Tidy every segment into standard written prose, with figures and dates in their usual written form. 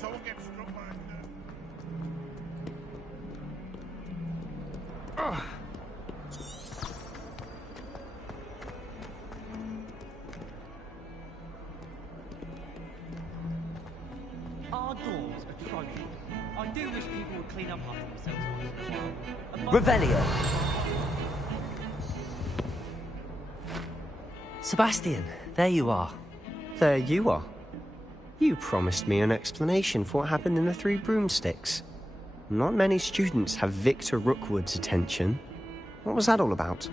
someone gets struck by accident. Our doors are atrocious. I do wish people would clean up after themselves once in a while. Revelio. Sebastian, there you are. There you are. You promised me an explanation for what happened in the Three Broomsticks. Not many students have Victor Rookwood's attention. What was that all about?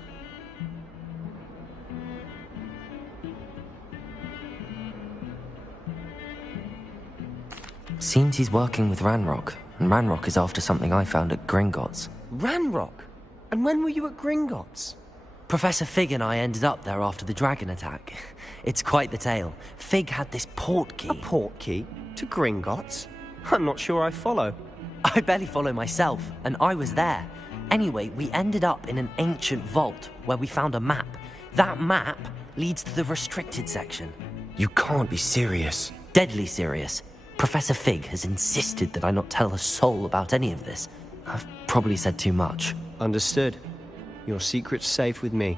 Seems he's working with Ranrock, and Ranrock is after something I found at Gringotts. Ranrock? And when were you at Gringotts? Professor Fig and I ended up there after the dragon attack. It's quite the tale. Fig had this portkey. A portkey? To Gringotts? I'm not sure I follow. I barely follow myself, and I was there. Anyway, we ended up in an ancient vault where we found a map. That map leads to the restricted section. You can't be serious. Deadly serious. Professor Fig has insisted that I not tell a soul about any of this. I've probably said too much. Understood. Your secret's safe with me.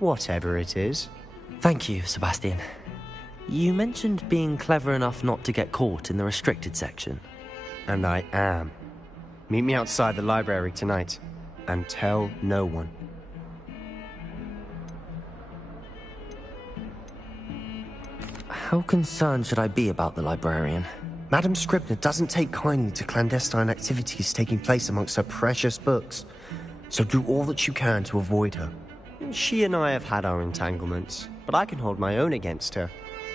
Whatever it is. Thank you, Sebastian. You mentioned being clever enough not to get caught in the restricted section. And I am. Meet me outside the library tonight. And tell no one. How concerned should I be about the librarian? Madam Scribner doesn't take kindly to clandestine activities taking place amongst her precious books. So do all that you can to avoid her. She and I have had our entanglements, but I can hold my own against her.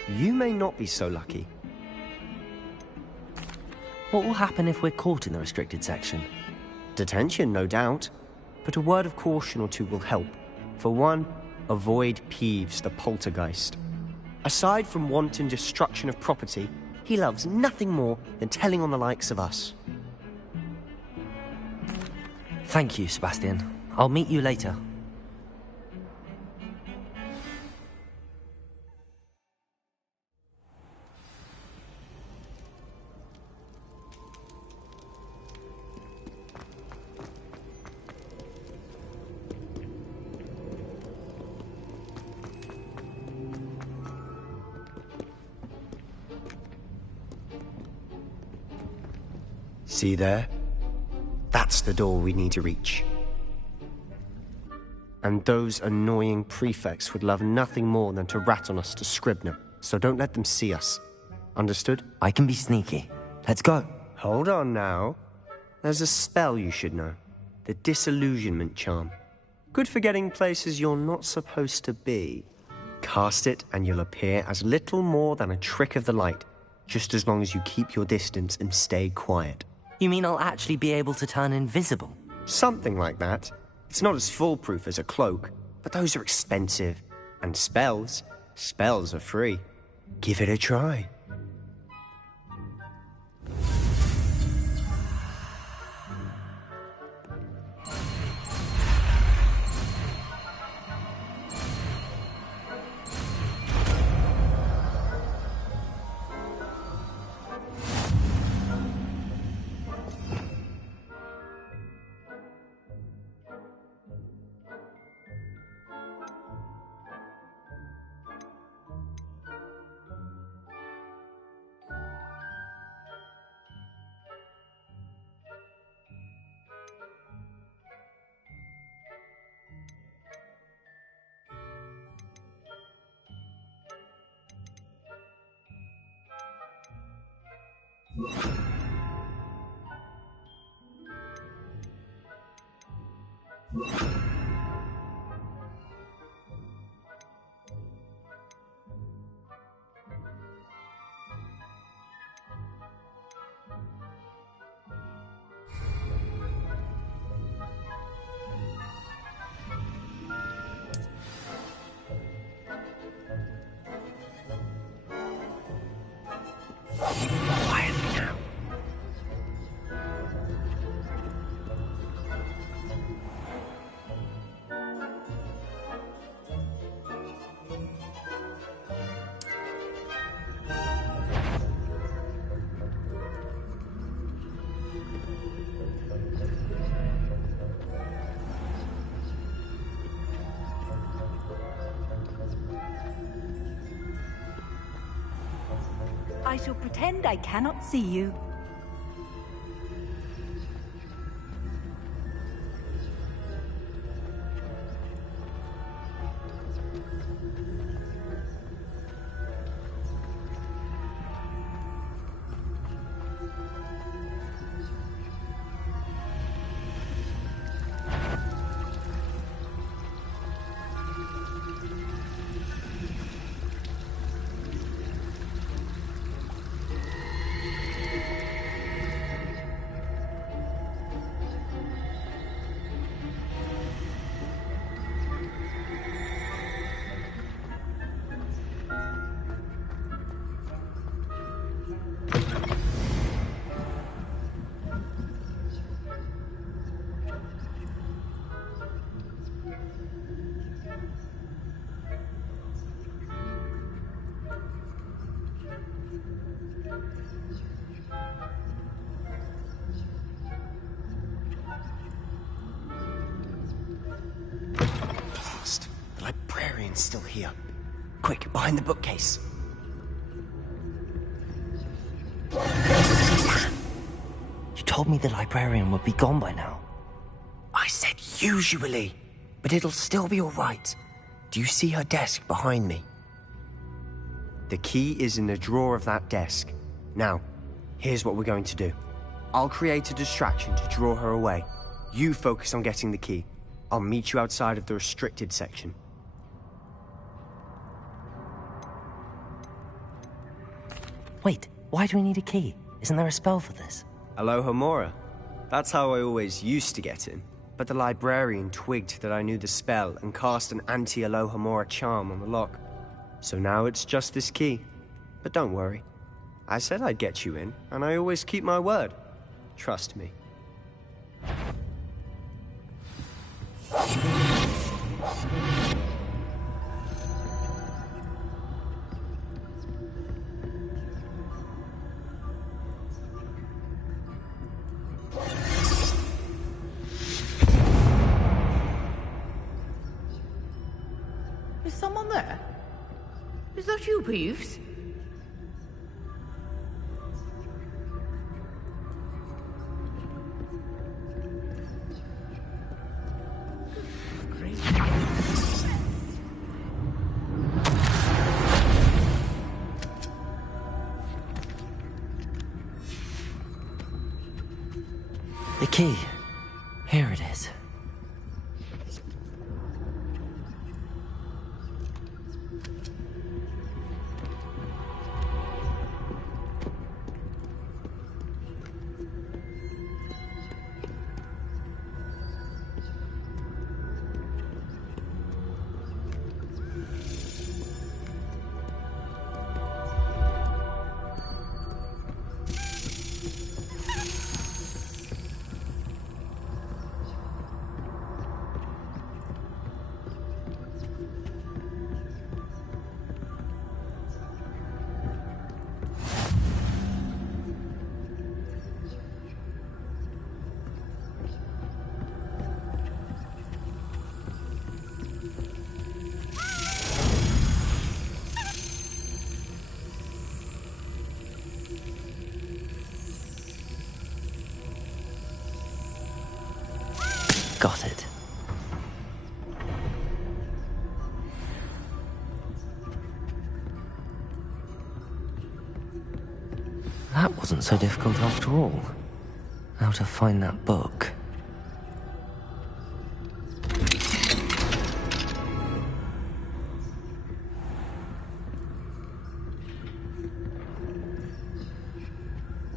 You may not be so lucky. What will happen if we're caught in the restricted section? Detention, no doubt. But a word of caution or two will help. For one, avoid Peeves the poltergeist. Aside from wanton destruction of property, he loves nothing more than telling on the likes of us. Thank you, Sebastian. I'll meet you later. See there? That's the door we need to reach. And those annoying prefects would love nothing more than to rat on us to Scribner, so don't let them see us. Understood? I can be sneaky. Let's go. Hold on now. There's a spell you should know. The Disillusionment Charm. Good for getting places you're not supposed to be. Cast it and you'll appear as little more than a trick of the light, just as long as you keep your distance and stay quiet. You mean I'll actually be able to turn invisible? Something like that. It's not as foolproof as a cloak, but those are expensive. And spells are free. Give it a try. I shall pretend I cannot see you. The librarian's still here. Quick, behind the bookcase. You told me the librarian would be gone by now. I said usually, but it'll still be all right. Do you see her desk behind me? The key is in the drawer of that desk. Now, here's what we're going to do. I'll create a distraction to draw her away. You focus on getting the key. I'll meet you outside of the restricted section. Wait, why do we need a key? Isn't there a spell for this? Alohomora. That's how I always used to get in. But the librarian twigged that I knew the spell and cast an anti-Alohomora charm on the lock. So now it's just this key. But don't worry. I said I'd get you in, and I always keep my word. Trust me. Is someone there? Is that you, Peeves? The key. Here it is. Got it. That wasn't so difficult after all. How to find that book.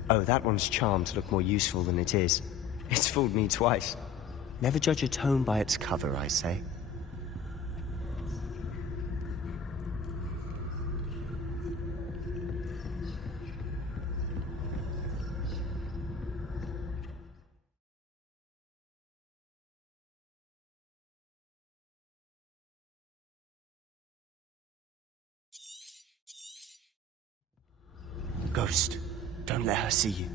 Oh, that one's charmed to look more useful than it is. It's fooled me twice. Never judge a tome by its cover, I say. Ghost, don't let her see you.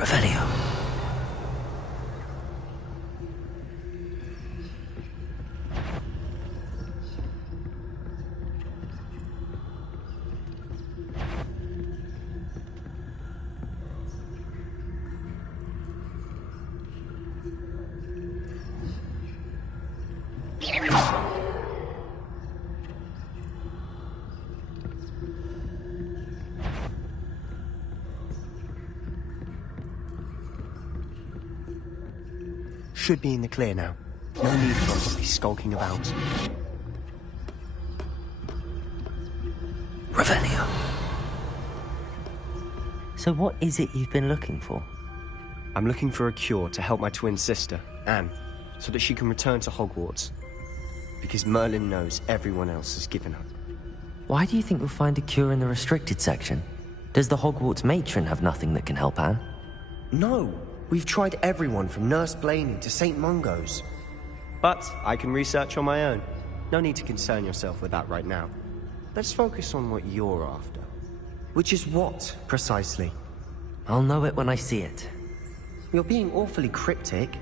Revelio. Should be in the clear now. No need for us to be skulking about. Revelio. So what is it you've been looking for? I'm looking for a cure to help my twin sister, Anne, so that she can return to Hogwarts. Because Merlin knows everyone else has given up. Why do you think we'll find a cure in the restricted section? Does the Hogwarts matron have nothing that can help Anne? No! We've tried everyone from Nurse Blaney to St. Mungo's. But I can research on my own. No need to concern yourself with that right now. Let's focus on what you're after. Which is what, precisely? I'll know it when I see it. You're being awfully cryptic.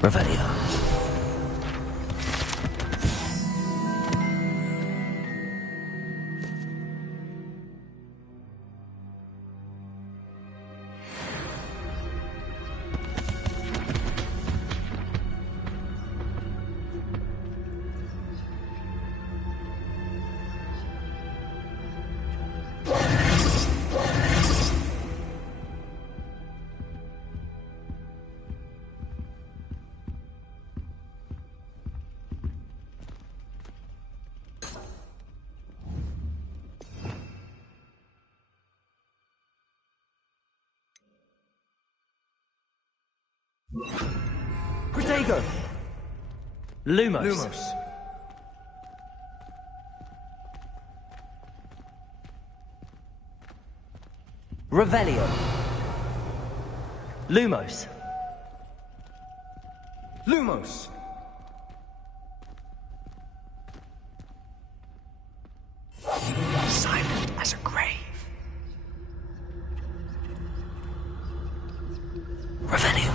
Revelio. Protego! Lumos. Revelio. Lumos. Lumos! Silent as a grave. Revelio.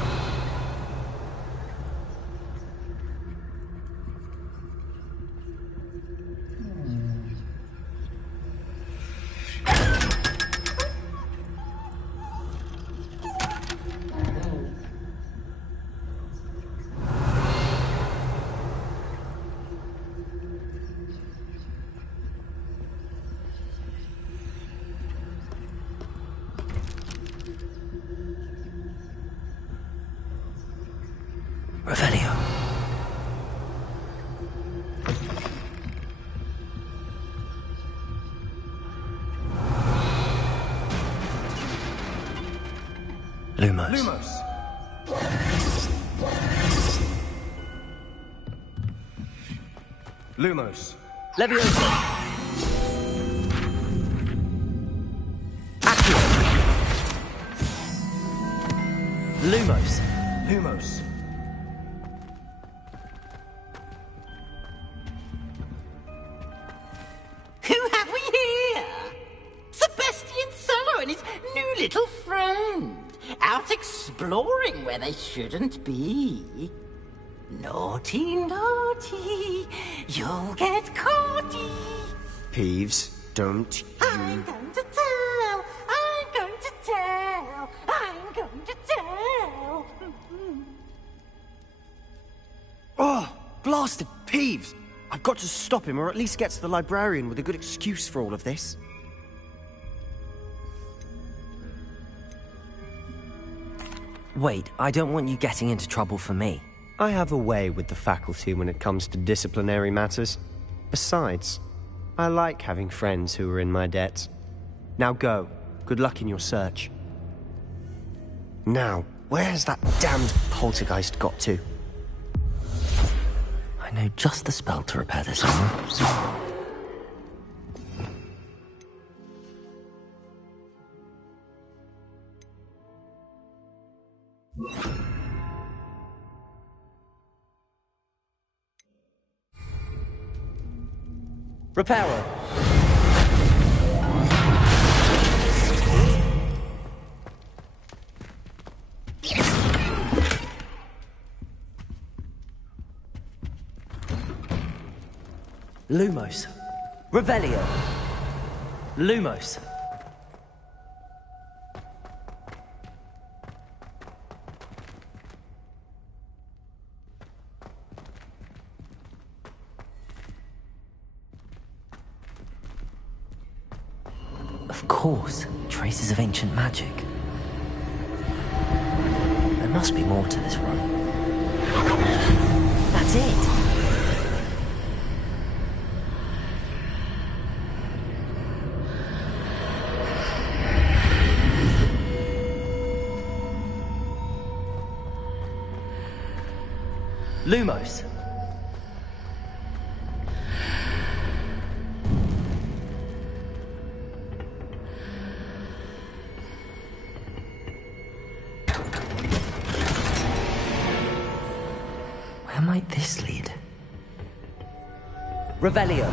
Revelio. Lumos. Lumos! Lumos. Leviosa. Accio. Lumos. Lumos. Who have we here? Sebastian Sallow and his new little friend. Out exploring where they shouldn't be. Naughty, naughty. You'll get caughty. Peeves, don't I'm you... going to tell. I'm going to tell. I'm going to tell. Oh, blasted Peeves! I've got to stop him, or at least get to the librarian with a good excuse for all of this. Wait, I don't want you getting into trouble for me. I have a way with the faculty when it comes to disciplinary matters. Besides, I like having friends who are in my debt. Now go. Good luck in your search. Now, where's that damned poltergeist got to? I know just the spell to repair this armor. Reparo. Lumos. Revelio. Lumos. Of course, traces of ancient magic. There must be more to this room. That's it! Lumos. Where might this lead? Revelio.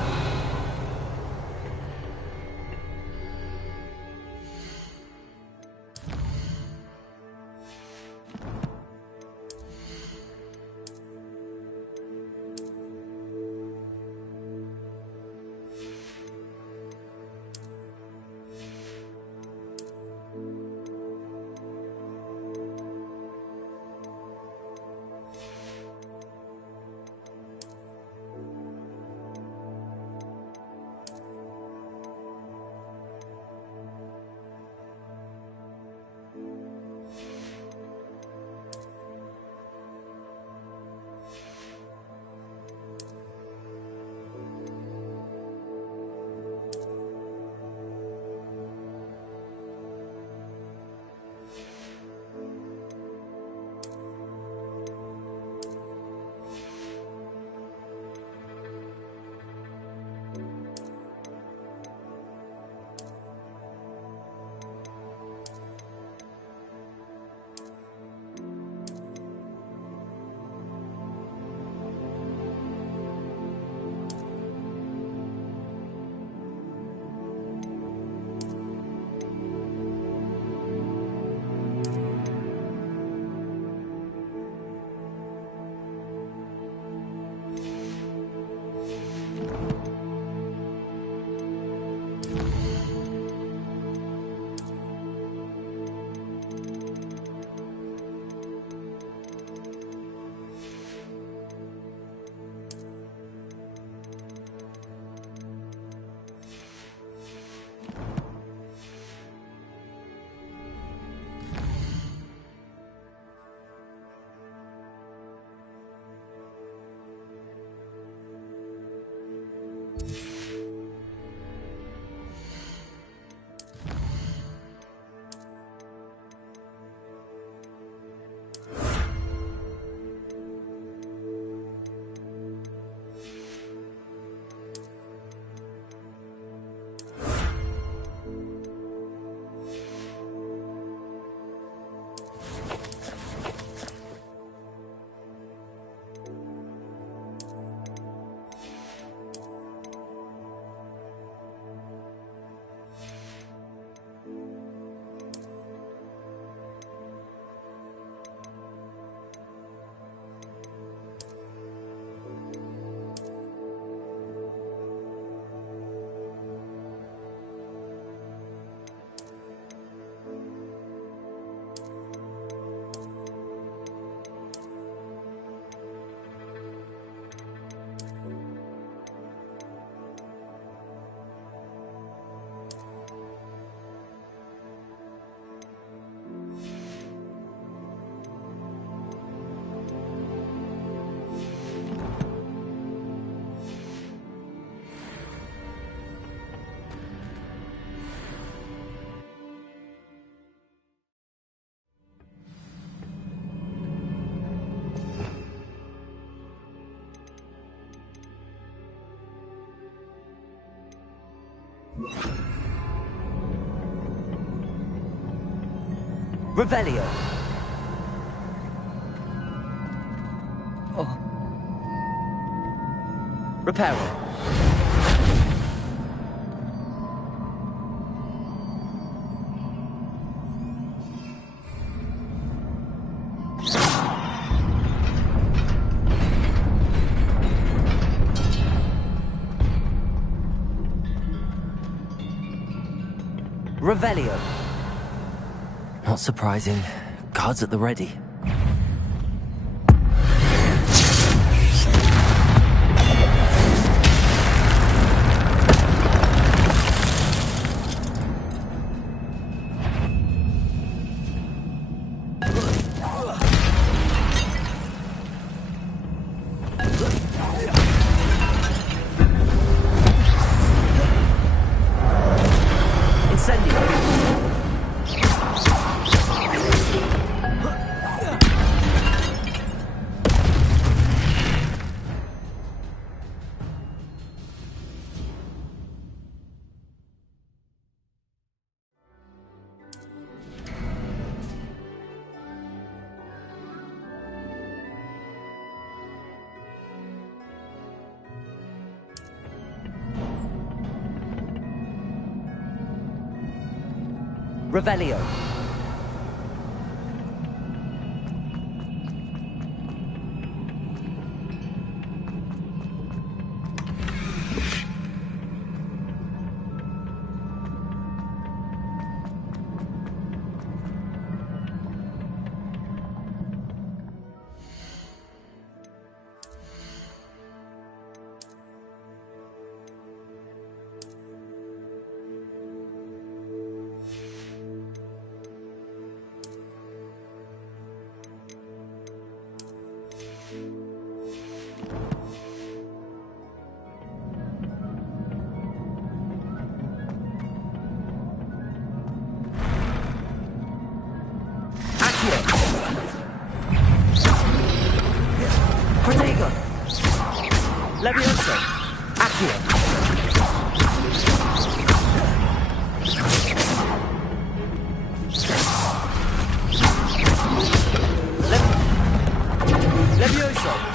Revelio. Oh. Reparo. Revelio. Not surprising. Guards at the ready. Revelio. Protego! Levioso! Accio! Levioso!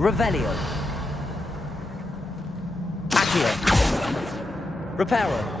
Revelio. Accio. Reparo.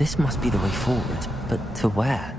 This must be the way forward, but to where?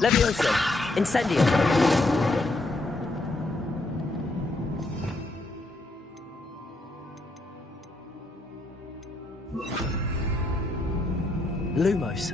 Levioso! Incendio! Lumos.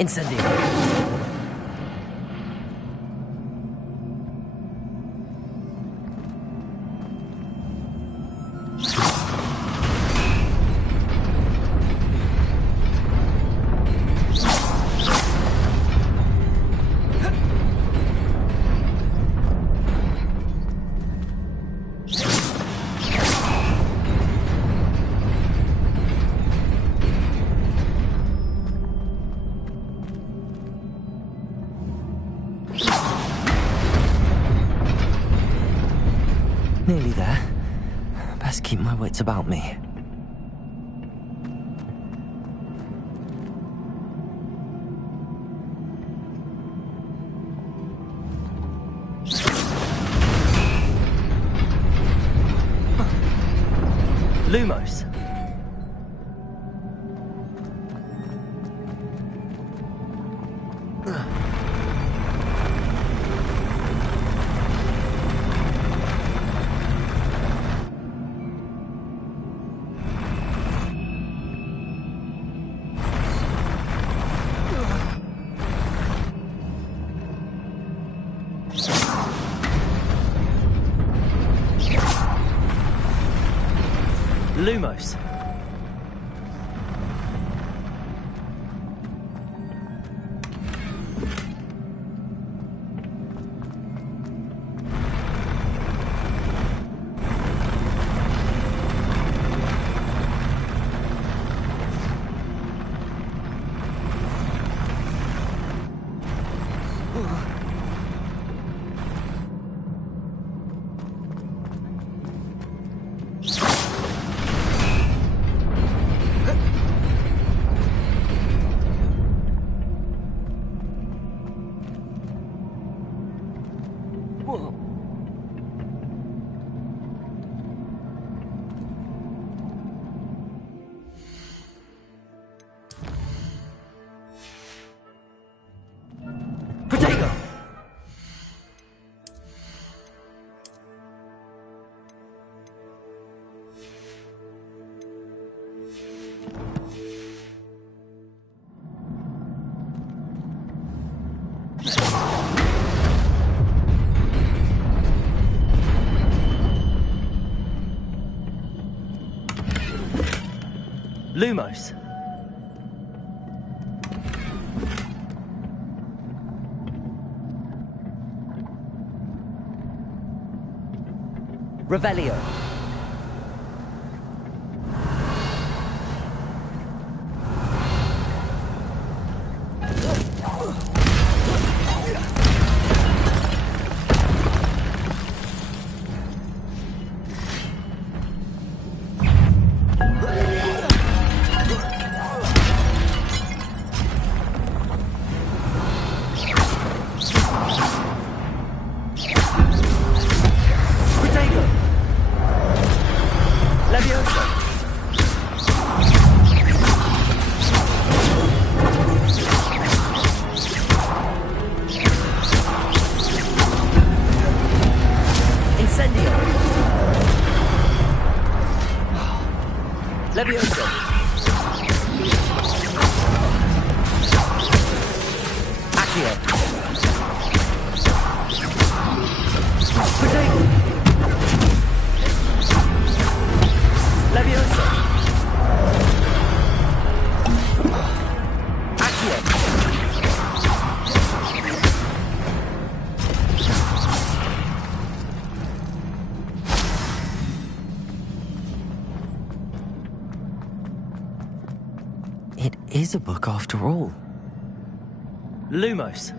Incendio. Nearly there. Best keep my wits about me. Lumos. Lumos. Protego! Lumos. Revelio. Levioso. Accio. Protego. Levioso. Accio. It is a book after all. Lumos.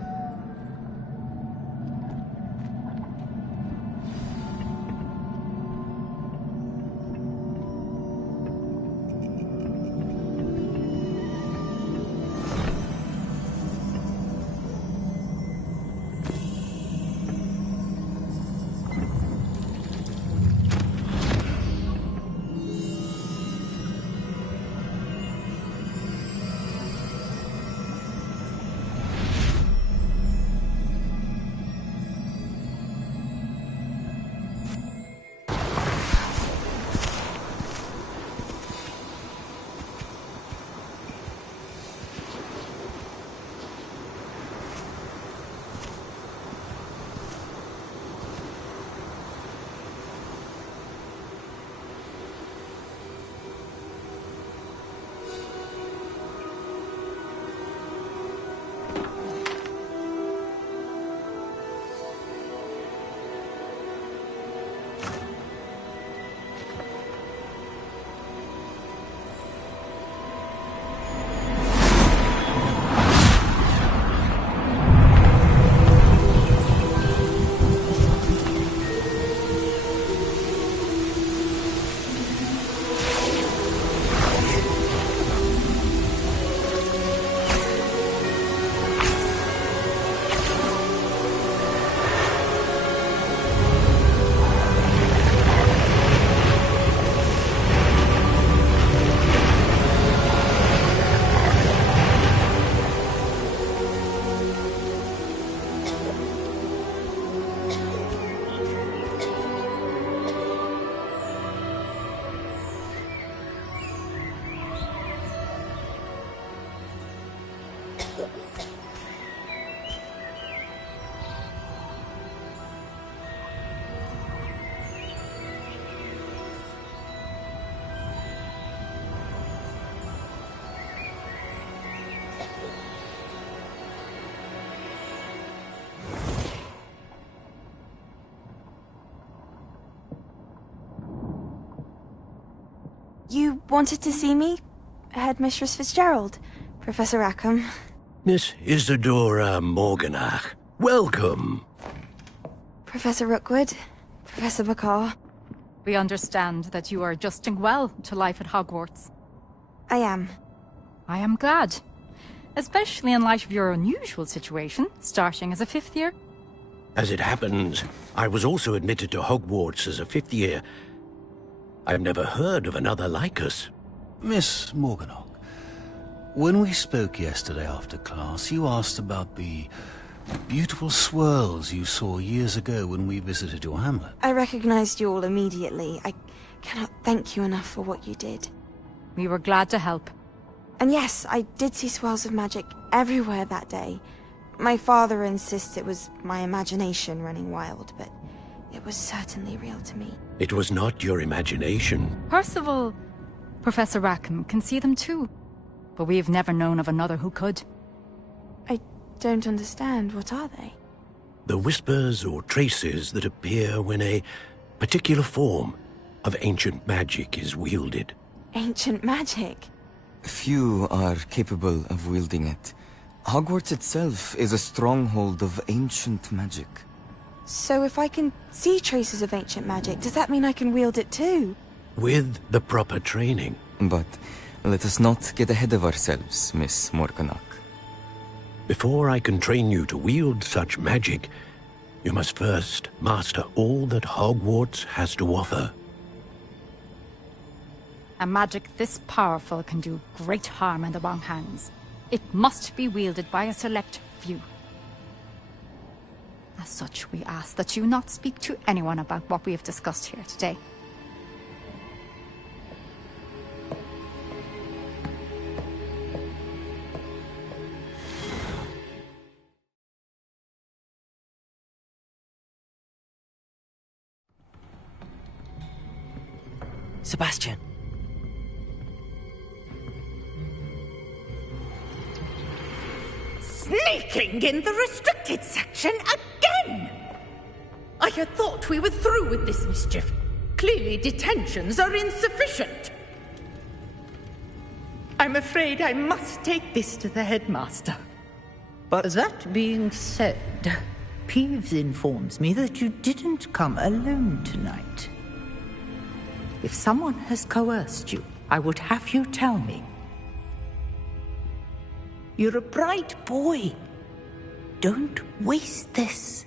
wanted to see me? Headmistress Fitzgerald, Professor Rackham. Miss Isadora Morganach, welcome. Professor Rookwood, Professor Bakar. We understand that you are adjusting well to life at Hogwarts. I am. I am glad. Especially in light of your unusual situation, starting as a 5th year. As it happens, I was also admitted to Hogwarts as a 5th year. I've never heard of another like us. Miss Morganach, when we spoke yesterday after class, you asked about the beautiful swirls you saw years ago when we visited your hamlet. I recognized you all immediately. I cannot thank you enough for what you did. We were glad to help. And yes, I did see swirls of magic everywhere that day. My father insists it was my imagination running wild, but it was certainly real to me. It was not your imagination. Percival, Professor Rackham can see them too. But we have never known of another who could. I don't understand. What are they? The whispers or traces that appear when a particular form of ancient magic is wielded. Ancient magic? Few are capable of wielding it. Hogwarts itself is a stronghold of ancient magic. So if I can see traces of ancient magic, does that mean I can wield it too? With the proper training. But let us not get ahead of ourselves, Miss Morganach. Before I can train you to wield such magic, you must first master all that Hogwarts has to offer. A magic this powerful can do great harm in the wrong hands. It must be wielded by a select few. As such, we ask that you not speak to anyone about what we have discussed here today. Sebastian. Sneaking in the restricted section again! I had thought we were through with this mischief. Clearly detentions are insufficient. I'm afraid I must take this to the headmaster. But That being said, Peeves informs me that you didn't come alone tonight. If someone has coerced you, I would have you tell me. You're a bright boy. Don't waste this.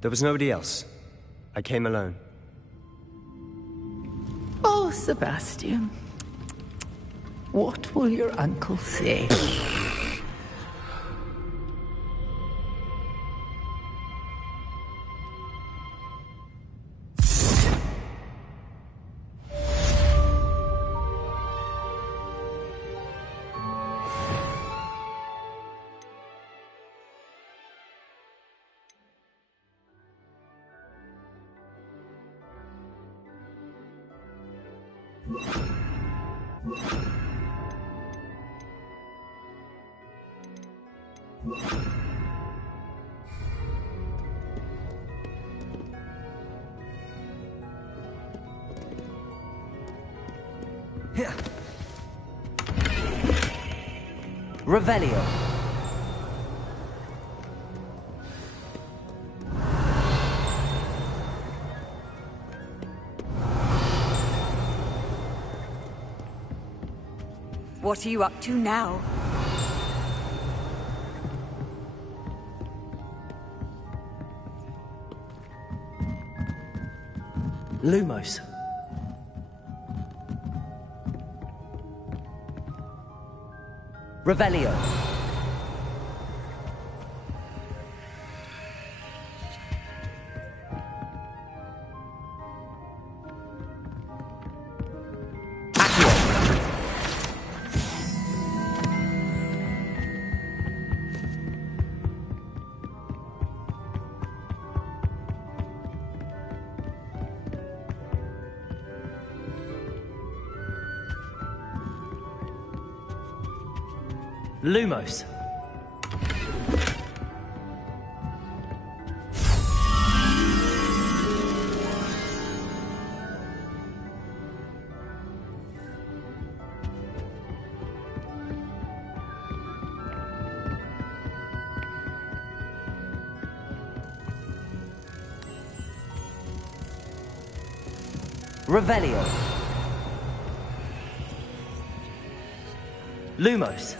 there was nobody else. I came alone. Oh, Sebastian. What will your uncle say? Revelio. What are you up to now? Lumos. Revelio. Lumos. Revelio. Lumos.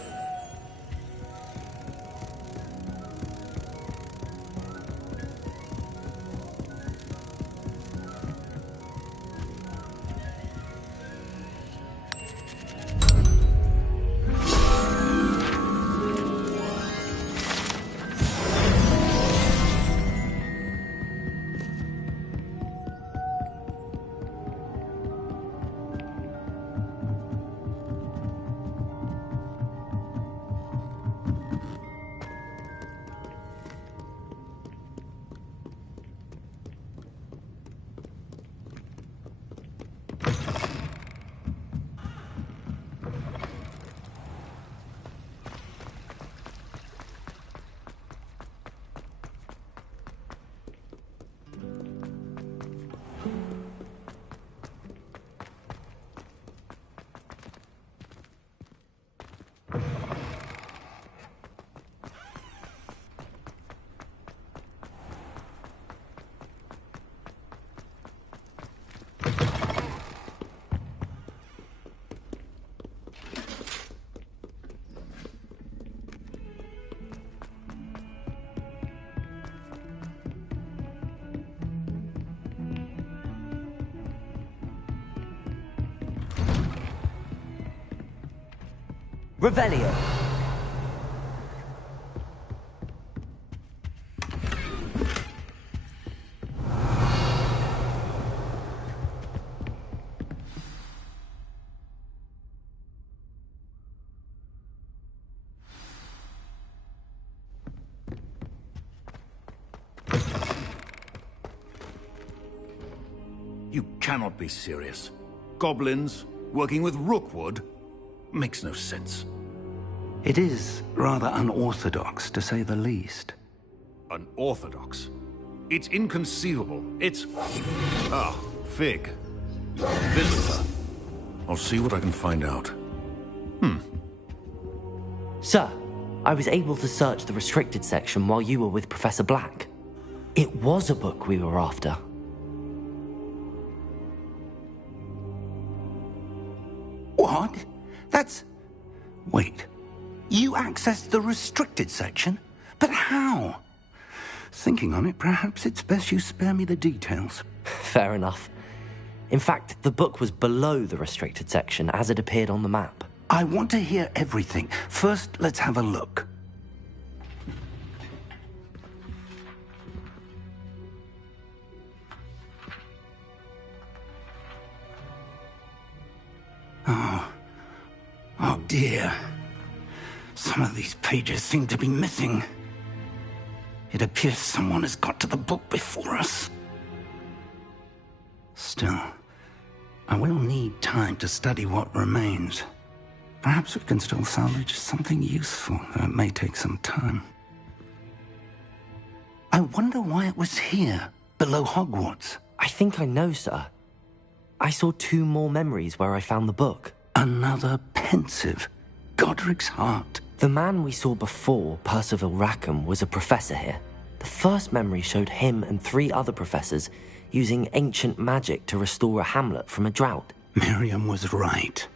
Revelio. You cannot be serious. Goblins working with Rookwood? Makes no sense. It is rather unorthodox, to say the least. Unorthodox? It's inconceivable. It's... Ah, Fig. Visitor. I'll see what I can find out. Sir, I was able to search the restricted section while you were with Professor Black. It was a book we were after. What? That's... Wait. You accessed the restricted section? But how? Thinking on it, perhaps it's best you spare me the details. Fair enough. In fact, the book was below the restricted section as it appeared on the map. I want to hear everything. First, let's have a look. Oh dear. Some of these pages seem to be missing. It appears someone has got to the book before us. Still, I will need time to study what remains. Perhaps we can still salvage something useful, though it may take some time. I wonder why it was here, below Hogwarts. I think I know, sir. I saw 2 more memories where I found the book. Another pensive. Godric's heart. The man we saw before, Percival Rackham, was a professor here. The first memory showed him and 3 other professors using ancient magic to restore a hamlet from a drought. Miriam was right.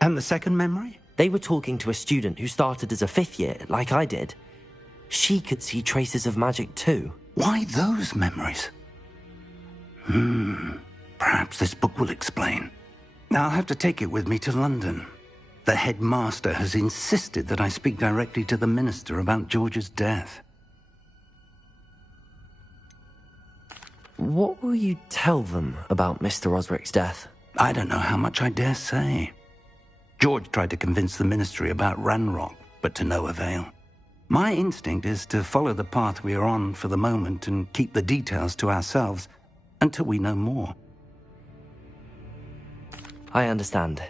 And the second memory? They were talking to a student who started as a 5th year, like I did. She could see traces of magic too. Why those memories? Perhaps this book will explain. I'll have to take it with me to London. The headmaster has insisted that I speak directly to the minister about George's death. What will you tell them about Mr. Osric's death? I don't know how much I dare say. George tried to convince the ministry about Ranrock, but to no avail. My instinct is to follow the path we are on for the moment and keep the details to ourselves until we know more. I understand.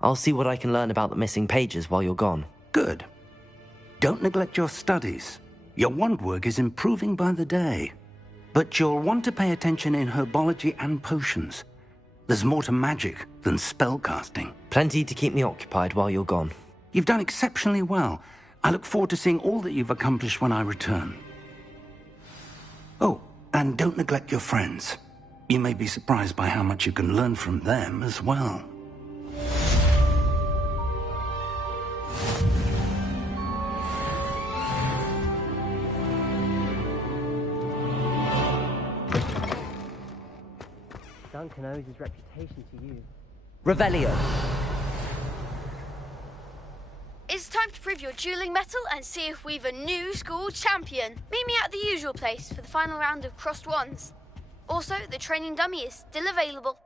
I'll see what I can learn about the missing pages while you're gone. Good. Don't neglect your studies. Your wand work is improving by the day. But you'll want to pay attention in herbology and potions. There's more to magic than spellcasting. Plenty to keep me occupied while you're gone. You've done exceptionally well. I look forward to seeing all that you've accomplished when I return. Oh, and don't neglect your friends. You may be surprised by how much you can learn from them as well. Duncan owes his reputation to you. Revelio. It's time to prove your dueling mettle and see if we've a new school champion. Meet me at the usual place for the final round of crossed wands. Also, the training dummy is still available.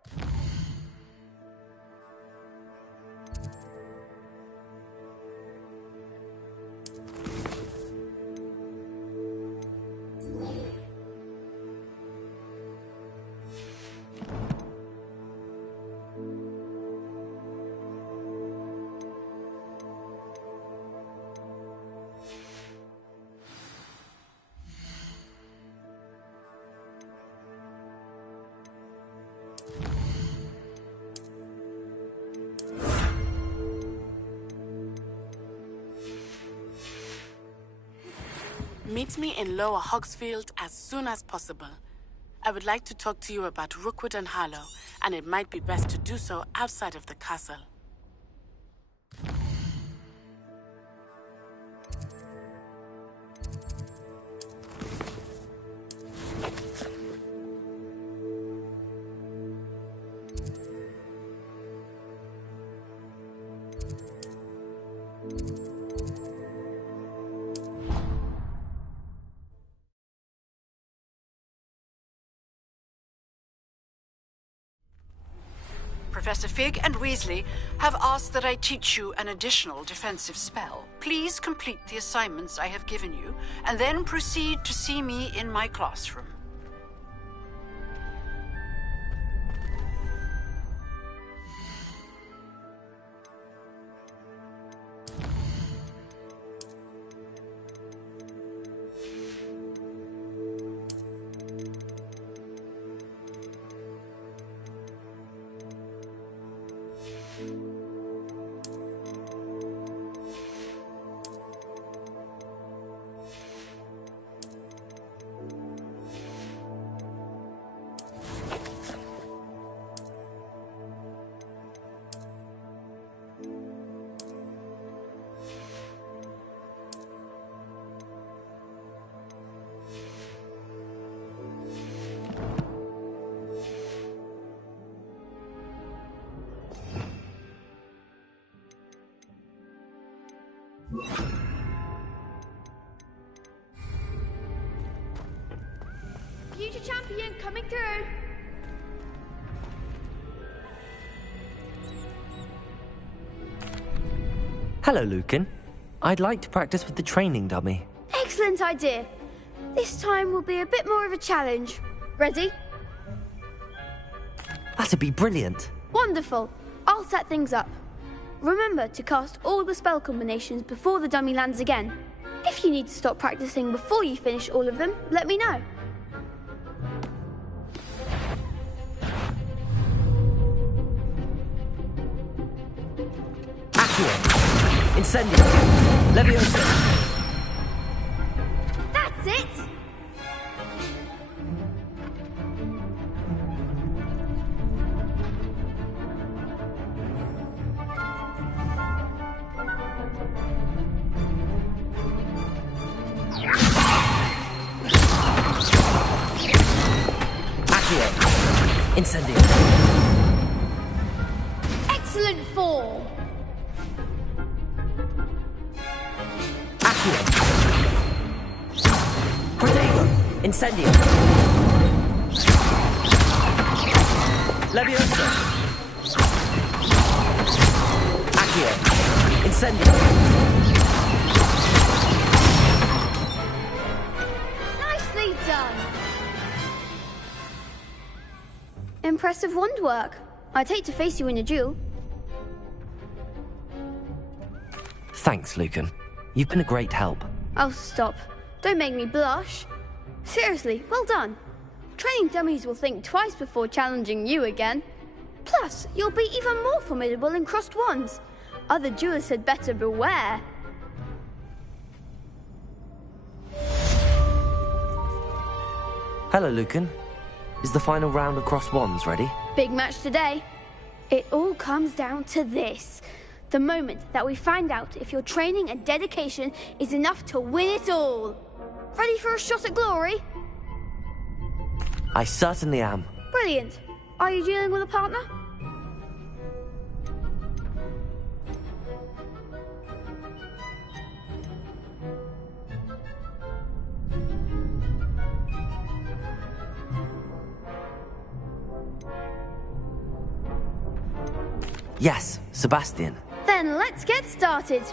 Meet me in Lower Hogsfield as soon as possible. I would like to talk to you about Rookwood and Harlow, and it might be best to do so outside of the castle. Professor Fig and Weasley have asked that I teach you an additional defensive spell. Please complete the assignments I have given you, and then proceed to see me in my classroom. Future champion coming through. Hello, Lucan. I'd like to practice with the training dummy. Excellent idea. This time will be a bit more of a challenge. Ready? That'd be brilliant. Wonderful. I'll set things up. Remember to cast all the spell combinations before the dummy lands again. If you need to stop practicing before you finish all of them, let me know. Incendio! Leviosa! That's it! Accio! Incendio! Excellent form! Protego! Incendio! Leviosa! Accio! Incendio! Nicely done! Impressive wand work. I'd hate to face you in a duel. Thanks, Lucan. You've been a great help. Oh, stop. Don't make me blush. Seriously, well done. Training dummies will think twice before challenging you again. Plus, you'll be even more formidable in crossed wands. Other duelists had better beware. Hello, Lucan. Is the final round of crossed wands ready? Big match today. It all comes down to this. The moment that we find out if your training and dedication is enough to win it all. Ready for a shot at glory? I certainly am. Brilliant. Are you dealing with a partner? Yes, Sebastian. Then let's get started.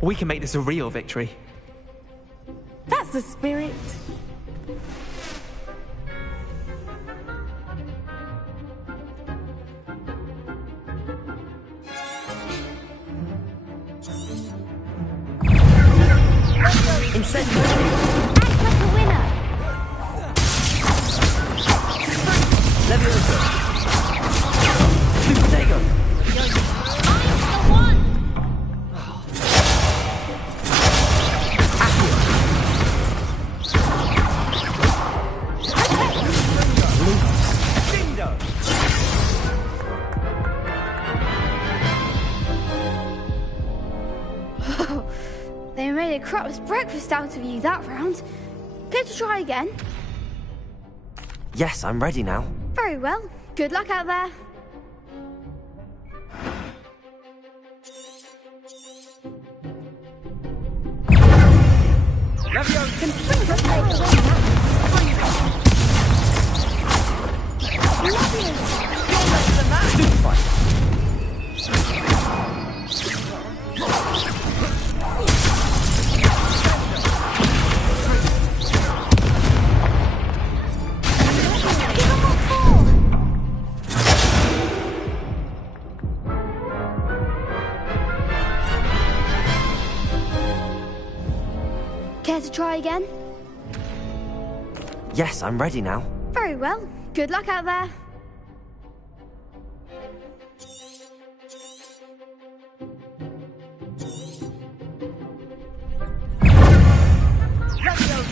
We can make this a real victory. That's the spirit. Incendiary! Act like a winner. Leviosa! Super Dago! I'm the one. They made a crap's breakfast out of you that round. Care to try again? Yes, I'm ready now. Very well. Good luck out there. Care to try again? Yes, I'm ready now. Very well. Good luck out there.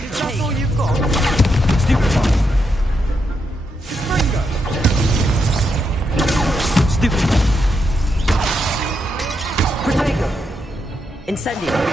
Is that all you've got? Stupid one. Ringo! Stupid one. Protego! Incendiary!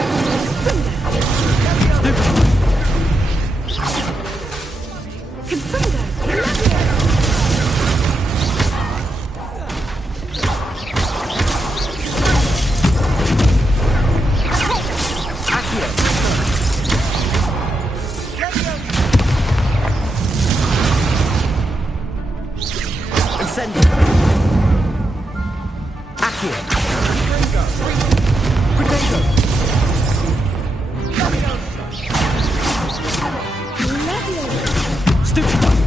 Stupid one.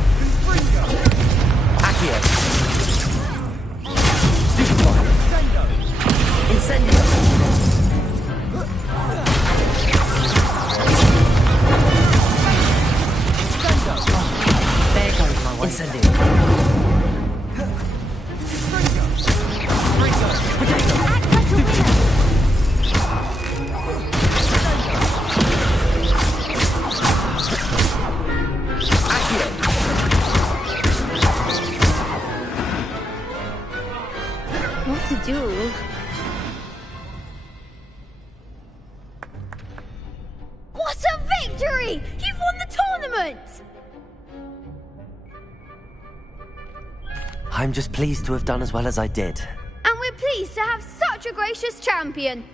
What to do? What a victory! You've won the tournament! I'm just pleased to have done as well as I did. And we're pleased to have such a gracious champion.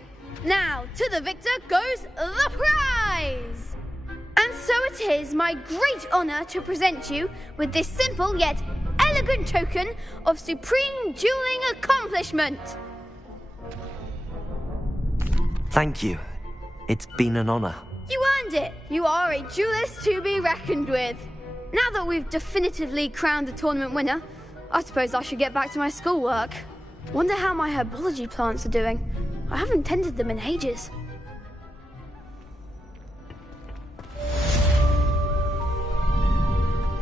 Now, to the victor goes the prize! And so it is my great honor to present you with this simple yet elegant token of supreme dueling accomplishment. Thank you. It's been an honor. You earned it. You are a duelist to be reckoned with. Now that we've definitively crowned the tournament winner, I suppose I should get back to my schoolwork. Wonder how my herbology plants are doing. I haven't tended them in ages.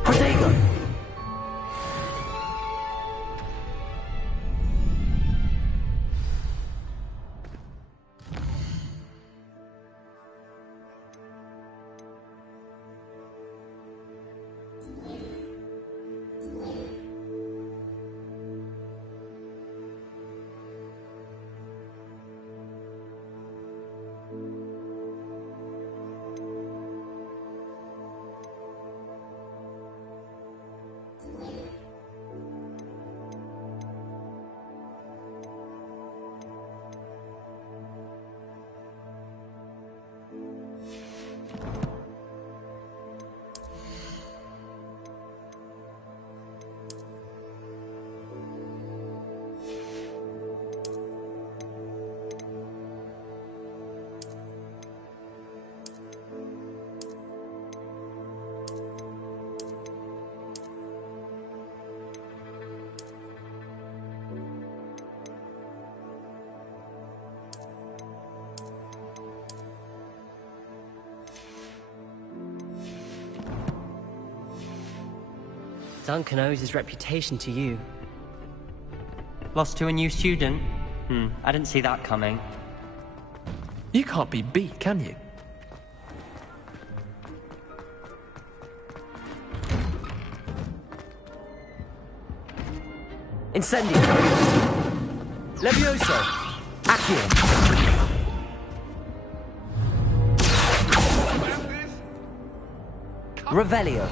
Protego! Duncan owes his reputation to you. Lost to a new student? I didn't see that coming. You can't be beat, can you? Incendio! Levioso! Accio! Revelio!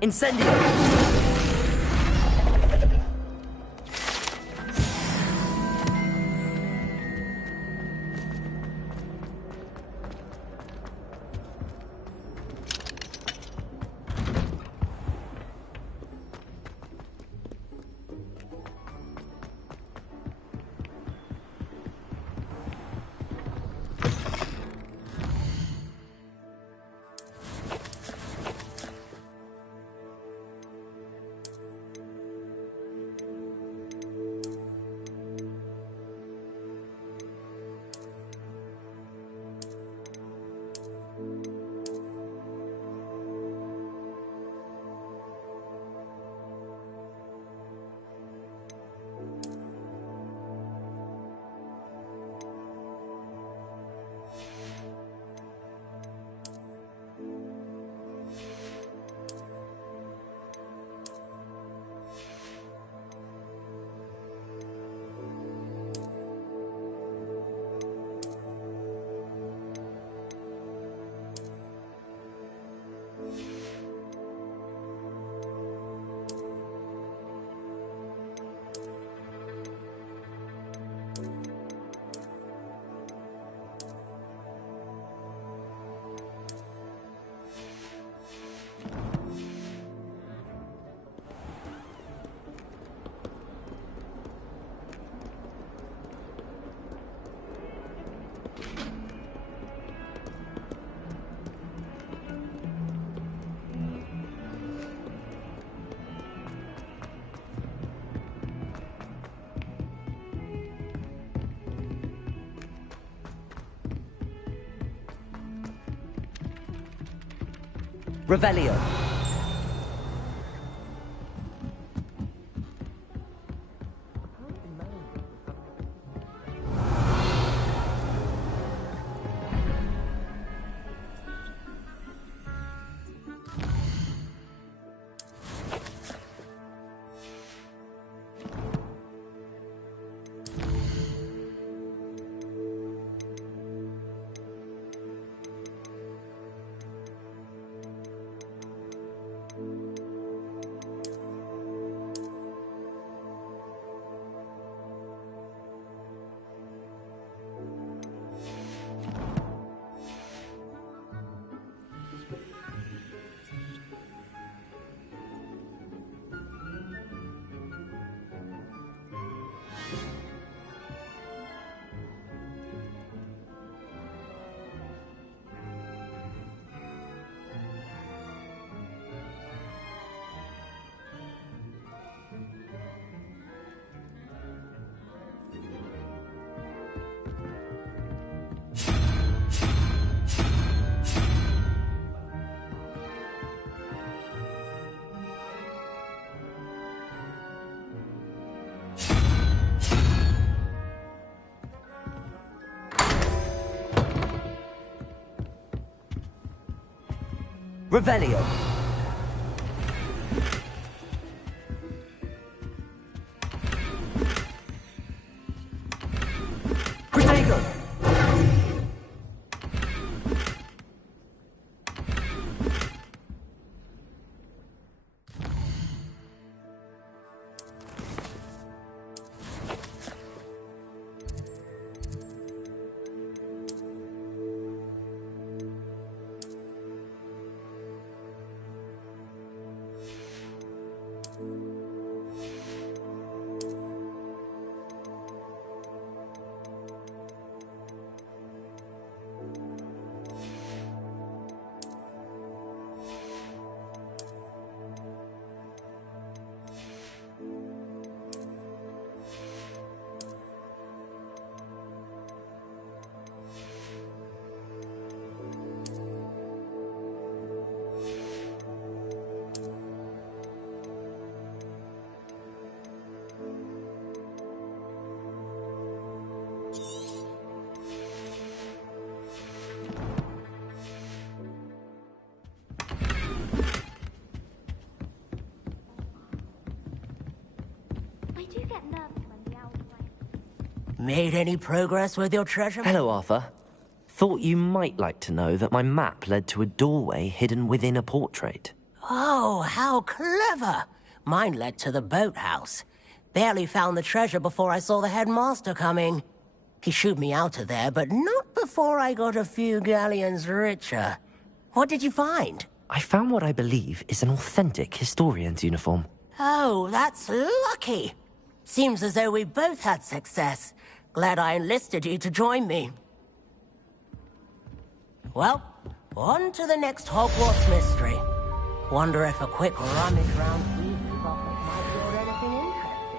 Incendio! Revelio. Revelio. Protego. Made any progress with your treasure? Hello, Arthur. Thought you might like to know that my map led to a doorway hidden within a portrait. Oh, how clever! Mine led to the boathouse. Barely found the treasure before I saw the headmaster coming. He shooed me out of there, but not before I got a few galleons richer. What did you find? I found what I believe is an authentic historian's uniform. Oh, that's lucky. Seems as though we both had success. Glad I enlisted you to join me. Well, on to the next Hogwarts mystery. Wonder if a quick rummage round Weasley's office might build anything interesting.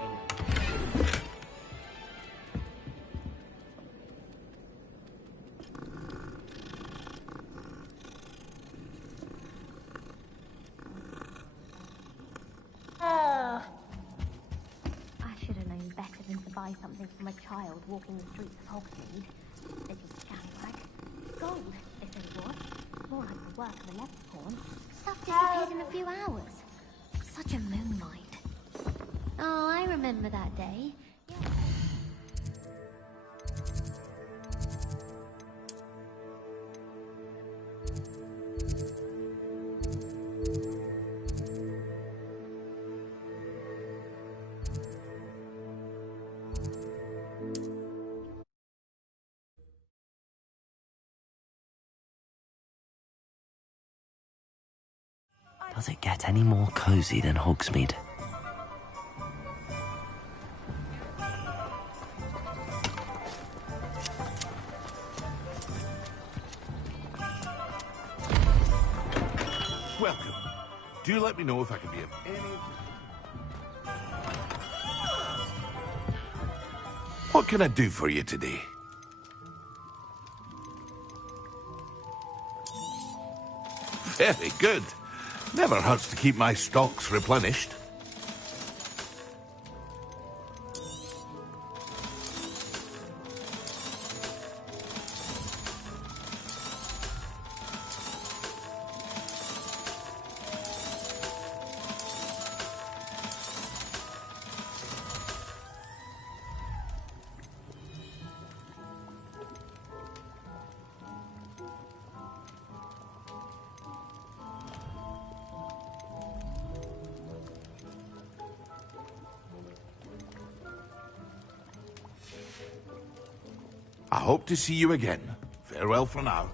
I should have known better than to buy something from a child walking the streets of Hogsmeade. Little scallywag. Gold, they said it was. More like the work of a leprechaun. Stuff disappeared in a few hours. Such a moonlight. Oh, I remember that day. Does it get any more cozy than Hogsmeade? Welcome. Do let me know if I can be of any... What can I do for you today? Very good. Never hurts to keep my stocks replenished. I hope to see you again. Farewell for now.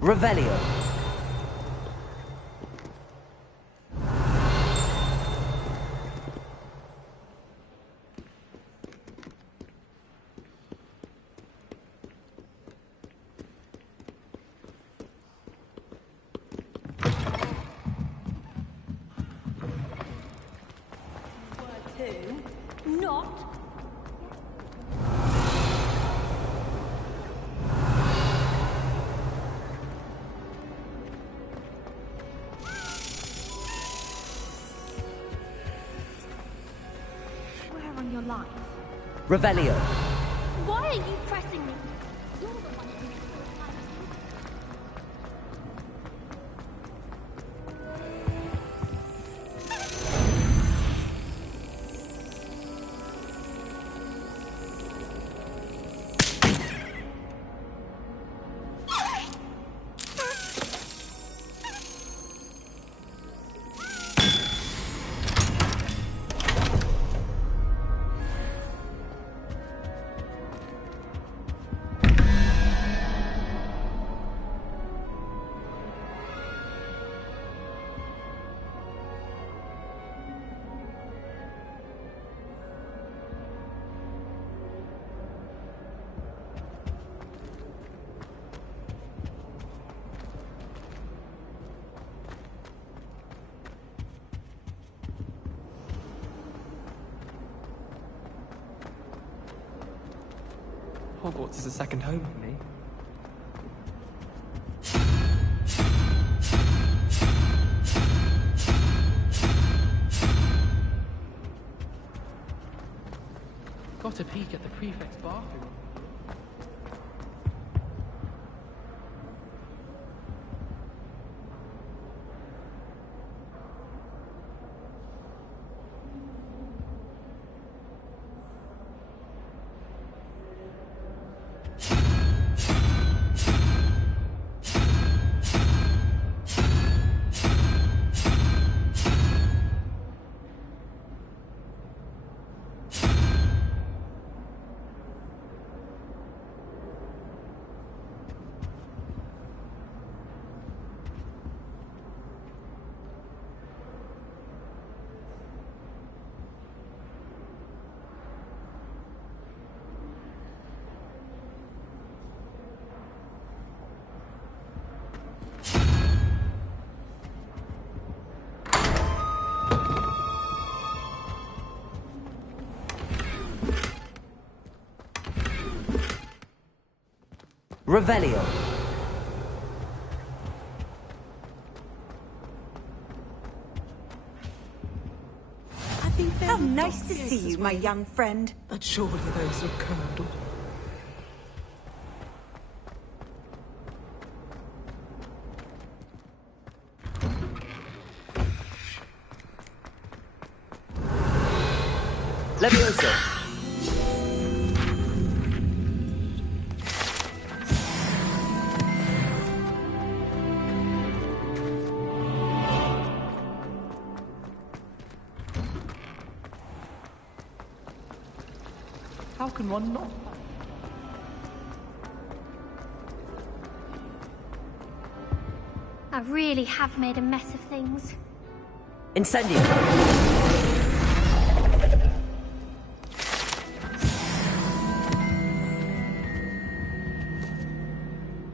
Revelio. Not. Where on your life? Revelio. Why are you pressing me? You're the one who makes the time. Hogwarts is a second home for me. Got a peek at the prefect's bathroom. Revelio. How nice to see you, my young friend. But surely those are curdled. Levioso. How can one not? I really have made a mess of things. Incendio.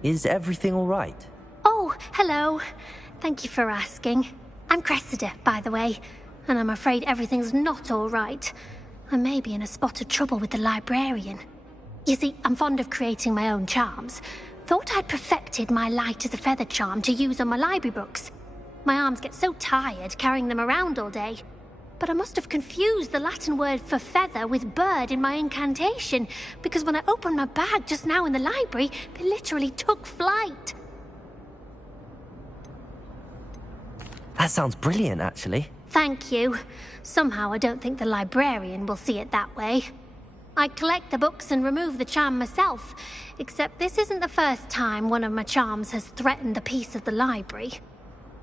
Is everything all right? Oh, hello. Thank you for asking. I'm Cressida, by the way, and I'm afraid everything's not all right. I may be in a spot of trouble with the librarian. You see, I'm fond of creating my own charms. Thought I'd perfected my light as a feather charm to use on my library books. My arms get so tired carrying them around all day. But I must have confused the Latin word for feather with bird in my incantation, because when I opened my bag just now in the library, they literally took flight. That sounds brilliant, actually. Thank you. Somehow I don't think the librarian will see it that way. I collect the books and remove the charm myself, except this isn't the first time one of my charms has threatened the peace of the library.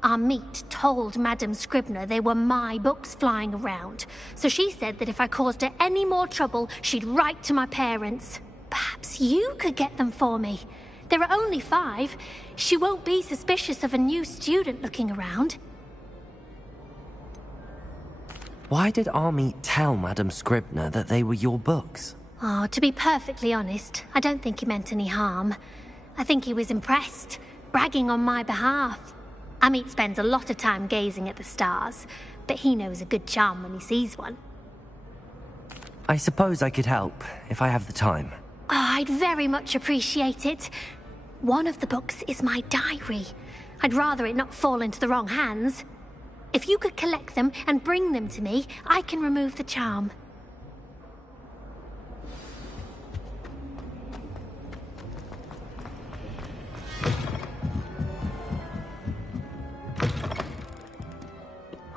Amit told Madame Scribner they were my books flying around, so she said that if I caused her any more trouble, she'd write to my parents. Perhaps you could get them for me. There are only 5. She won't be suspicious of a new student looking around. Why did Army tell Madame Scribner that they were your books? Oh, to be perfectly honest, I don't think he meant any harm. I think he was impressed, bragging on my behalf. Amit spends a lot of time gazing at the stars, but he knows a good charm when he sees one. I suppose I could help, if I have the time. Oh, I'd very much appreciate it. One of the books is my diary. I'd rather it not fall into the wrong hands. If you could collect them and bring them to me, I can remove the charm.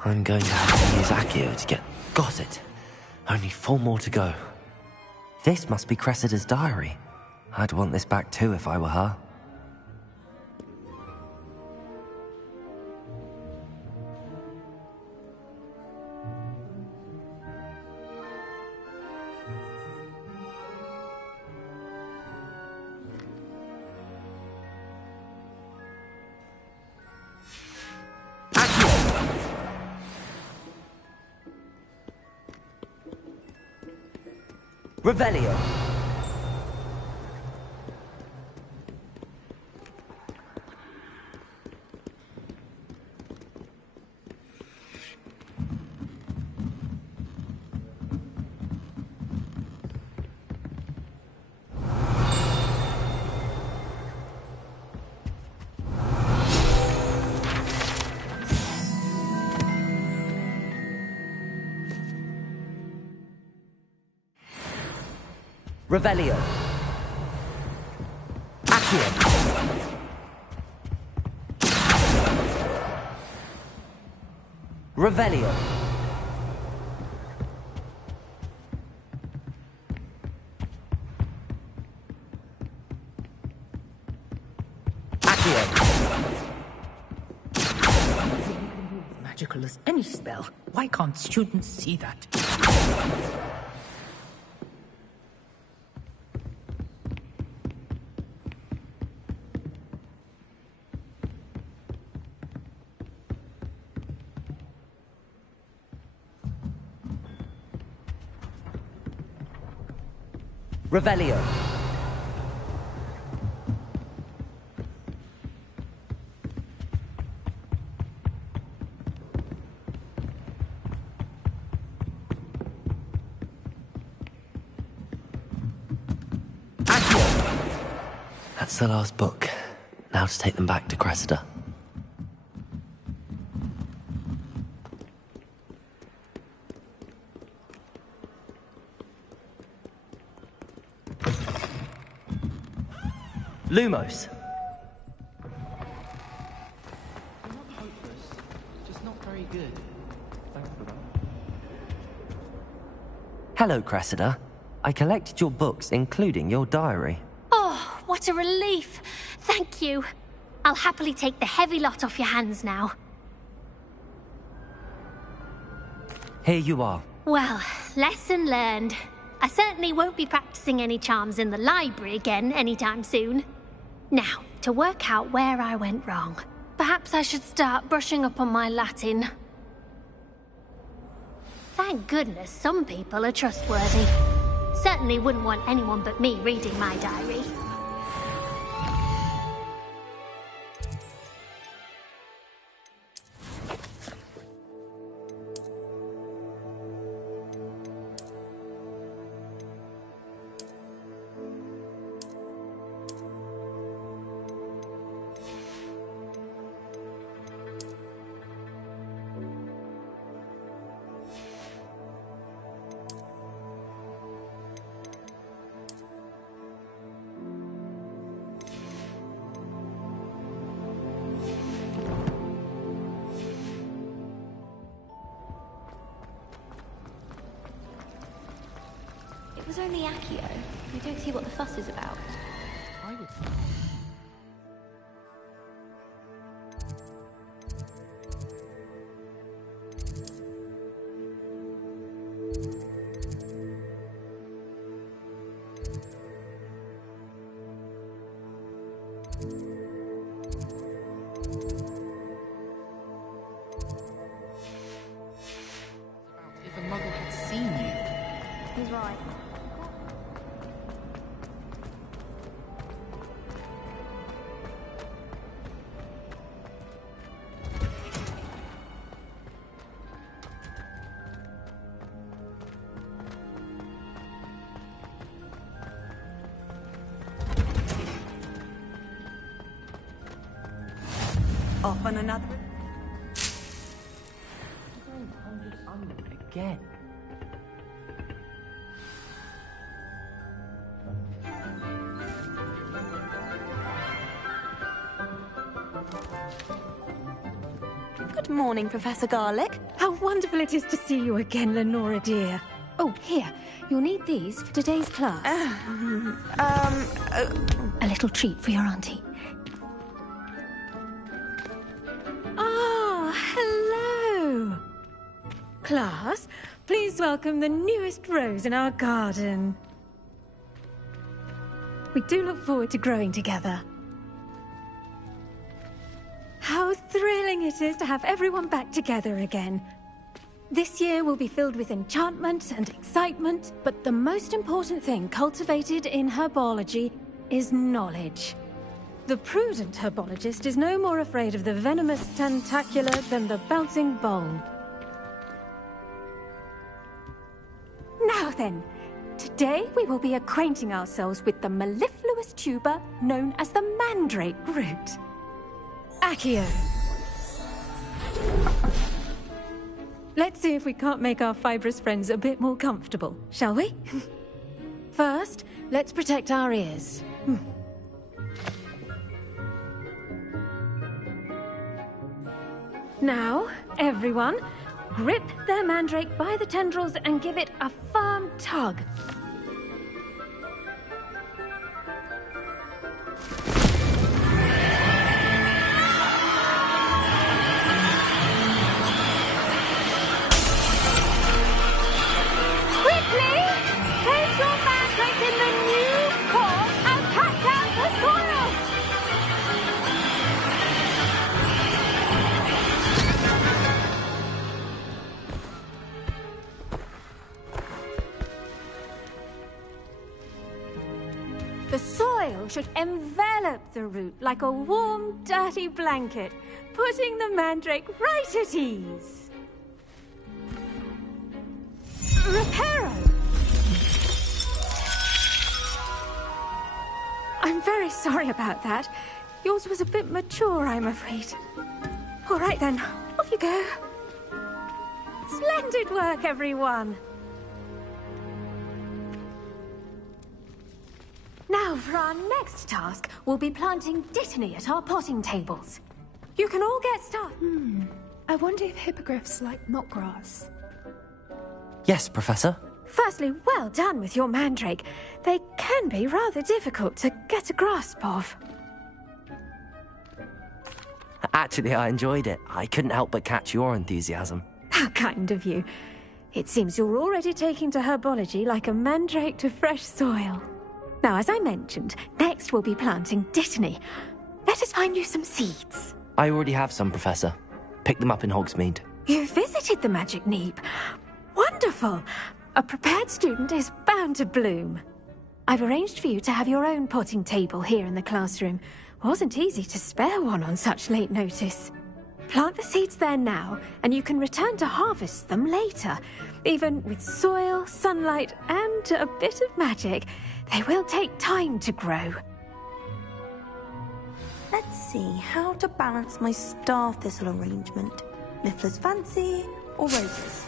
I'm going to have to use Accio to get... Got it! Only 4 more to go. This must be Cressida's diary. I'd want this back too if I were her. Revelio. Revelio. Accio. Revelio. Magical as any spell. Why can't students see that? Revelio. That's the last book. Now to take them back to Cressida. Lumos. You're not hopeless, just not very good. Thanks for that. Hello, Cressida. I collected your books, including your diary. Oh, what a relief. Thank you. I'll happily take the heavy lot off your hands now. Here you are. Well, lesson learned. I certainly won't be practicing any charms in the library again anytime soon. Now, to work out where I went wrong. Perhaps I should start brushing up on my Latin. Thank goodness some people are trustworthy. Certainly wouldn't want anyone but me reading my diary. It was only Accio. I don't see what the fuss is about. I would... If a muggle had seen you. He's right. Off on another. Again. Good morning, Professor Garlick. How wonderful it is to see you again, Lenora dear. Oh, here. You'll need these for today's class. A little treat for your auntie. Ah, hello. Class, please welcome the newest rose in our garden. We do look forward to growing together. How thrilling it is to have everyone back together again. This year will be filled with enchantment and excitement, but the most important thing cultivated in herbology is knowledge. The prudent herbologist is no more afraid of the venomous tentacula than the bouncing bowl. Now then, today we will be acquainting ourselves with the mellifluous tuber known as the mandrake root. Accio. Let's see if we can't make our fibrous friends a bit more comfortable, shall we? First, Let's protect our ears. Now, everyone, grip their mandrake by the tendrils and give it a firm tug. Quickly, place your mandrake in the new form and cut out the soil! The soil should envelop the root like a warm, dirty blanket, putting the mandrake right at ease. Reparo! I'm very sorry about that. Yours was a bit mature, I'm afraid. All right then, off you go. Splendid work, everyone. Now, for our next task, we'll be planting dittany at our potting tables. You can all get started. I wonder if hippogriffs like knotgrass. Yes, Professor? Firstly, well done with your mandrake. They can be rather difficult to get a grasp of. Actually, I enjoyed it. I couldn't help but catch your enthusiasm. How kind of you. It seems you're already taking to herbology like a mandrake to fresh soil. Now, as I mentioned, next we'll be planting dittany. Let us find you some seeds. I already have some, Professor. Picked them up in Hogsmeade. You visited the Magic Neep. Wonderful! A prepared student is bound to bloom. I've arranged for you to have your own potting table here in the classroom. Wasn't easy to spare one on such late notice. Plant the seeds there now, and you can return to harvest them later. Even with soil, sunlight, and a bit of magic, they will take time to grow. Let's see how to balance my star thistle arrangement. Liffler's fancy or roses?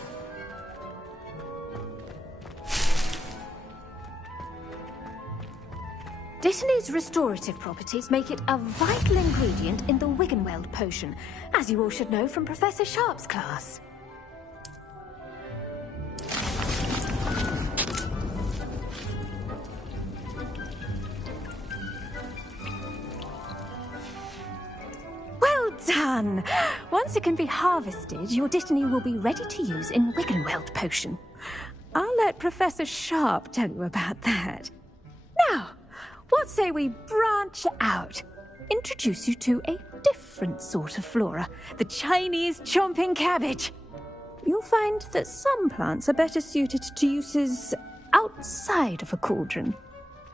Dittany's restorative properties make it a vital ingredient in the Wiggenweld potion, as you all should know from Professor Sharp's class. Well done! Once it can be harvested, your dittany will be ready to use in Wiggenweld potion. I'll let Professor Sharp tell you about that. Now, what say we branch out? Introduce you to a different sort of flora, the Chinese chomping cabbage. You'll find that some plants are better suited to uses outside of a cauldron.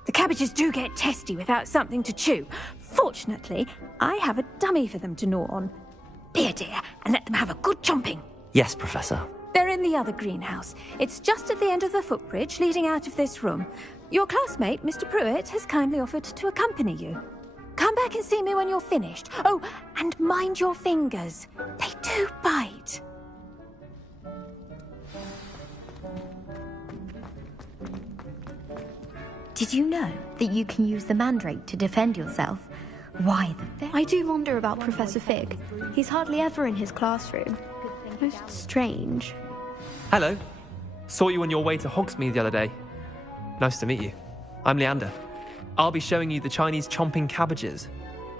The cabbages do get testy without something to chew. Fortunately, I have a dummy for them to gnaw on. Be a dear and let them have a good chomping. Yes, Professor. They're in the other greenhouse. It's just at the end of the footbridge leading out of this room. Your classmate, Mr. Pruitt, has kindly offered to accompany you. Come back and see me when you're finished. Oh, and mind your fingers. They do bite. Did you know that you can use the mandrake to defend yourself? Why the... I do wonder about Professor Fig. He's hardly ever in his classroom. Most strange. Hello. Saw you on your way to Hogsmeade the other day. Nice to meet you. I'm Leander. I'll be showing you the Chinese chomping cabbages.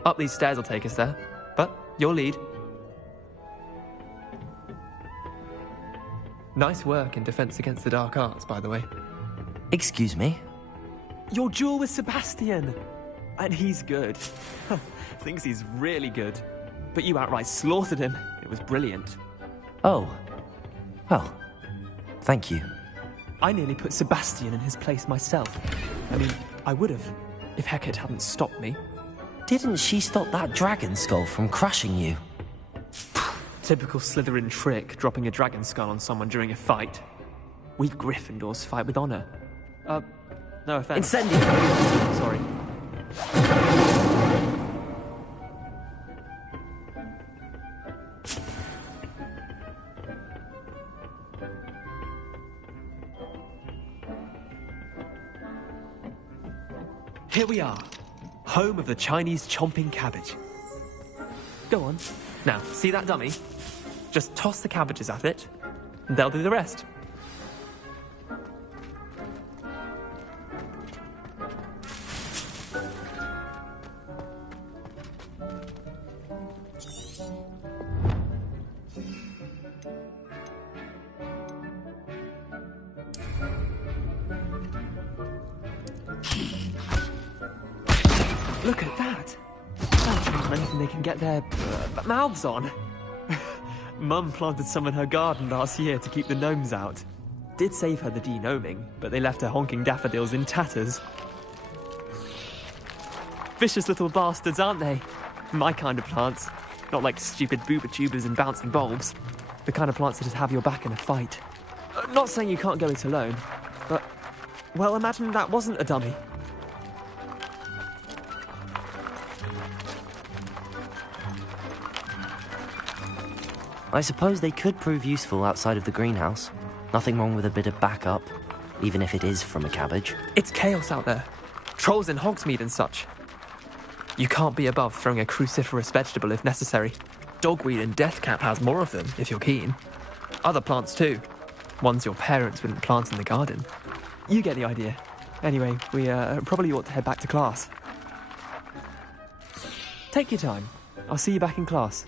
Up these stairs will take us there, but your lead. Nice work in Defense Against the Dark Arts, by the way. Excuse me? Your duel with Sebastian! And he's good. Thinks he's really good. But you outright slaughtered him. It was brilliant. Oh. Well, thank you. I nearly put Sebastian in his place myself. I mean, I would have, if Hecate hadn't stopped me. Didn't she stop that dragon skull from crushing you? Typical Slytherin trick, dropping a dragon skull on someone during a fight. We Gryffindors fight with honor. No offense. Incendio! Sorry. Here we are, home of the Chinese chomping cabbage. Go on. Now, see that dummy? Just toss the cabbages at it, and they'll do the rest. Look at that! That's anything they can get their mouths on. Mum planted some in her garden last year to keep the gnomes out. Did save her the de-gnoming, but they left her honking daffodils in tatters. Vicious little bastards, aren't they? My kind of plants. Not like stupid booba tubers and bouncing bulbs. The kind of plants that just have your back in a fight. Not saying you can't go it alone, but... well, imagine that wasn't a dummy. I suppose they could prove useful outside of the greenhouse. Nothing wrong with a bit of backup, even if it is from a cabbage. It's chaos out there. Trolls in Hogsmeade and such. You can't be above throwing a cruciferous vegetable if necessary. Dogweed and deathcap has more of them, if you're keen. Other plants too. Ones your parents wouldn't plant in the garden. You get the idea. Anyway, we probably ought to head back to class. Take your time. I'll see you back in class.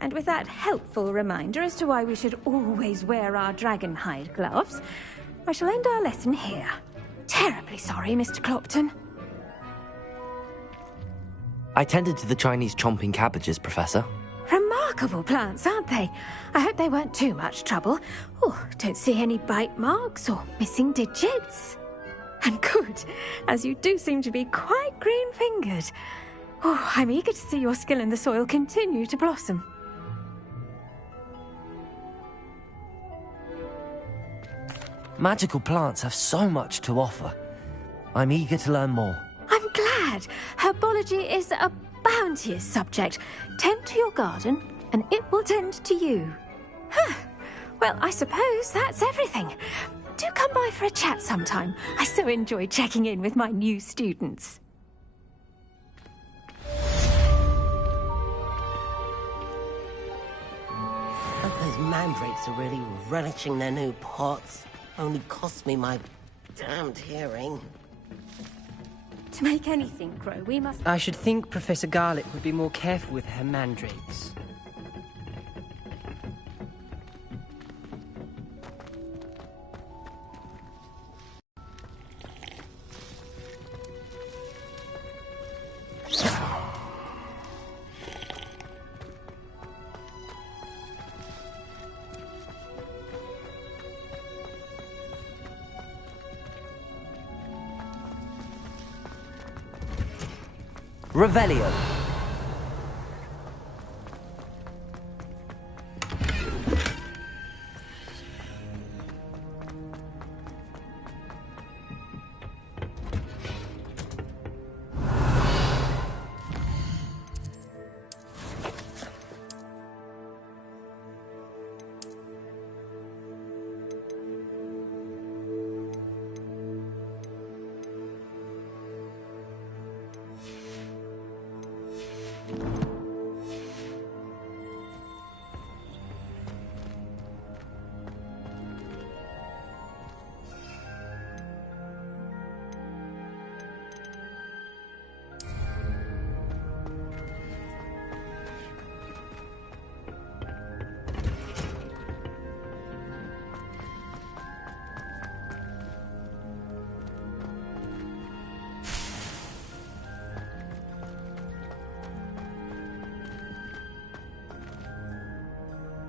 And with that helpful reminder as to why we should always wear our dragon hide gloves, I shall end our lesson here. Terribly sorry, Mr. Clopton. I tended to the Chinese chomping cabbages, Professor. Remarkable plants, aren't they? I hope they weren't too much trouble. Oh, don't see any bite marks or missing digits. And good, as you do seem to be quite green-fingered. Oh, I'm eager to see your skill in the soil continue to blossom. Magical plants have so much to offer. I'm eager to learn more. I'm glad. Herbology is a bounteous subject. Tend to your garden, and it will tend to you. Huh. Well, I suppose that's everything. Do come by for a chat sometime. I so enjoy checking in with my new students. Those mandrakes are really relishing their new pots. Only cost me my damned hearing. To make anything grow, we must... I should think Professor Garlick would be more careful with her mandrakes. Revelio.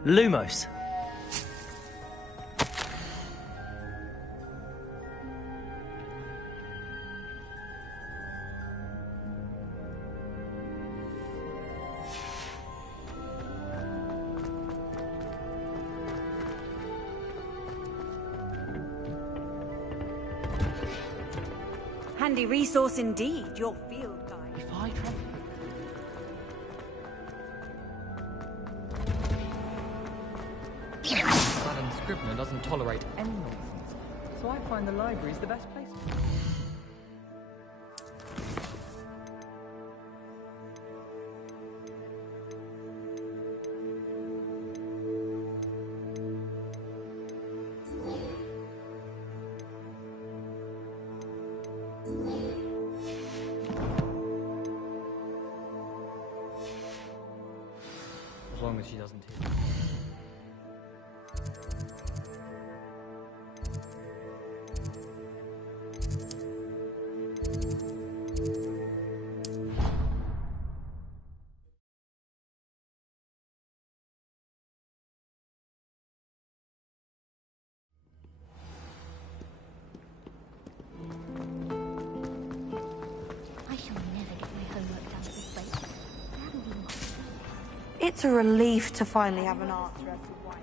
Lumos. handy resource indeed, your field guide. If I try... Madam Scribner doesn't tolerate any nonsense, so I find the library's the best place. As long as she doesn't hear. I shall never get my homework done this way. I haven't even got It's a relief to finally have an answer every while.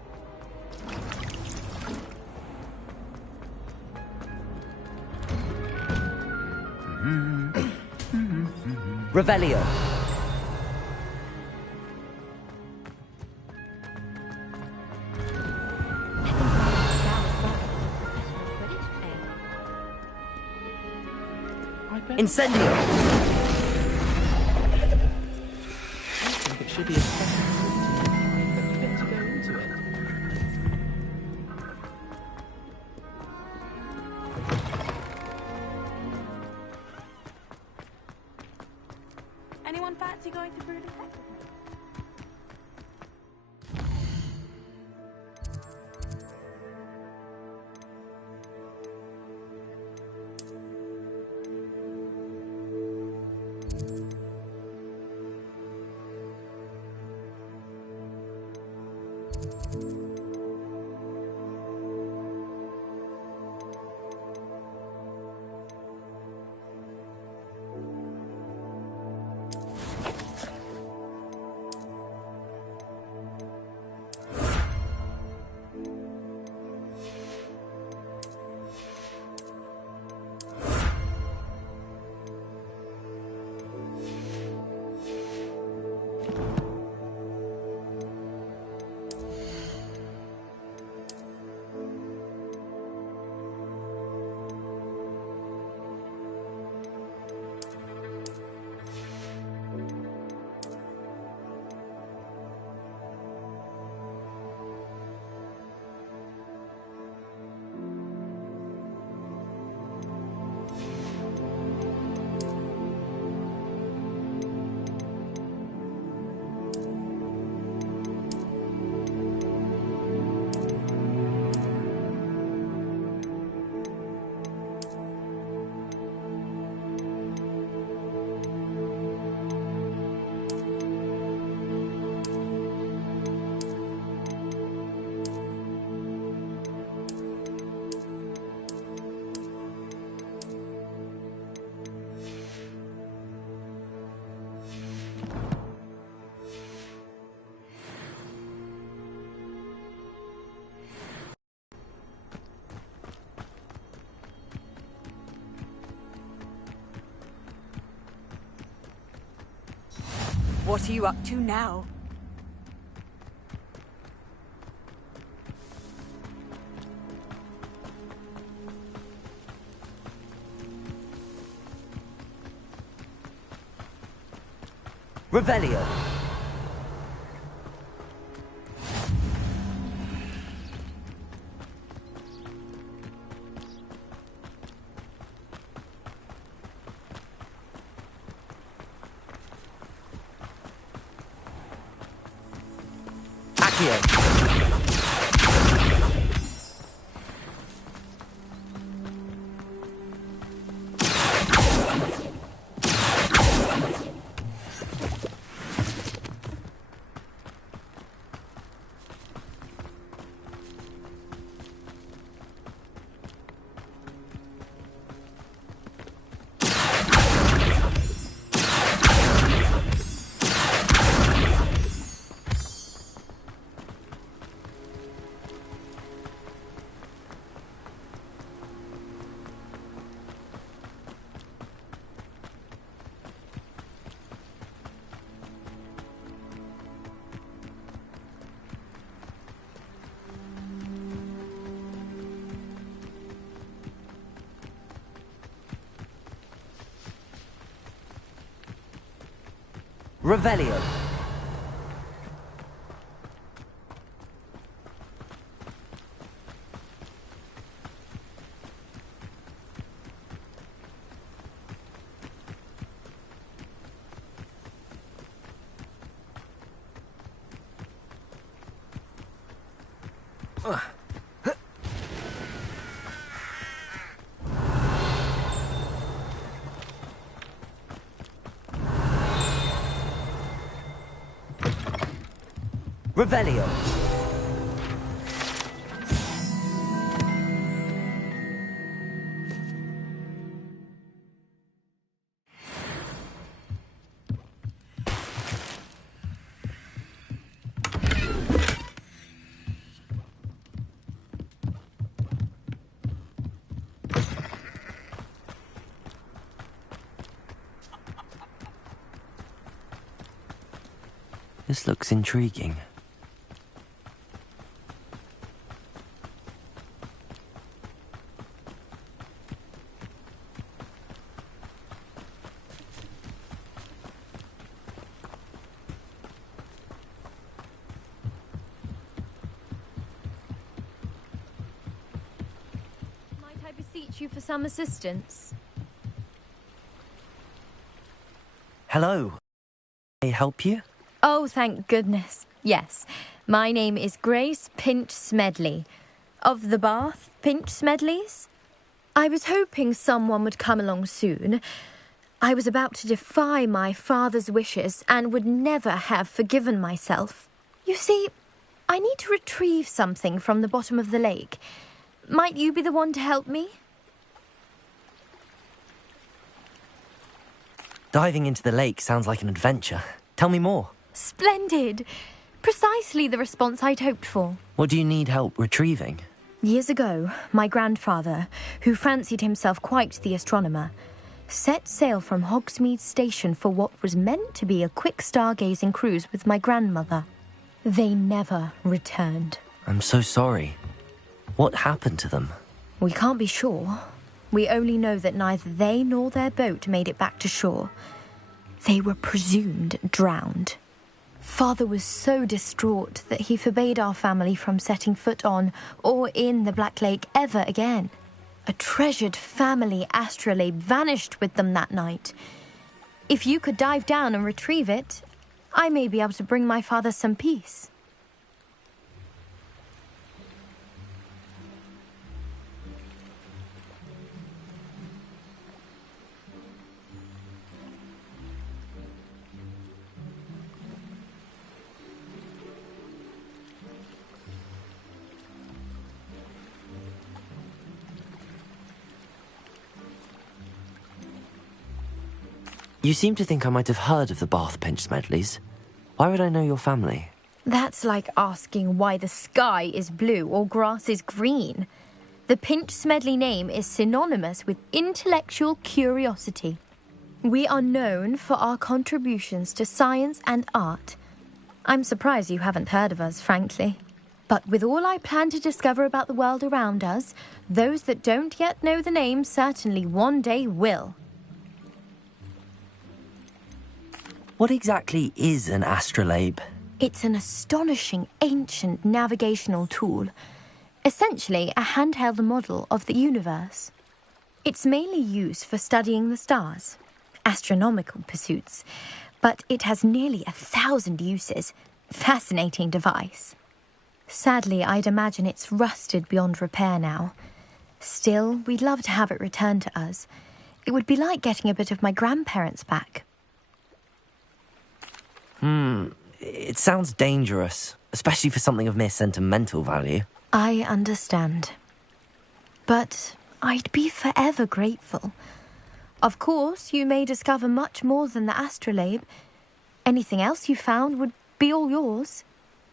Revelio. Incendio. I think it should be a special but you get to go into it. Anyone fancy going to Brew Detective? What are you up to now? Revelio. Revelio. Revelio. This looks intriguing. You for some assistance. Hello. May I help you? Oh, thank goodness. Yes. My name is Grace Pinch Smedley. Of the Bath Pinch Smedleys? I was hoping someone would come along soon. I was about to defy my father's wishes and would never have forgiven myself. You see, I need to retrieve something from the bottom of the lake. Might you be the one to help me? Diving into the lake sounds like an adventure. Tell me more. Splendid! Precisely the response I'd hoped for. What do you need help retrieving? Years ago, my grandfather, who fancied himself quite the astronomer, set sail from Hogsmeade Station for what was meant to be a quick stargazing cruise with my grandmother. They never returned. I'm so sorry. What happened to them? We can't be sure. We only know that neither they nor their boat made it back to shore. They were presumed drowned. Father was so distraught that he forbade our family from setting foot on or in the Black Lake ever again. A treasured family astrolabe vanished with them that night. If you could dive down and retrieve it, I may be able to bring my father some peace. You seem to think I might have heard of the Bath Pinch Smedleys. Why would I know your family? That's like asking why the sky is blue or grass is green. The Pinch Smedley name is synonymous with intellectual curiosity. We are known for our contributions to science and art. I'm surprised you haven't heard of us, frankly. But with all I plan to discover about the world around us, those that don't yet know the name certainly one day will. What exactly is an astrolabe? It's an astonishing ancient navigational tool. Essentially, a handheld model of the universe. It's mainly used for studying the stars, astronomical pursuits, but it has nearly 1,000 uses. Fascinating device. Sadly, I'd imagine it's rusted beyond repair now. Still, we'd love to have it returned to us. It would be like getting a bit of my grandparents back. It sounds dangerous, especially for something of mere sentimental value. I understand. But I'd be forever grateful. Of course, you may discover much more than the astrolabe. Anything else you found would be all yours.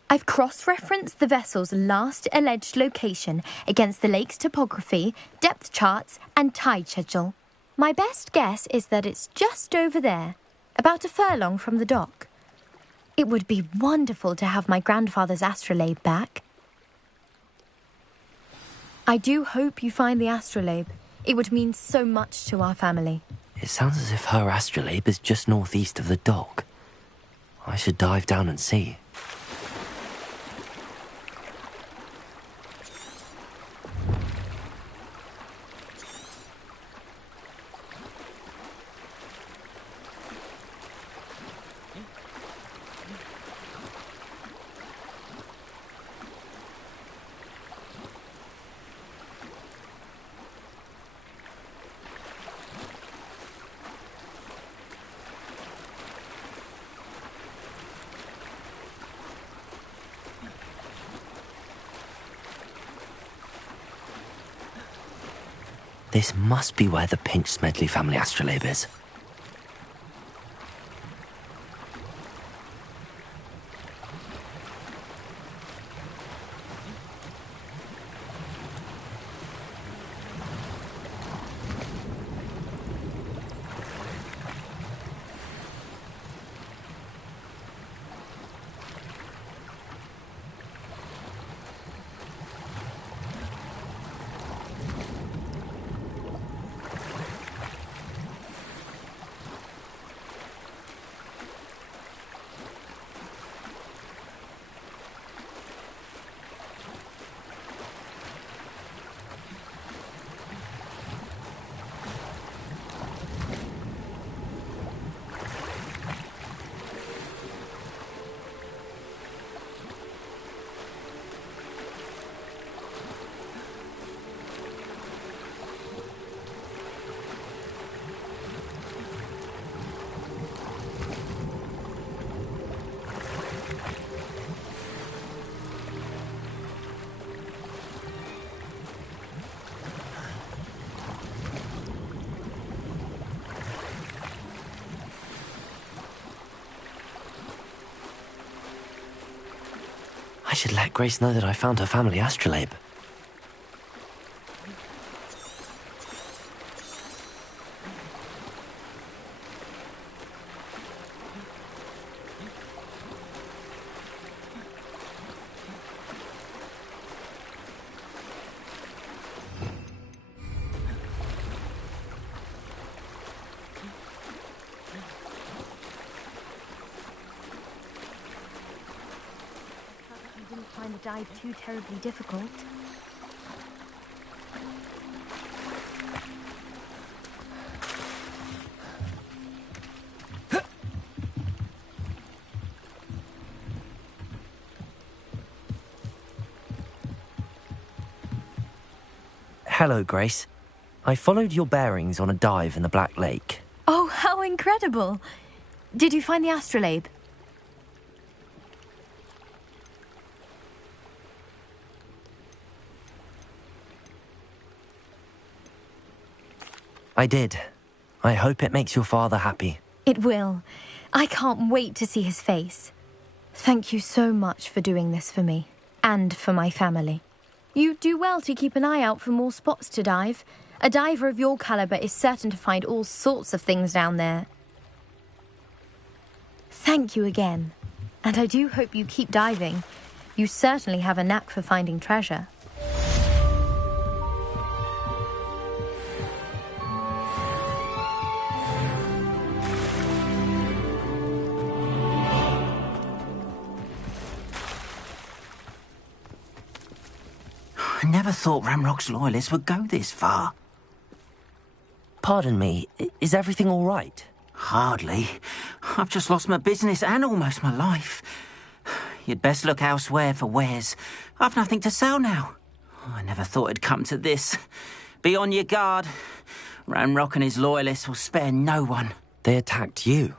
I've cross-referenced the vessel's last alleged location against the lake's topography, depth charts, and tide schedule. My best guess is that it's just over there, about a furlong from the dock. It would be wonderful to have my grandfather's astrolabe back. I do hope you find the astrolabe. It would mean so much to our family. It sounds as if her astrolabe is just northeast of the dock. I should dive down and see. This must be where the Pinch Smedley family astrolabe is. I should let Grace know that I found her family astrolabe. Find the dive too terribly difficult. Hello, Grace. I followed your bearings on a dive in the Black Lake. Oh, how incredible! Did you find the astrolabe? I did. I hope it makes your father happy. It will. I can't wait to see his face. Thank you so much for doing this for me, and for my family. You do well to keep an eye out for more spots to dive. A diver of your caliber is certain to find all sorts of things down there. Thank you again. And I do hope you keep diving. You certainly have a knack for finding treasure. I never thought Ramrock's loyalists would go this far. Pardon me, is everything all right? Hardly. I've just lost my business and almost my life. You'd best look elsewhere for wares. I've nothing to sell now. I never thought it'd come to this. Be on your guard. Ramrock and his loyalists will spare no one. They attacked you?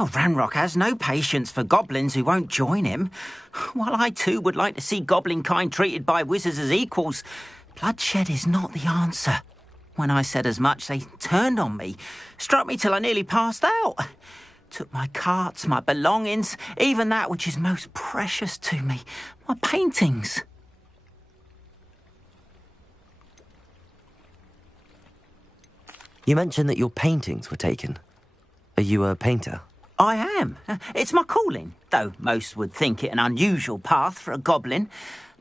Oh, Ramrock has no patience for goblins who won't join him. While I too would like to see goblin kind treated by wizards as equals, bloodshed is not the answer. When I said as much, they turned on me, struck me till I nearly passed out. Took my carts, my belongings, even that which is most precious to me, my paintings. You mentioned that your paintings were taken. Are you a painter? I am. It's my calling, though most would think it an unusual path for a goblin.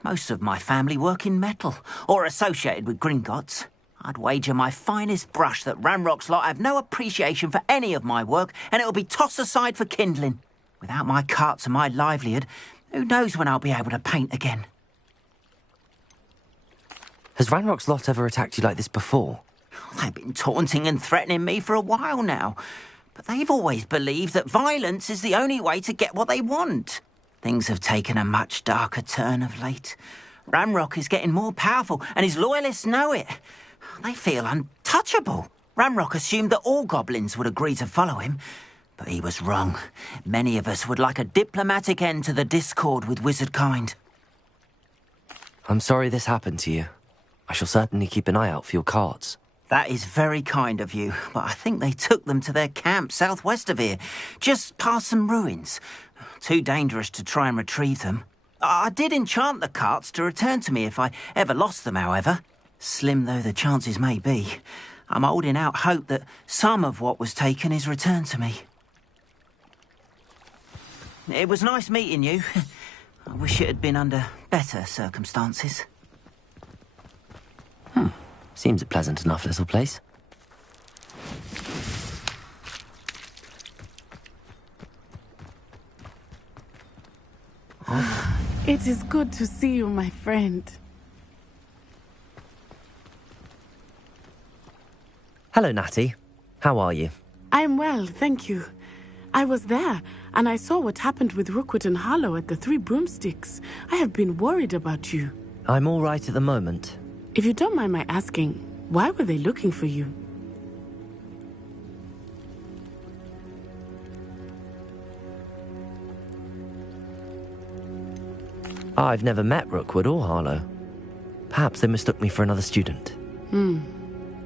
Most of my family work in metal, or associated with Gringotts. I'd wager my finest brush that Ramrock's lot have no appreciation for any of my work, and it'll be tossed aside for kindling. Without my carts and my livelihood, who knows when I'll be able to paint again? Has Ranrock's lot ever attacked you like this before? They've been taunting and threatening me for a while now. But they've always believed that violence is the only way to get what they want. Things have taken a much darker turn of late. Ranrock is getting more powerful, and his loyalists know it. They feel untouchable. Ranrock assumed that all goblins would agree to follow him, but he was wrong. Many of us would like a diplomatic end to the discord with wizard kind. I'm sorry this happened to you. I shall certainly keep an eye out for your carts. That is very kind of you, but I think they took them to their camp southwest of here, just past some ruins. Too dangerous to try and retrieve them. I did enchant the carts to return to me if I ever lost them, however. Slim though the chances may be, I'm holding out hope that some of what was taken is returned to me. It was nice meeting you. I wish it had been under better circumstances. Seems a pleasant enough little place. It is good to see you, my friend. Hello, Natty. How are you? I'm well, thank you. I was there, and I saw what happened with Rookwood and Harlow at the Three Broomsticks. I have been worried about you. I'm all right at the moment. If you don't mind my asking, why were they looking for you? I've never met Rookwood or Harlow. Perhaps they mistook me for another student.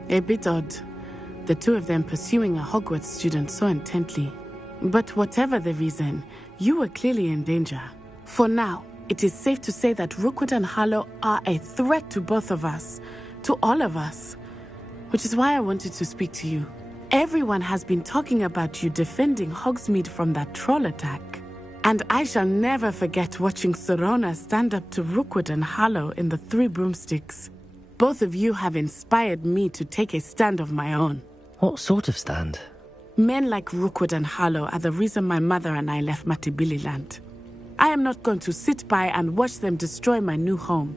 A bit odd. The two of them pursuing a Hogwarts student so intently. But whatever the reason, you were clearly in danger. For now, it is safe to say that Rookwood and Harlow are a threat to both of us, to all of us. Which is why I wanted to speak to you. Everyone has been talking about you defending Hogsmeade from that troll attack. And I shall never forget watching Sorona stand up to Rookwood and Harlow in the Three Broomsticks. Both of you have inspired me to take a stand of my own. What sort of stand? Men like Rookwood and Harlow are the reason my mother and I left Matibili Land. I am not going to sit by and watch them destroy my new home.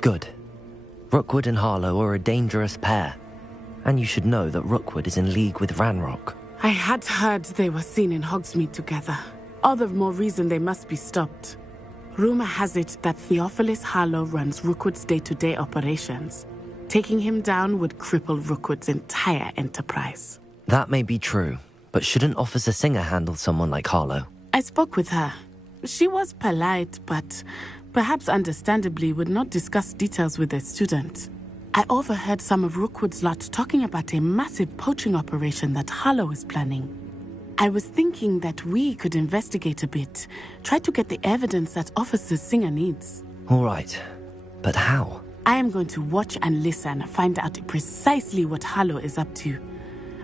Good. Rookwood and Harlow are a dangerous pair. And you should know that Rookwood is in league with Ranrock. I had heard they were seen in Hogsmeade together. All the more reason they must be stopped. Rumor has it that Theophilus Harlow runs Rookwood's day-to-day operations. Taking him down would cripple Rookwood's entire enterprise. That may be true, but shouldn't Officer Singer handle someone like Harlow? I spoke with her. She was polite, but perhaps understandably would not discuss details with a student. I overheard some of Rookwood's lot talking about a massive poaching operation that Harlow is planning. I was thinking that we could investigate a bit, try to get the evidence that Officer Singer needs. All right, but how? I am going to watch and listen, find out precisely what Harlow is up to.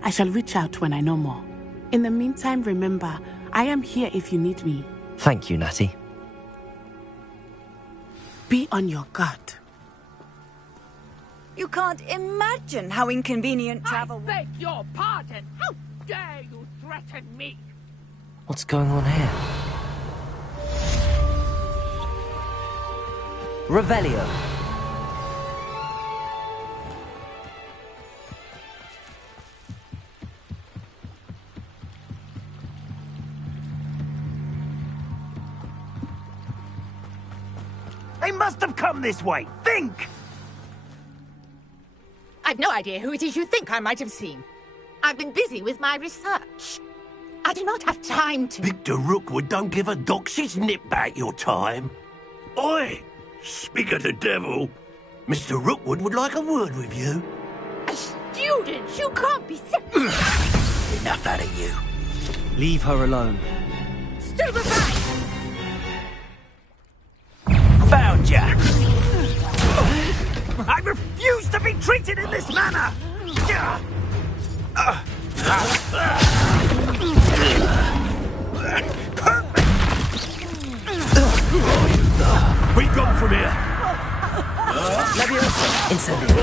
I shall reach out when I know more. In the meantime, remember, I am here if you need me. Thank you, Natty. Be on your guard. You can't imagine how inconvenient travel... I beg your pardon! How dare you threaten me? What's going on here? Revelio. They must have come this way. Think! I've no idea who it is you think I might have seen. I've been busy with my research. I do not have time to... Victor Rookwood don't give a doxy's nip back your time. Oi! Speak of the devil. Mr. Rookwood would like a word with you. A student? You can't be serious. Enough out of you. Leave her alone. Stand aside! Found ya! I refuse to be treated in this manner! We gone from here. Leviosa, incendio.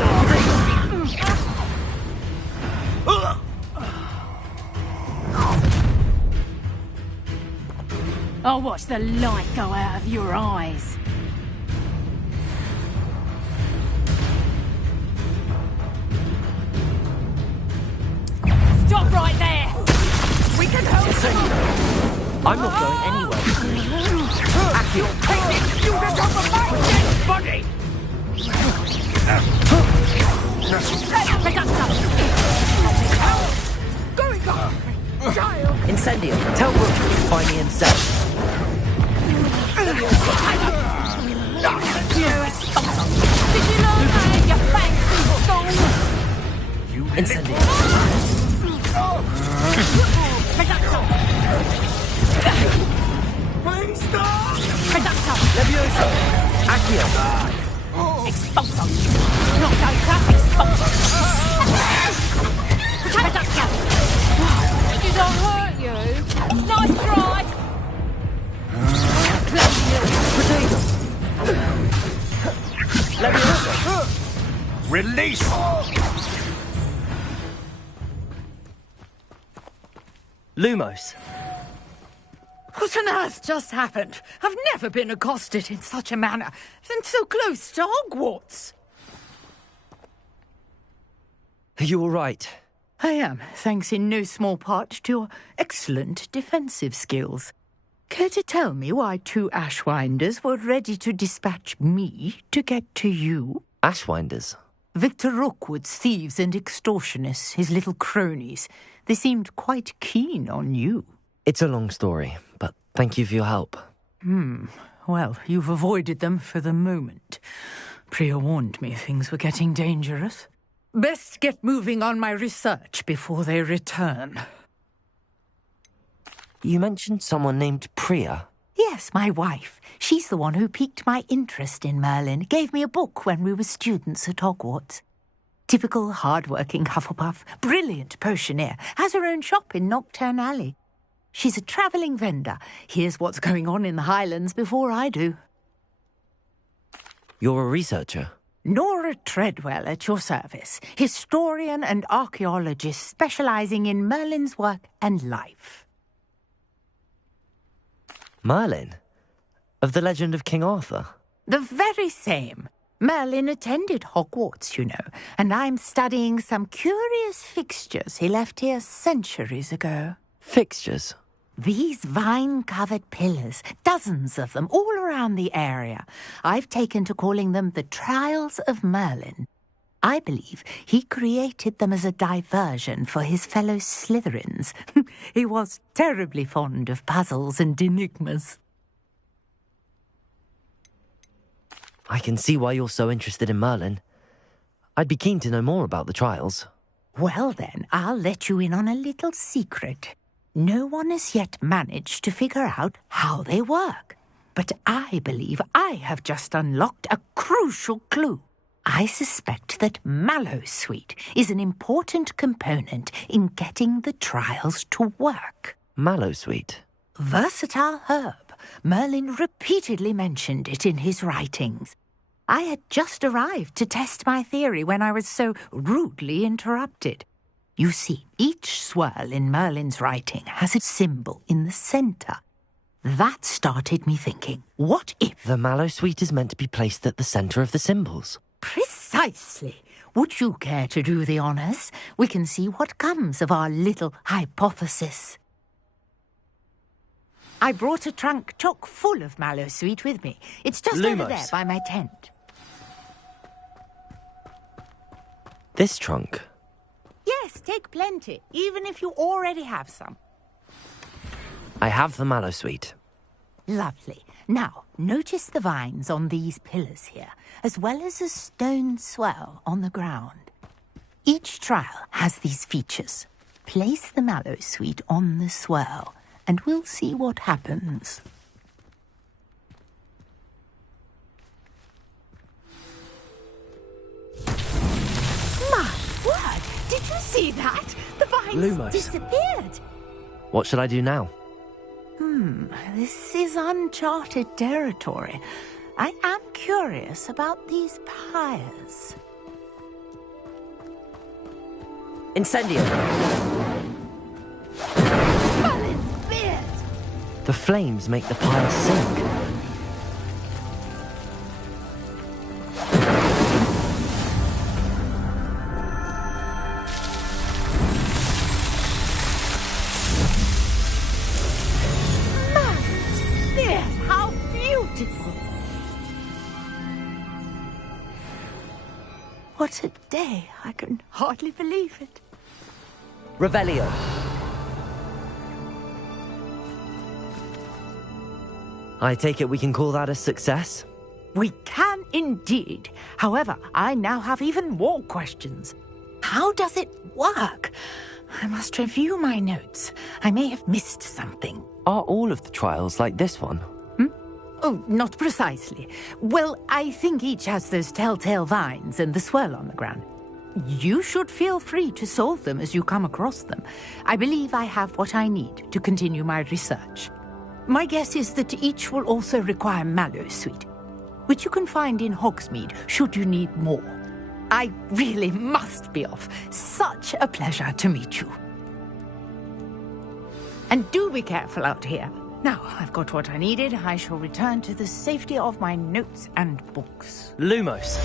I'll watch the light go out of your eyes. Stop right there! We can help you! I'm not going anywhere. Accio, take this unit off of my dead body! Going on! Child! Incendio, tell Rook to find me himself. Did you know that, you fancy stone? Incendio. Please stop! Levioso! Accio! Expulso! Not over, expulso! Did I hurt you? Nice try! Levioso! Release! Lumos. What on earth just happened? I've never been accosted in such a manner, and so close to Hogwarts. Are you all right? I am, thanks in no small part to your excellent defensive skills. Care to tell me why 2 Ashwinders were ready to dispatch me to get to you? Ashwinders? Victor Rookwood's thieves and extortionists, his little cronies. They seemed quite keen on you. It's a long story, but thank you for your help. Well, you've avoided them for the moment. Priya warned me things were getting dangerous. Best get moving on my research before they return. You mentioned someone named Priya. Yes, my wife. She's the one who piqued my interest in Merlin. Gave me a book when we were students at Hogwarts. Typical hard-working Hufflepuff, brilliant potioneer, has her own shop in Nocturne Alley. She's a travelling vendor. Hears what's going on in the Highlands before I do. You're a researcher? Nora Treadwell at your service, historian and archaeologist specialising in Merlin's work and life. Merlin? Of the legend of King Arthur? The very same. Merlin attended Hogwarts, you know, and I'm studying some curious fixtures he left here centuries ago. Fixtures? These vine-covered pillars, dozens of them, all around the area. I've taken to calling them the Trials of Merlin. I believe he created them as a diversion for his fellow Slytherins. He was terribly fond of puzzles and enigmas. I can see why you're so interested in Merlin. I'd be keen to know more about the trials. Well then, I'll let you in on a little secret. No one has yet managed to figure out how they work. But I believe I have just unlocked a crucial clue. I suspect that Mallowsweet is an important component in getting the trials to work. Mallowsweet? Versatile herb. Merlin repeatedly mentioned it in his writings. I had just arrived to test my theory when I was so rudely interrupted. You see, each swirl in Merlin's writing has a symbol in the centre. That started me thinking, what if... The Mallowsweet is meant to be placed at the centre of the symbols. Precisely. Would you care to do the honours? We can see what comes of our little hypothesis. I brought a trunk chock full of Mallowsweet with me. It's just over there by my tent. This trunk? Yes, take plenty, even if you already have some. I have the Mallowsweet. Lovely. Now, notice the vines on these pillars here, as well as a stone swell on the ground. Each trial has these features. Place the Mallowsweet on the swell, and we'll see what happens. My word! Did you see that? The vines Lumos. disappeared. What should I do now? This is uncharted territory. I am curious about these pyres. Incendio! Merlin's beard! The flames make the pile sink. Yes, how beautiful! What a day. I can hardly believe it. Revelio. I take it we can call that a success? We can indeed. However, I now have even more questions. How does it work? I must review my notes. I may have missed something. Are all of the trials like this one? Oh, not precisely. Well, I think each has those telltale vines and the swirl on the ground. You should feel free to solve them as you come across them. I believe I have what I need to continue my research. My guess is that each will also require mallow sweet, which you can find in Hogsmeade should you need more. I really must be off. Such a pleasure to meet you. And do be careful out here. Now, I've got what I needed. I shall return to the safety of my notes and books. Lumos.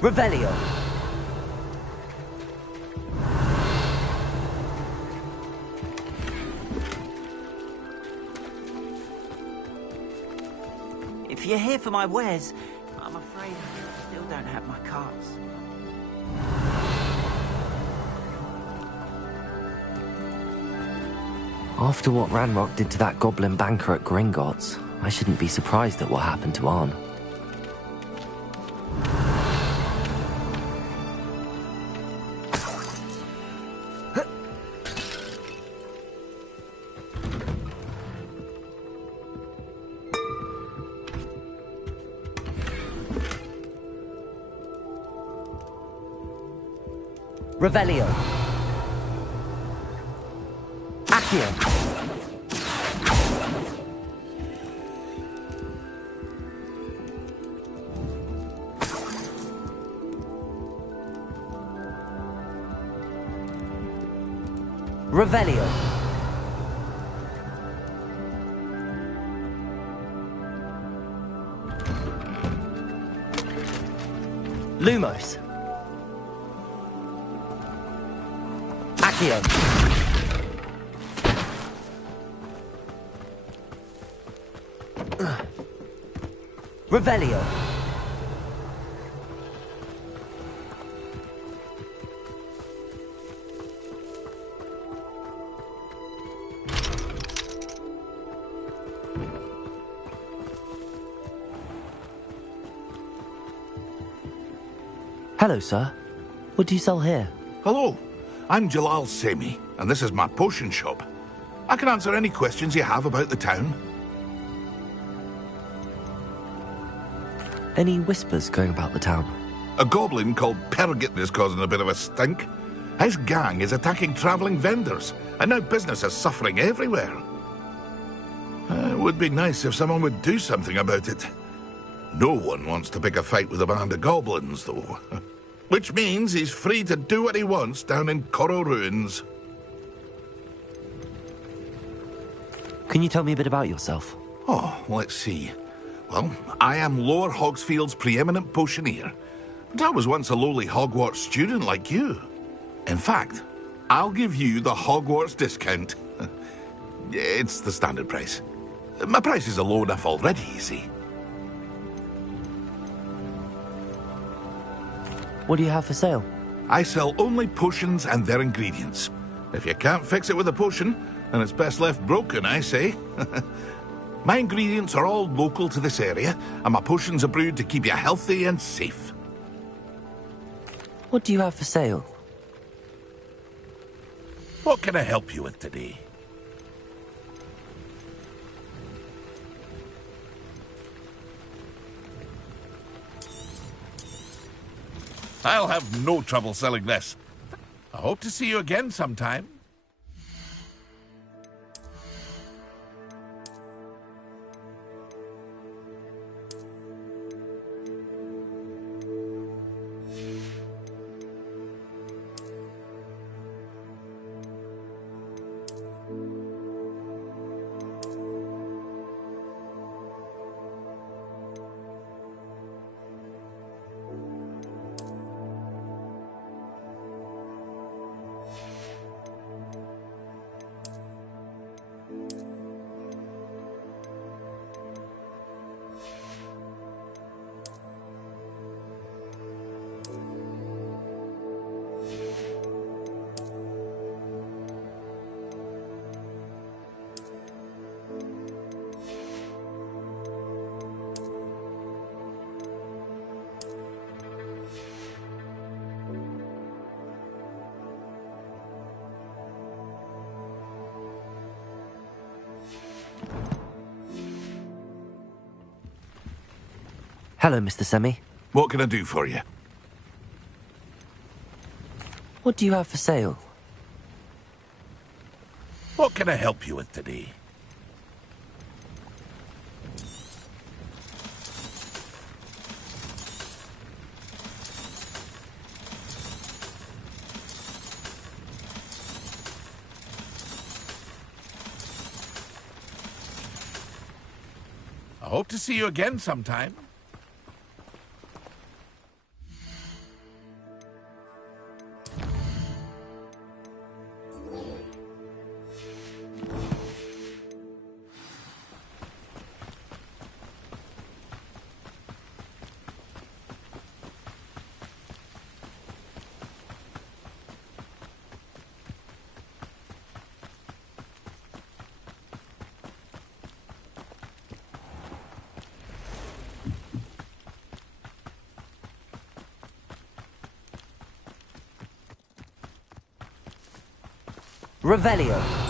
Revelio. If you're here for my wares, I'm afraid I still don't have my cards. After what Ranrock did to that goblin banker at Gringotts, I shouldn't be surprised at what happened to Arn. Revelio. Accio. Revelio. Lumos. Accio. Revelio. Hello, sir. What do you sell here? Hello, I'm Jalal Semi, and this is my potion shop. I can answer any questions you have about the town. Any whispers going about the town? A goblin called Pergit is causing a bit of a stink. His gang is attacking travelling vendors, and now business is suffering everywhere. It would be nice if someone would do something about it. No one wants to pick a fight with a band of goblins, though. Which means he's free to do what he wants down in Coral Ruins. Can you tell me a bit about yourself? Oh, let's see. Well, I am Lower Hogsfield's preeminent potioneer. But I was once a lowly Hogwarts student like you. In fact, I'll give you the Hogwarts discount. It's the standard price. My prices are low enough already, you see. What do you have for sale? I sell only potions and their ingredients. If you can't fix it with a potion, then it's best left broken, I say. My ingredients are all local to this area, and my potions are brewed to keep you healthy and safe. What do you have for sale? What can I help you with today? I'll have no trouble selling this. I hope to see you again sometime. Hello, Mr. Semi. What can I do for you? What do you have for sale? What can I help you with today? I hope to see you again sometime. Revelio.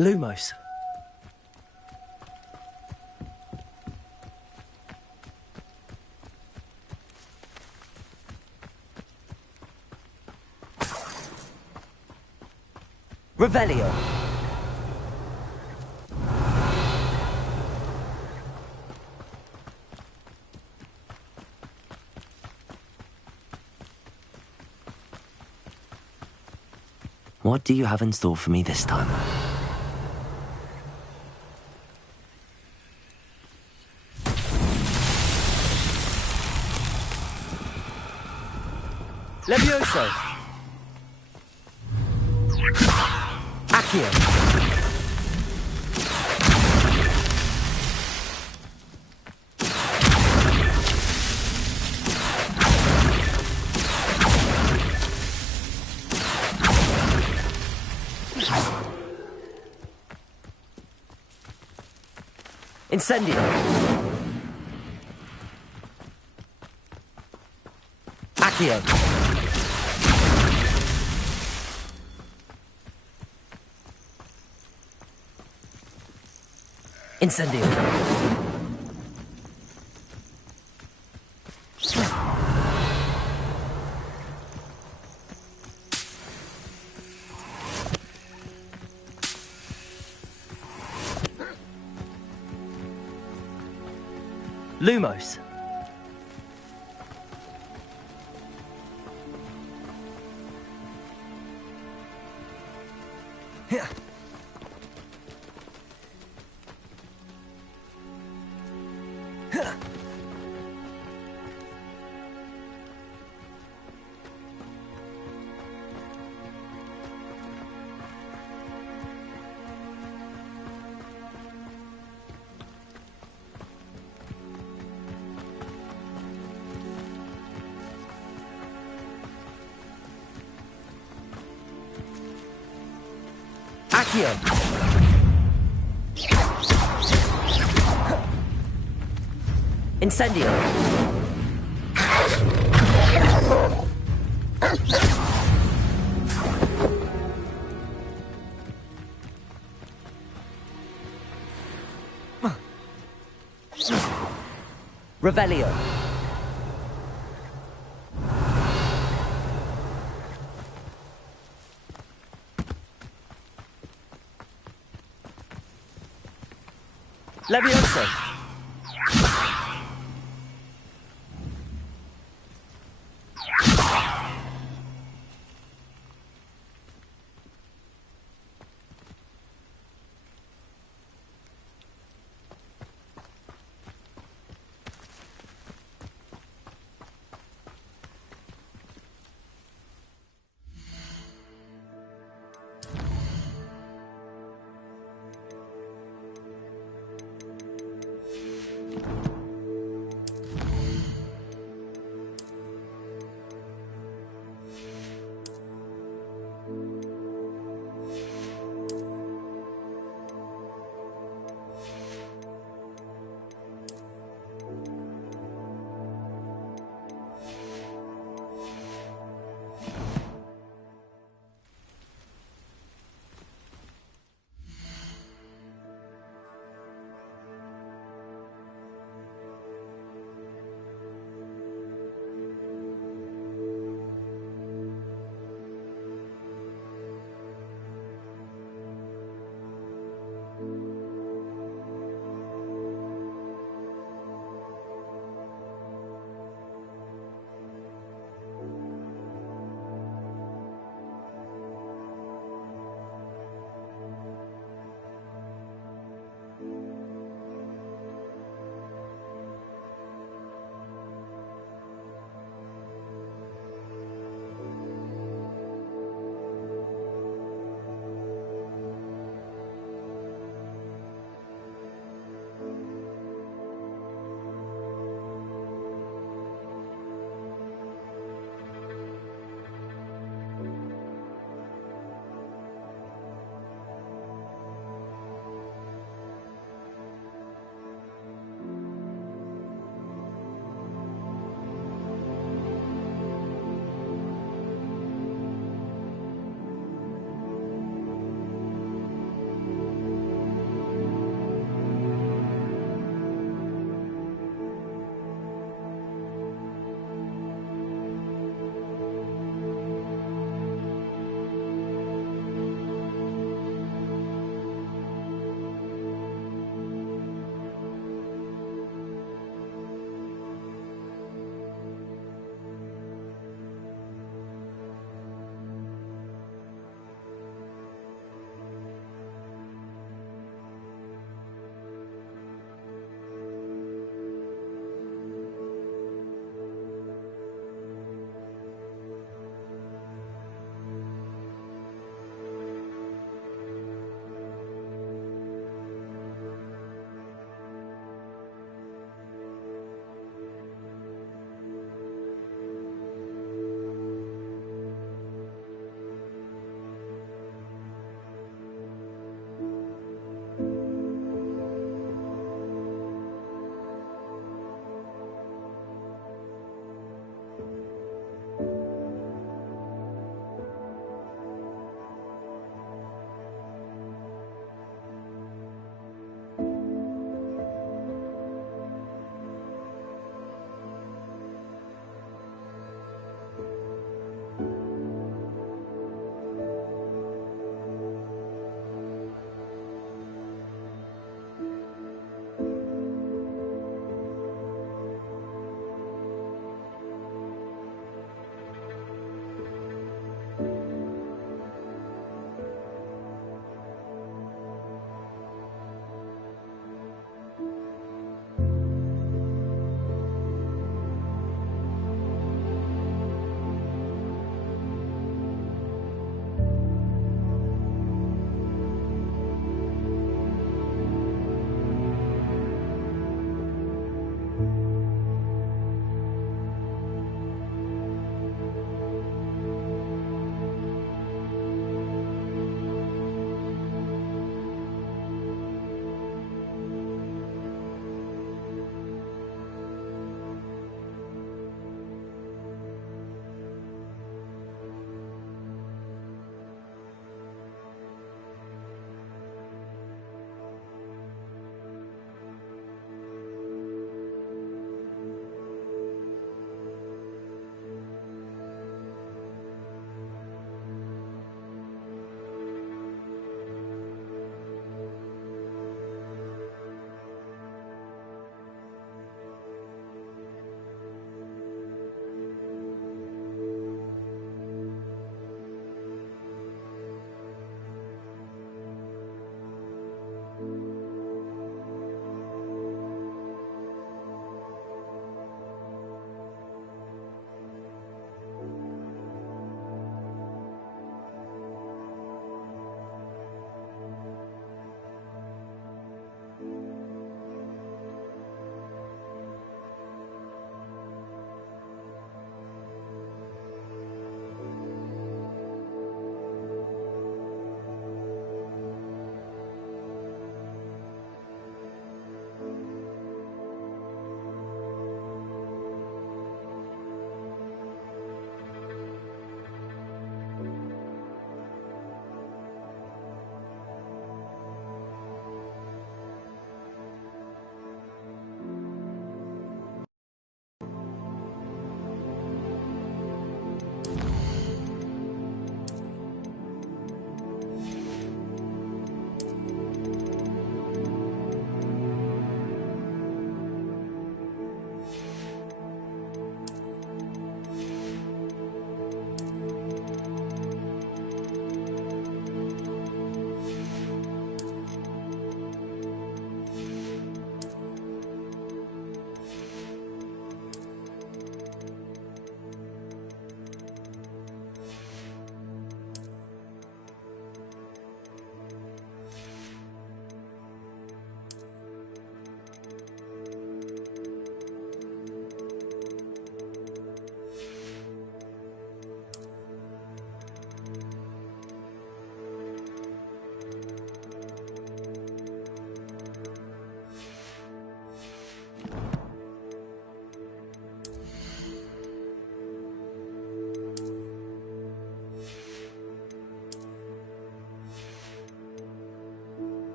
Lumos. Revelio. What do you have in store for me this time? Levioso. Accio. Incendio. Accio. Incendio. Lumos. Accio! Incendio! Revelio! Leviosa!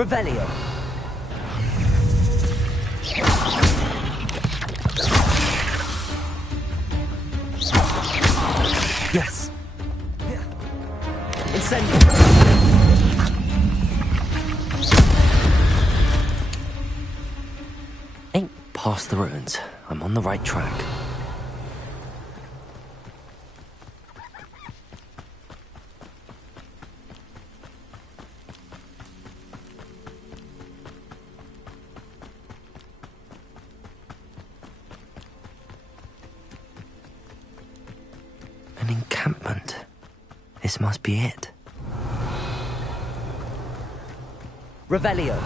Revelio. Yes. Incendio. Ain't past the ruins. I'm on the right track. An encampment. This must be it. Revelio.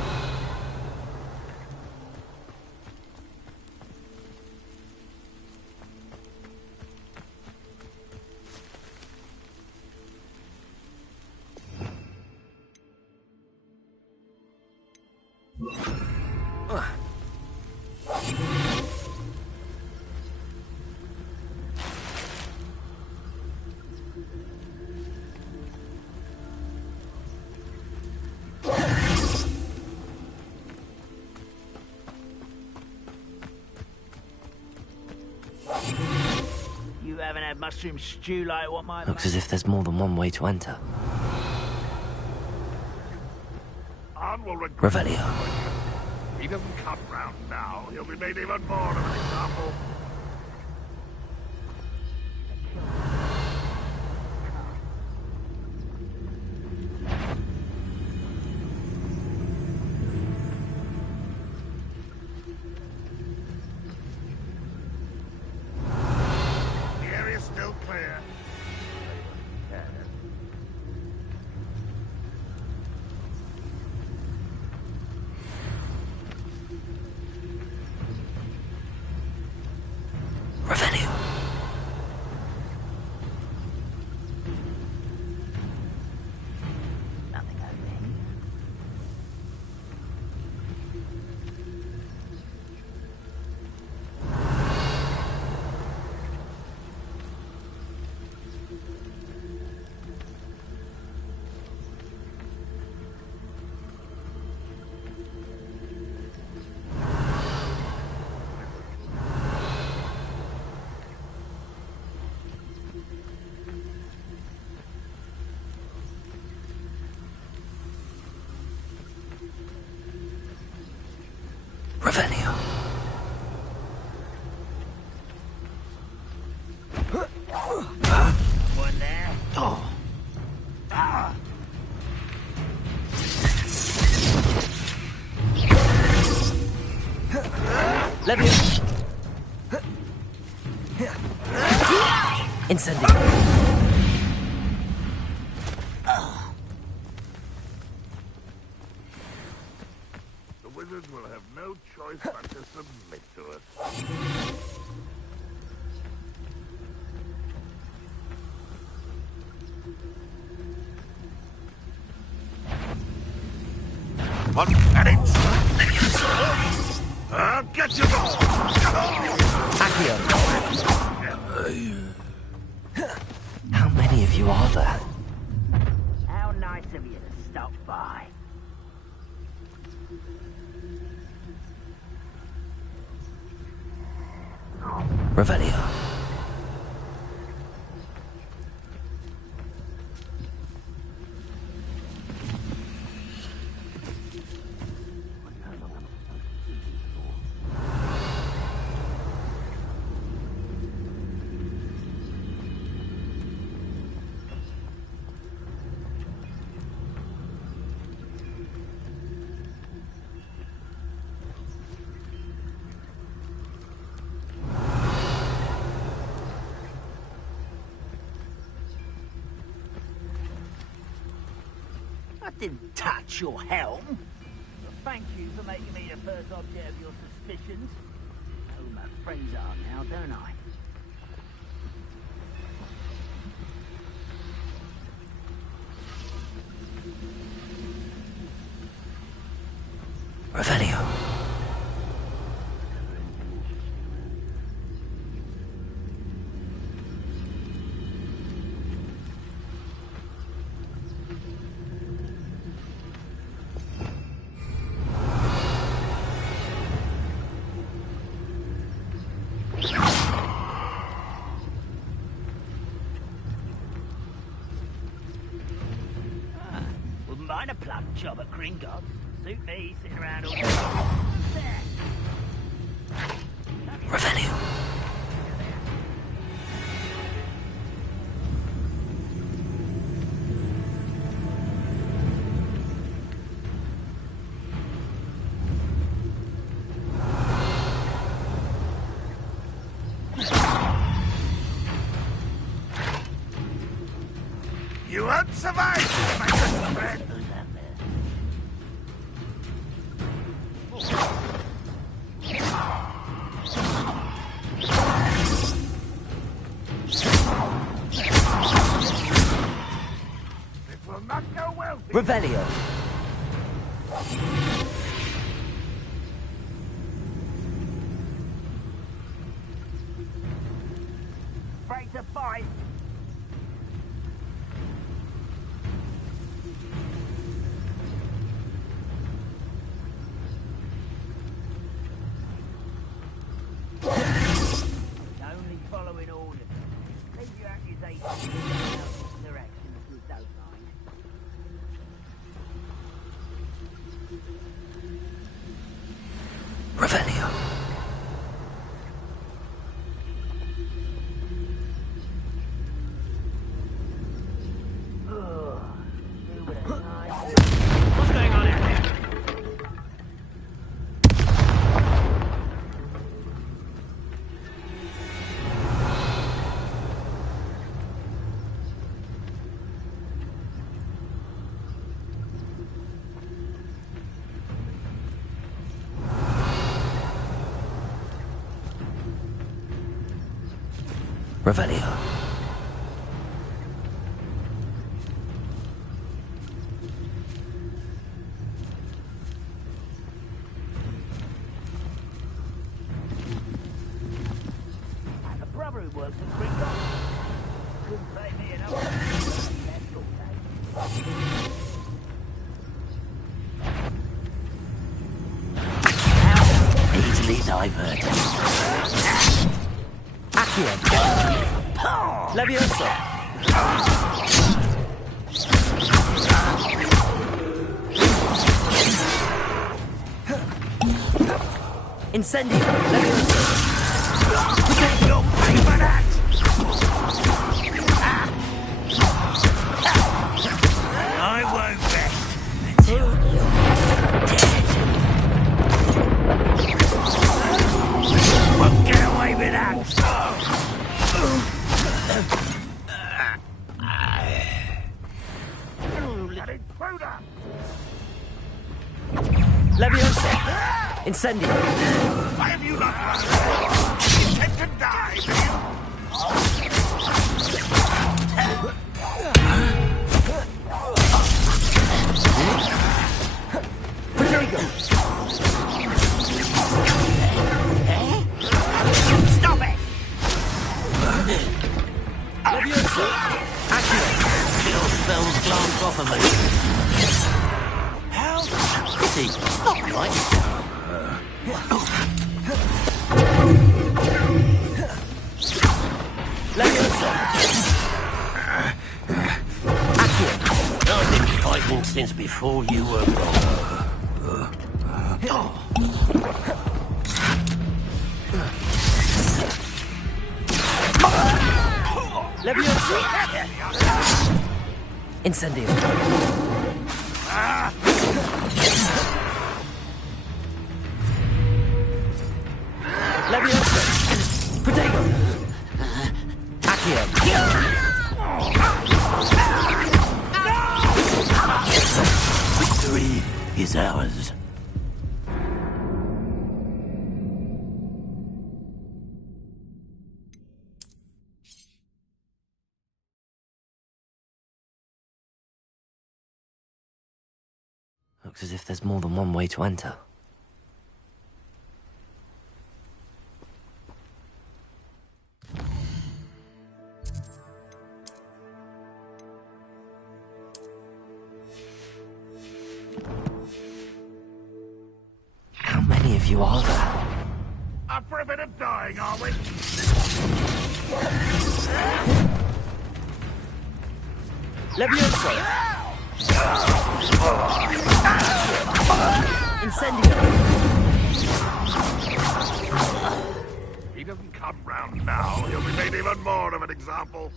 You haven't had mushroom stew like what my... Looks as if there's more than one way to enter. Revelio. He doesn't come round now. He'll be made even more of an example. The area's still clear. Revelio. Nothing over here. Revelio. One there. Oh. Ah. Levio. Incendio. The wizards will have no choice but to submit to us. One minute! I'll get you all! Accio. How many of you are there? How nice of you to stop by. Revelio. I didn't touch your helm. Well, thank you for making me the first object of your suspicions. I know who my friends are now, don't I? Revelio. a plug job at Gringotts. Suit me, sitting around all day. Revelio. You won't survive, my good friend. It will not go well. Revelio. Afraid to fight. Only following orders. Leave your accusations in the direction if you don't mind. Revelio. What's going on out there? Revelio. A brother who works at Gringotts. Couldn't pay me enough. Easily diverted. Accio. Levioso. Incendio. Levioso. You'll pay for that! I won't rest until you're dead. Won't get away with that! Intruder! Levioso. Incendio. Why have you not run? You intend to die, do you? Protego. Stop it! Levioso. Accio. Your spells glance off of me. How? Pity. Not right. Levioso. Accio. I've been fighting since before you were born. Levioso. Incendio. Levioso. Protego. Accio. Victory is ours. Looks as if there's more than one way to enter. How many of you are there? Up for a bit of dying, are we? Levioso! Incendio! If he doesn't come round now, he'll be made even more of an example.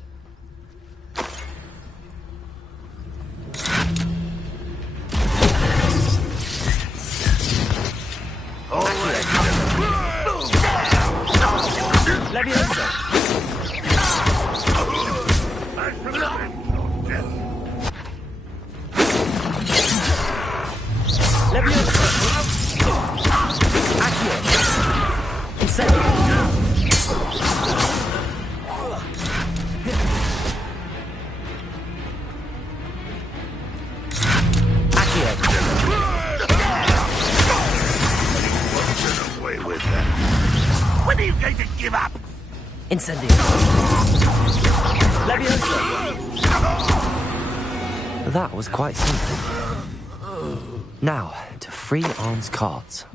When are you going to give up? Incendio. Leviosa. That was quite simple. Now, to free Arn's cards.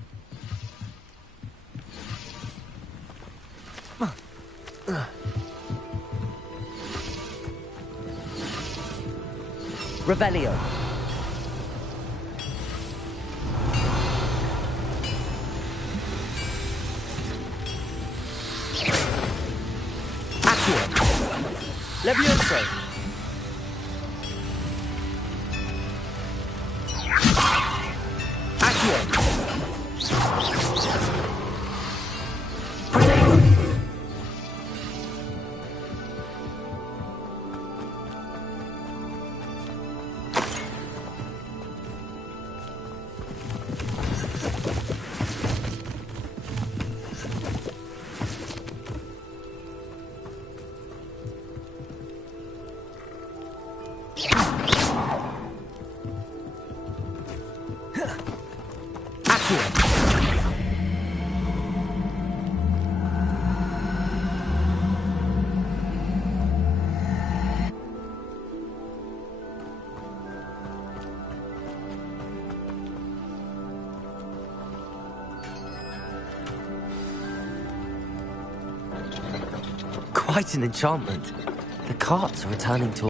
Revelio. Levioso. Accio. Protego. Quite an enchantment. The carts are returning to...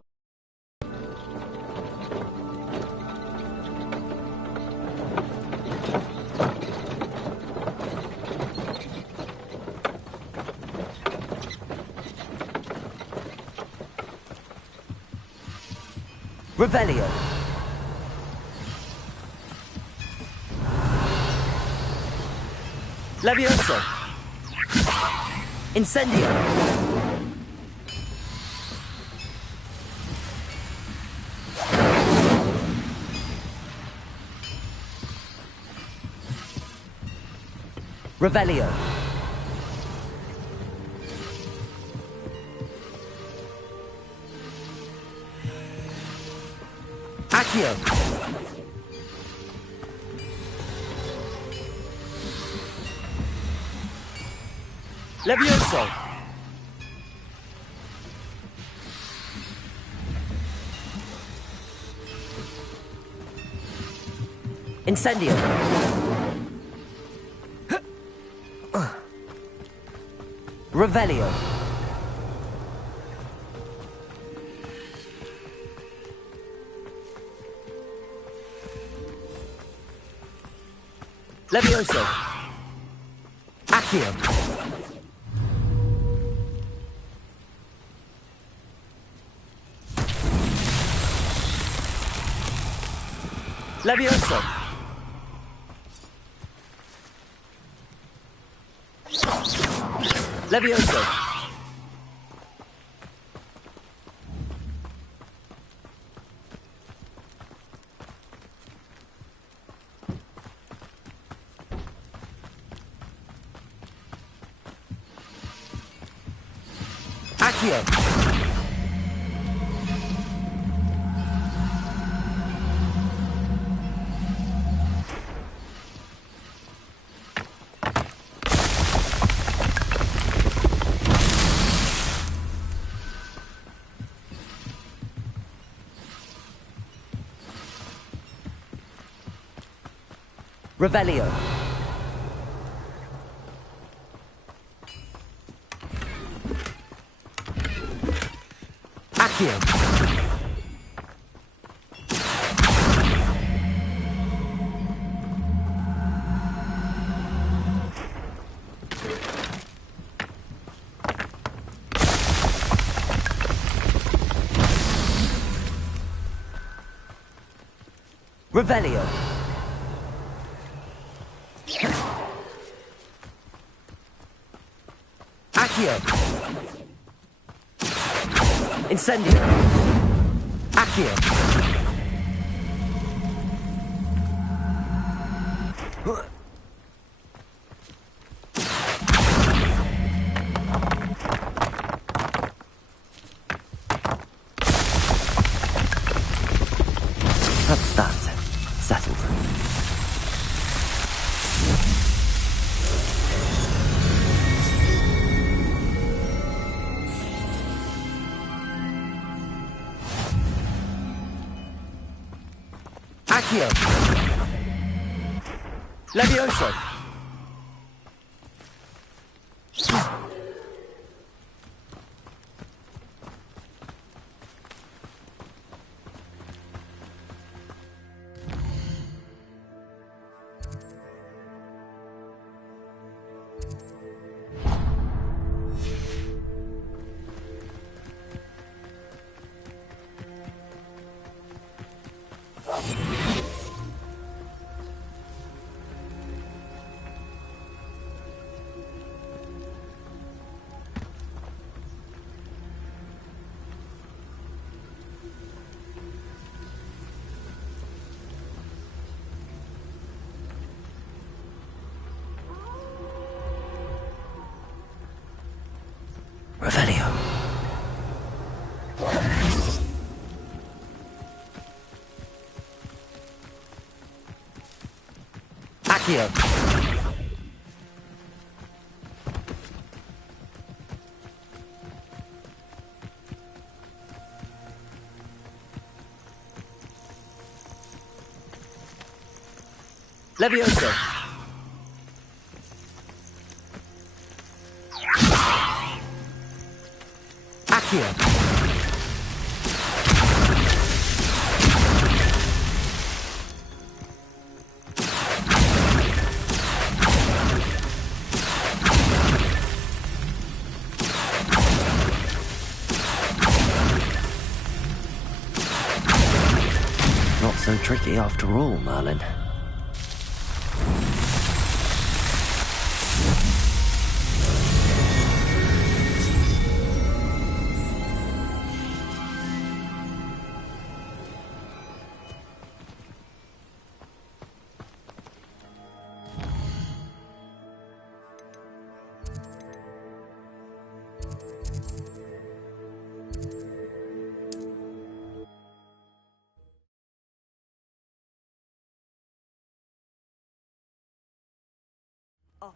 Revelio. Levioso. Incendio. Revelio. Accio. Levioso. Incendio. Revelio. Levioso. Accio. Levioso. Levioso. Accio. Revelio. Accio. Revelio. Accio. Incendio. Accio. That's that. Settled. Accio. Levioso. Revelio. Accio. Levioso. Accio. Not so tricky after all, Merlin.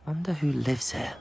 Wonder who lives here.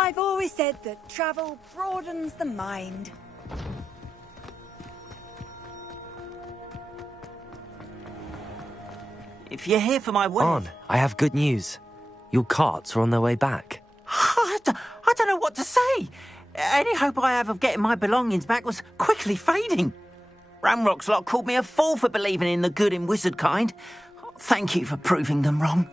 I've always said that travel broadens the mind. If you're here for my wedding... On, I have good news. Your carts are on their way back. I don't know what to say. Any hope I have of getting my belongings back was quickly fading. Ramrock's lot called me a fool for believing in the good in wizard kind. Thank you for proving them wrong.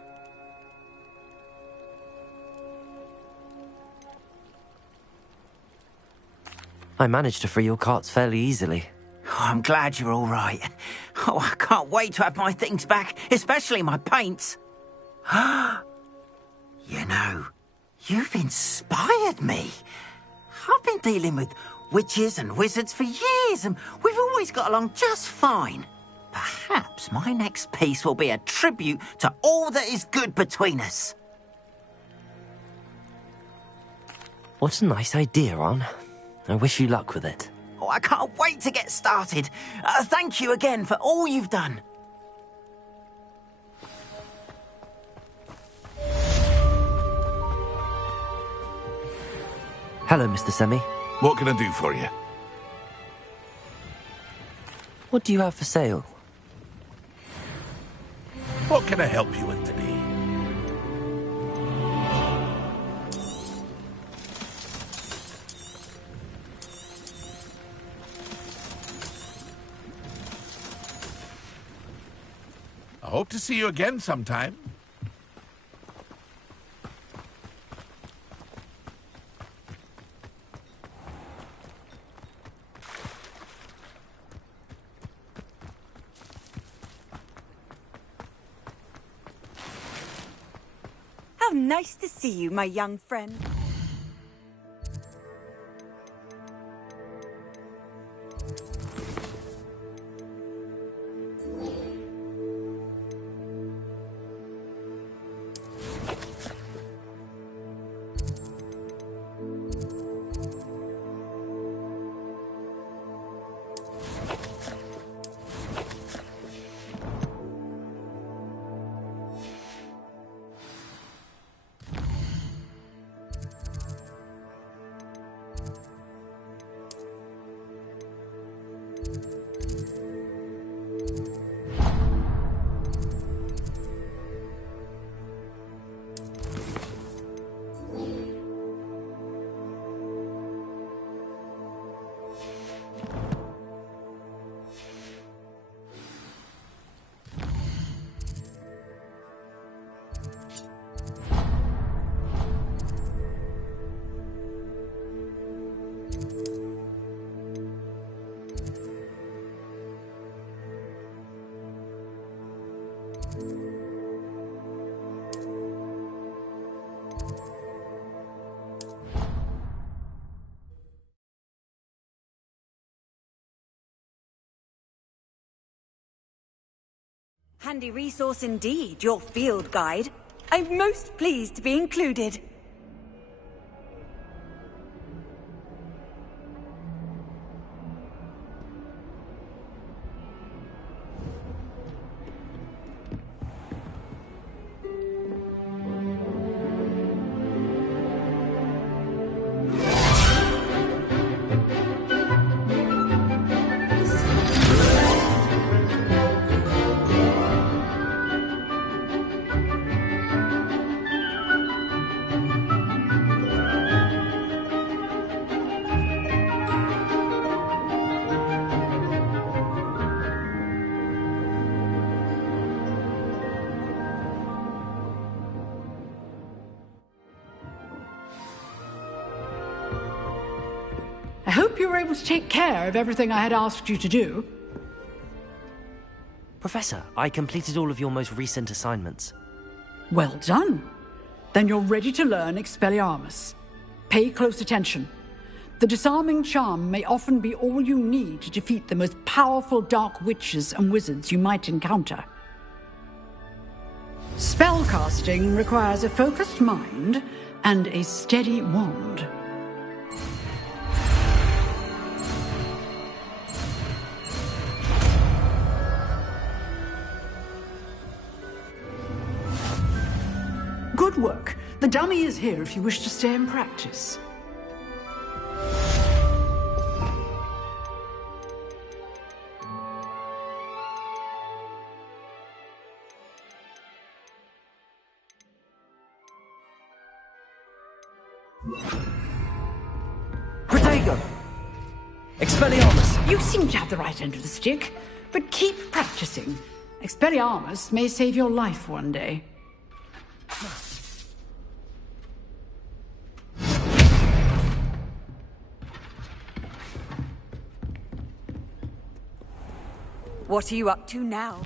I managed to free your carts fairly easily. Oh, I'm glad you're all right. Oh, I can't wait to have my things back, especially my paints. You know, you've inspired me. I've been dealing with witches and wizards for years, and we've always got along just fine. Perhaps my next piece will be a tribute to all that is good between us. What a nice idea, Ron. I wish you luck with it. Oh, I can't wait to get started. Thank you again for all you've done. Hello, Mr. Semi. What can I do for you? What do you have for sale? What can I help you with today? I hope to see you again sometime. How nice to see you, my young friend. Handy resource indeed, your field guide. I'm most pleased to be included. I hope you were able to take care of everything I had asked you to do. Professor, I completed all of your most recent assignments. Well done. Then you're ready to learn Expelliarmus. Pay close attention. The disarming charm may often be all you need to defeat the most powerful dark witches and wizards you might encounter. Spellcasting requires a focused mind and a steady wand. Good work. The dummy is here if you wish to stay and practice. Protego! Expelliarmus! You seem to have the right end of the stick, but keep practicing. Expelliarmus may save your life one day. What are you up to now?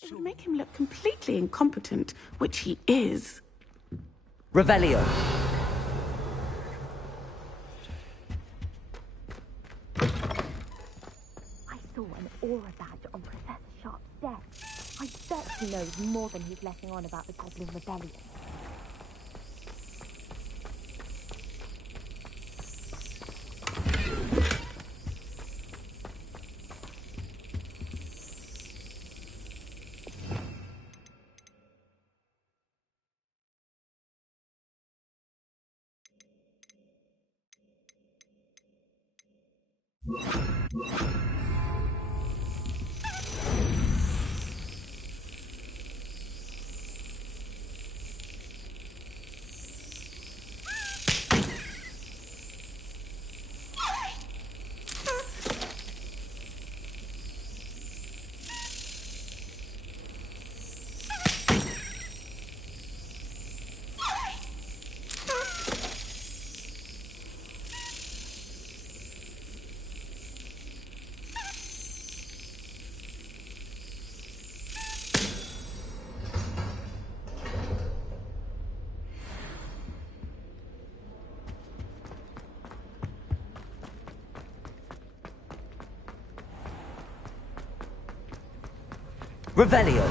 It would make him look completely incompetent, which he is. Revelio. I saw an aura badge on Professor Sharp's desk. I bet he knows more than he's letting on about the Goblin Rebellion. Revelio.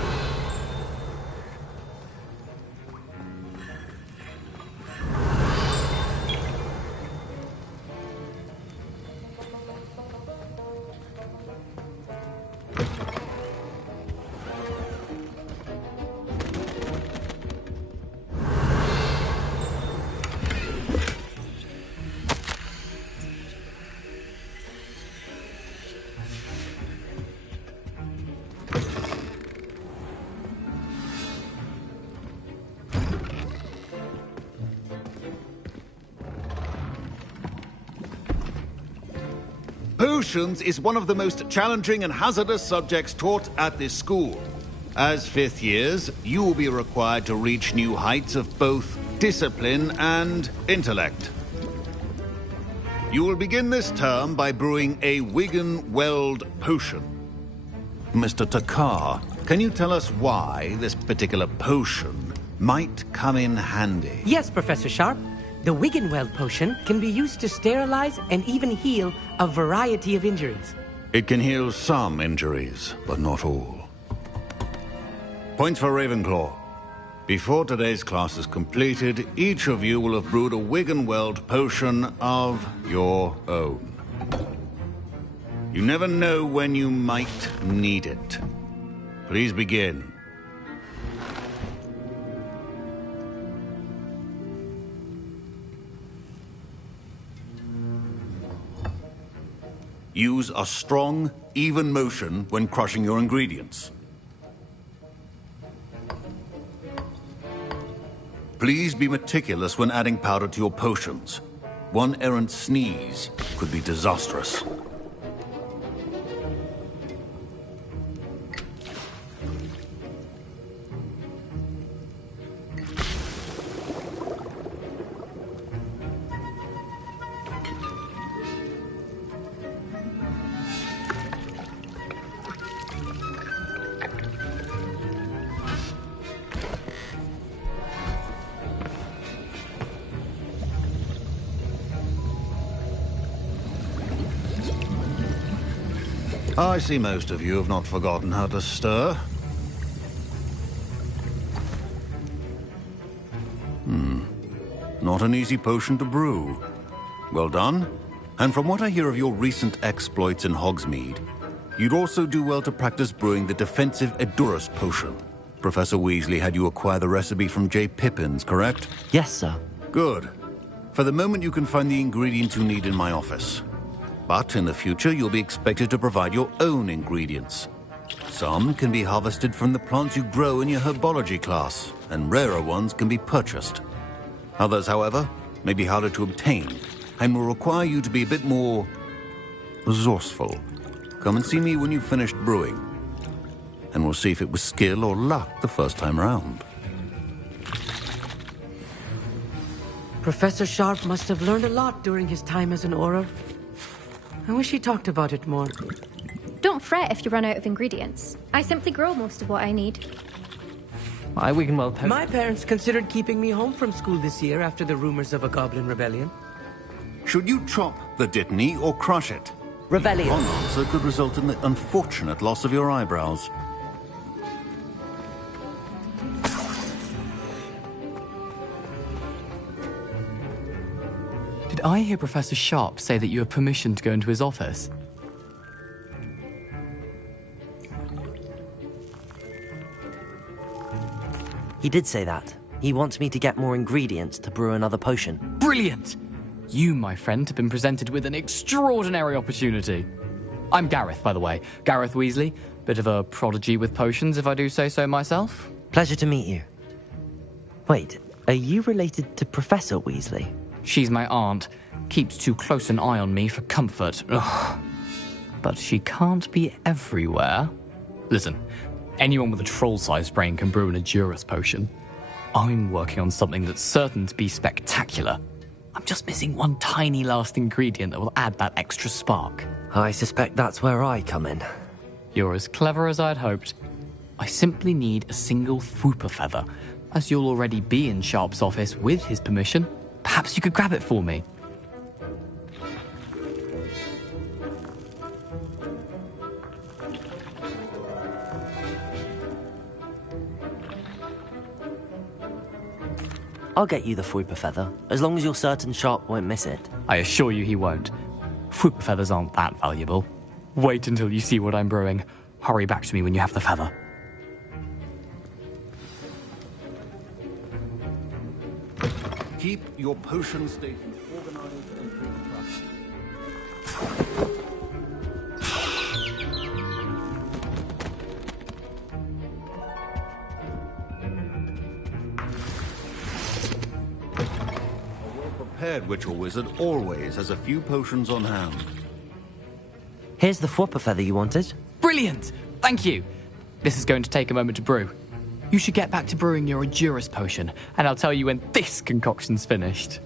Potions is one of the most challenging and hazardous subjects taught at this school. As fifth years, you will be required to reach new heights of both discipline and intellect. You will begin this term by brewing a Wigan-Weld potion. Mr. Takar, can you tell us why this particular potion might come in handy? Yes, Professor Sharp. The Wigan-Weld potion can be used to sterilize and even heal a variety of injuries. It can heal some injuries, but not all. Points for Ravenclaw. Before today's class is completed, each of you will have brewed a Wigan-Weld potion of your own. You never know when you might need it. Please begin. Use a strong, even motion when crushing your ingredients. Please be meticulous when adding powder to your potions. One errant sneeze could be disastrous. I see most of you have not forgotten how to stir. Not an easy potion to brew. Well done. And from what I hear of your recent exploits in Hogsmeade, you'd also do well to practice brewing the defensive Edurus potion. Professor Weasley had you acquire the recipe from J. Pippins, correct? Yes, sir. Good. For the moment, you can find the ingredients you need in my office. But in the future, you'll be expected to provide your own ingredients. Some can be harvested from the plants you grow in your herbology class, and rarer ones can be purchased. Others, however, may be harder to obtain, and will require you to be a bit more resourceful. Come and see me when you've finished brewing. And we'll see if it was skill or luck the first time round. Professor Sharp must have learned a lot during his time as an Auror. I wish he talked about it more. Don't fret if you run out of ingredients. I simply grow most of what I need. My parents considered keeping me home from school this year after the rumors of a goblin rebellion. Should you chop the Dittany or crush it? Rebellion. One answer could result in the unfortunate loss of your eyebrows. Did I hear Professor Sharp say that you have permission to go into his office? He did say that. He wants me to get more ingredients to brew another potion. Brilliant! You, my friend, have been presented with an extraordinary opportunity. I'm Gareth, by the way. Gareth Weasley. Bit of a prodigy with potions, if I do say so myself. Pleasure to meet you. Wait, are you related to Professor Weasley? She's my aunt. Keeps too close an eye on me for comfort. Ugh. But she can't be everywhere. Listen, anyone with a troll-sized brain can brew an Edurus potion. I'm working on something that's certain to be spectacular. I'm just missing one tiny last ingredient that will add that extra spark. I suspect that's where I come in. You're as clever as I'd hoped. I simply need a single Fwooper feather. As you'll already be in Sharp's office with his permission, perhaps you could grab it for me. I'll get you the Fwooper feather, as long as you're certain Sharp won't miss it. I assure you he won't. Fwooper feathers aren't that valuable. Wait until you see what I'm brewing. Hurry back to me when you have the feather. Keep your potion stations organized and through. Prepared witch or wizard always has a few potions on hand. Here's the Fwooper feather you wanted. Brilliant! Thank you. This is going to take a moment to brew. You should get back to brewing your Edurus potion, and I'll tell you when this concoction's finished.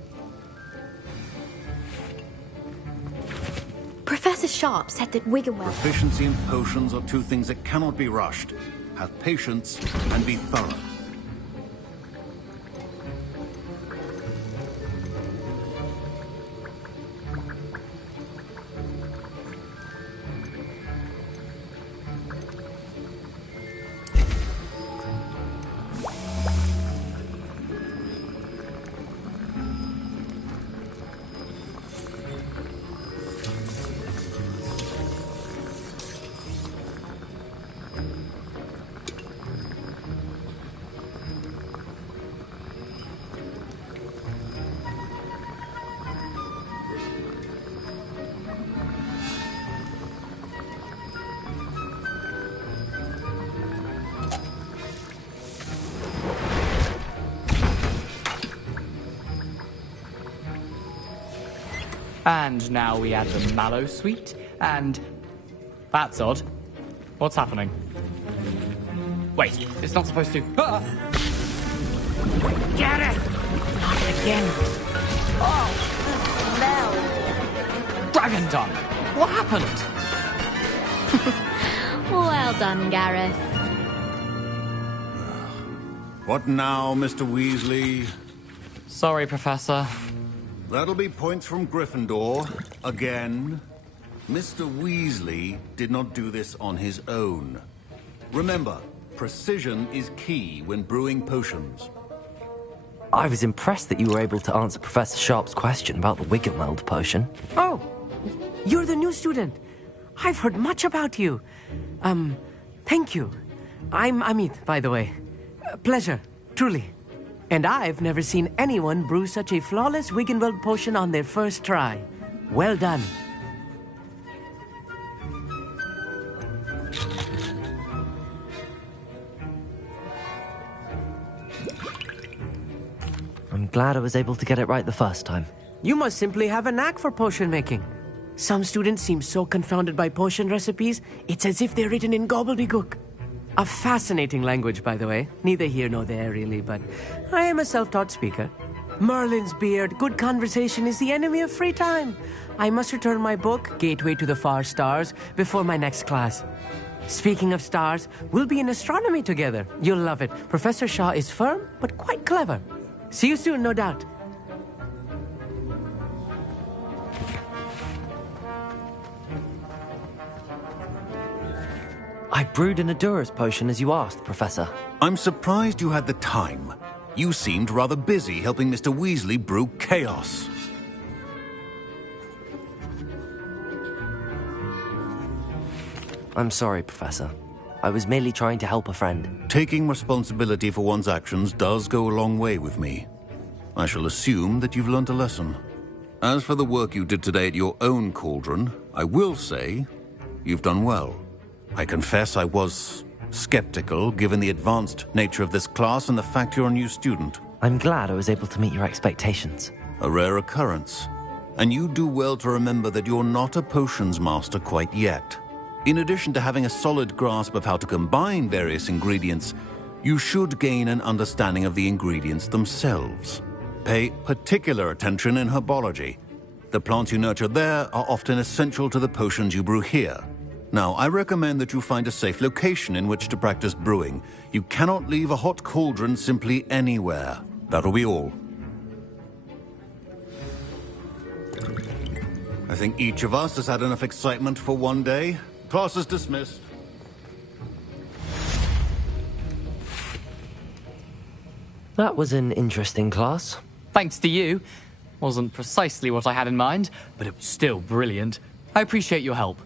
Professor Sharp said that Wiggenweld... Proficiency in potions are two things that cannot be rushed. Have patience and be thorough. And now we add the mallow sweet, and... That's odd. What's happening? Wait, it's not supposed to... Ah! Get it! Not again. Oh, the smell. Dragon tongue! What happened? Well done, Gareth. What now, Mr. Weasley? Sorry, Professor. That'll be points from Gryffindor. Again. Mr. Weasley did not do this on his own. Remember, precision is key when brewing potions. I was impressed that you were able to answer Professor Sharp's question about the Wiggenweld potion. Oh, you're the new student. I've heard much about you. Thank you. I'm Amit, by the way. Pleasure, truly. And I've never seen anyone brew such a flawless Wiggenweld potion on their first try. Well done. I'm glad I was able to get it right the first time. You must simply have a knack for potion making. Some students seem so confounded by potion recipes, it's as if they're written in gobbledygook. A fascinating language, by the way. Neither here nor there, really, but I am a self-taught speaker. Merlin's beard, good conversation is the enemy of free time. I must return my book, Gateway to the Far Stars, before my next class. Speaking of stars, we'll be in astronomy together. You'll love it. Professor Shaw is firm, but quite clever. See you soon, no doubt. I brewed an Adurus potion as you asked, Professor. I'm surprised you had the time. You seemed rather busy helping Mr. Weasley brew chaos. I'm sorry, Professor. I was merely trying to help a friend. Taking responsibility for one's actions does go a long way with me. I shall assume that you've learnt a lesson. As for the work you did today at your own cauldron, I will say you've done well. I confess I was skeptical, given the advanced nature of this class and the fact you're a new student. I'm glad I was able to meet your expectations. A rare occurrence. And you do well to remember that you're not a potions master quite yet. In addition to having a solid grasp of how to combine various ingredients, you should gain an understanding of the ingredients themselves. Pay particular attention in herbology. The plants you nurture there are often essential to the potions you brew here. Now, I recommend that you find a safe location in which to practice brewing. You cannot leave a hot cauldron simply anywhere. That'll be all. I think each of us has had enough excitement for one day. Class is dismissed. That was an interesting class. Thanks to you. Wasn't precisely what I had in mind, but it was still brilliant. I appreciate your help.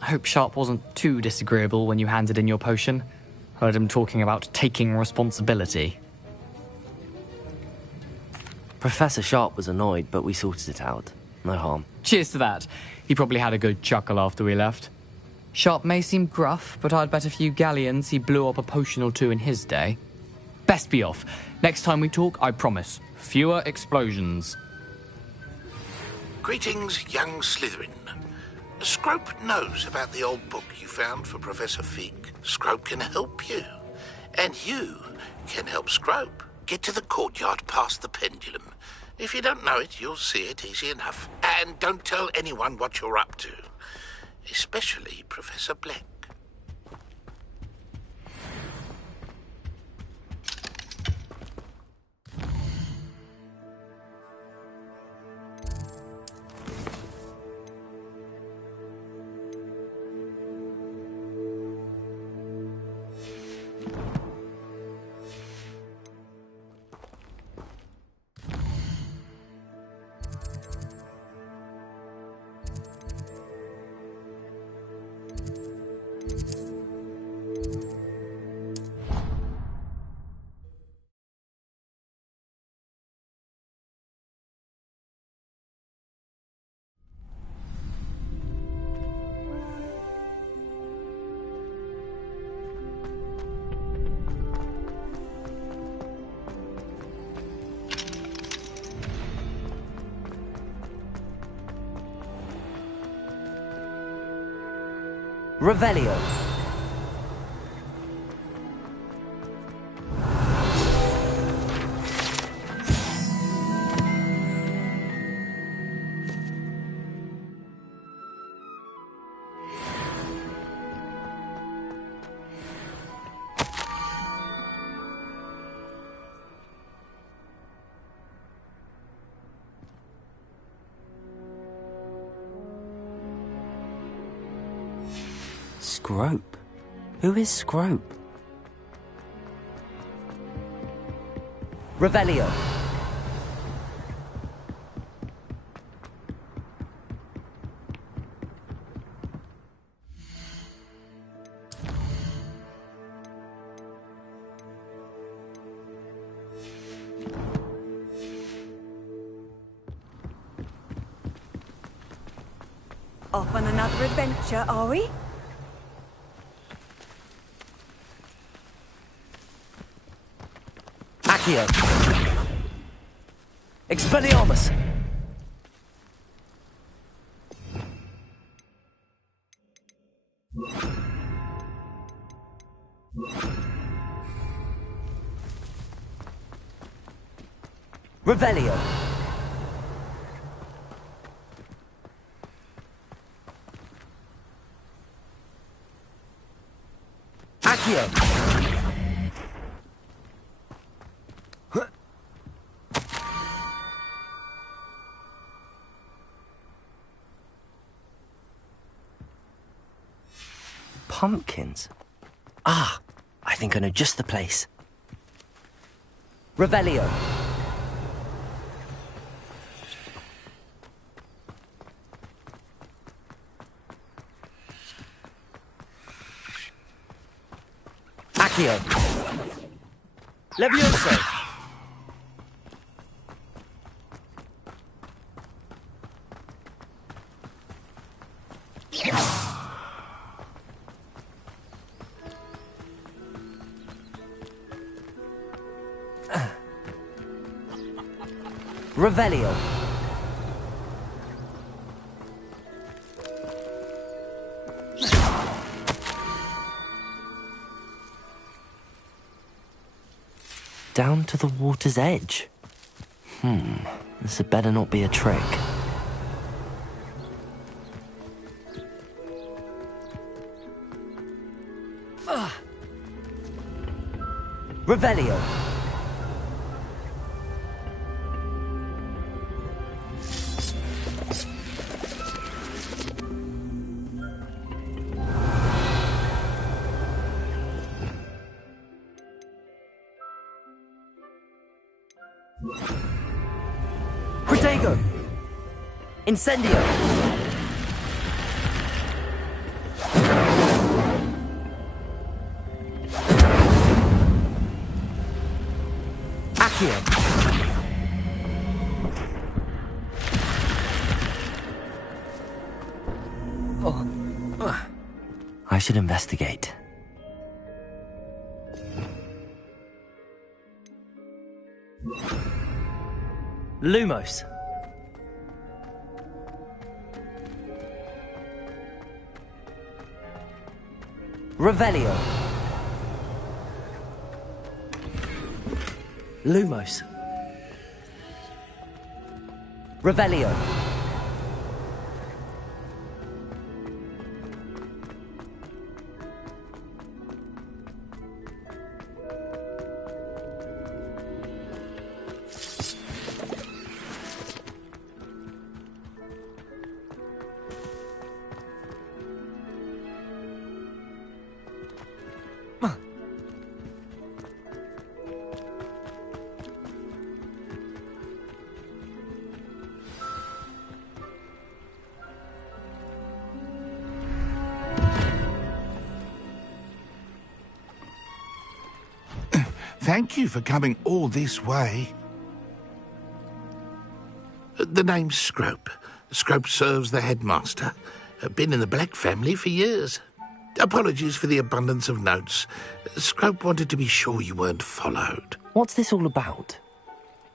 I hope Sharp wasn't too disagreeable when you handed in your potion. Heard him talking about taking responsibility. Professor Sharp was annoyed, but we sorted it out. No harm. Cheers to that. He probably had a good chuckle after we left. Sharp may seem gruff, but I'd bet a few galleons he blew up a potion or two in his day. Best be off. Next time we talk, I promise, fewer explosions. Greetings, young Slytherin. Scrope knows about the old book you found for Professor Fig. Scrope can help you. And you can help Scrope get to the courtyard past the pendulum. If you don't know it, you'll see it easy enough. And don't tell anyone what you're up to. Especially Professor Black. Revelio. Scrope? Who is Scrope? Revelio. Off on another adventure, are we? Accio. Expelliarmus. Revelio. Accio. Pumpkins? Ah, I think I know just the place. Revelio. Accio. Levioso. Revelio. Down to the water's edge. This had better not be a trick. Revelio. Protego! Incendio! Accio! I should investigate. Lumos. Revelio. Lumos. Revelio. Thank you for coming all this way. The name's Scrope. Scrope serves the headmaster. Been in the Black family for years. Apologies for the abundance of notes. Scrope wanted to be sure you weren't followed. What's this all about?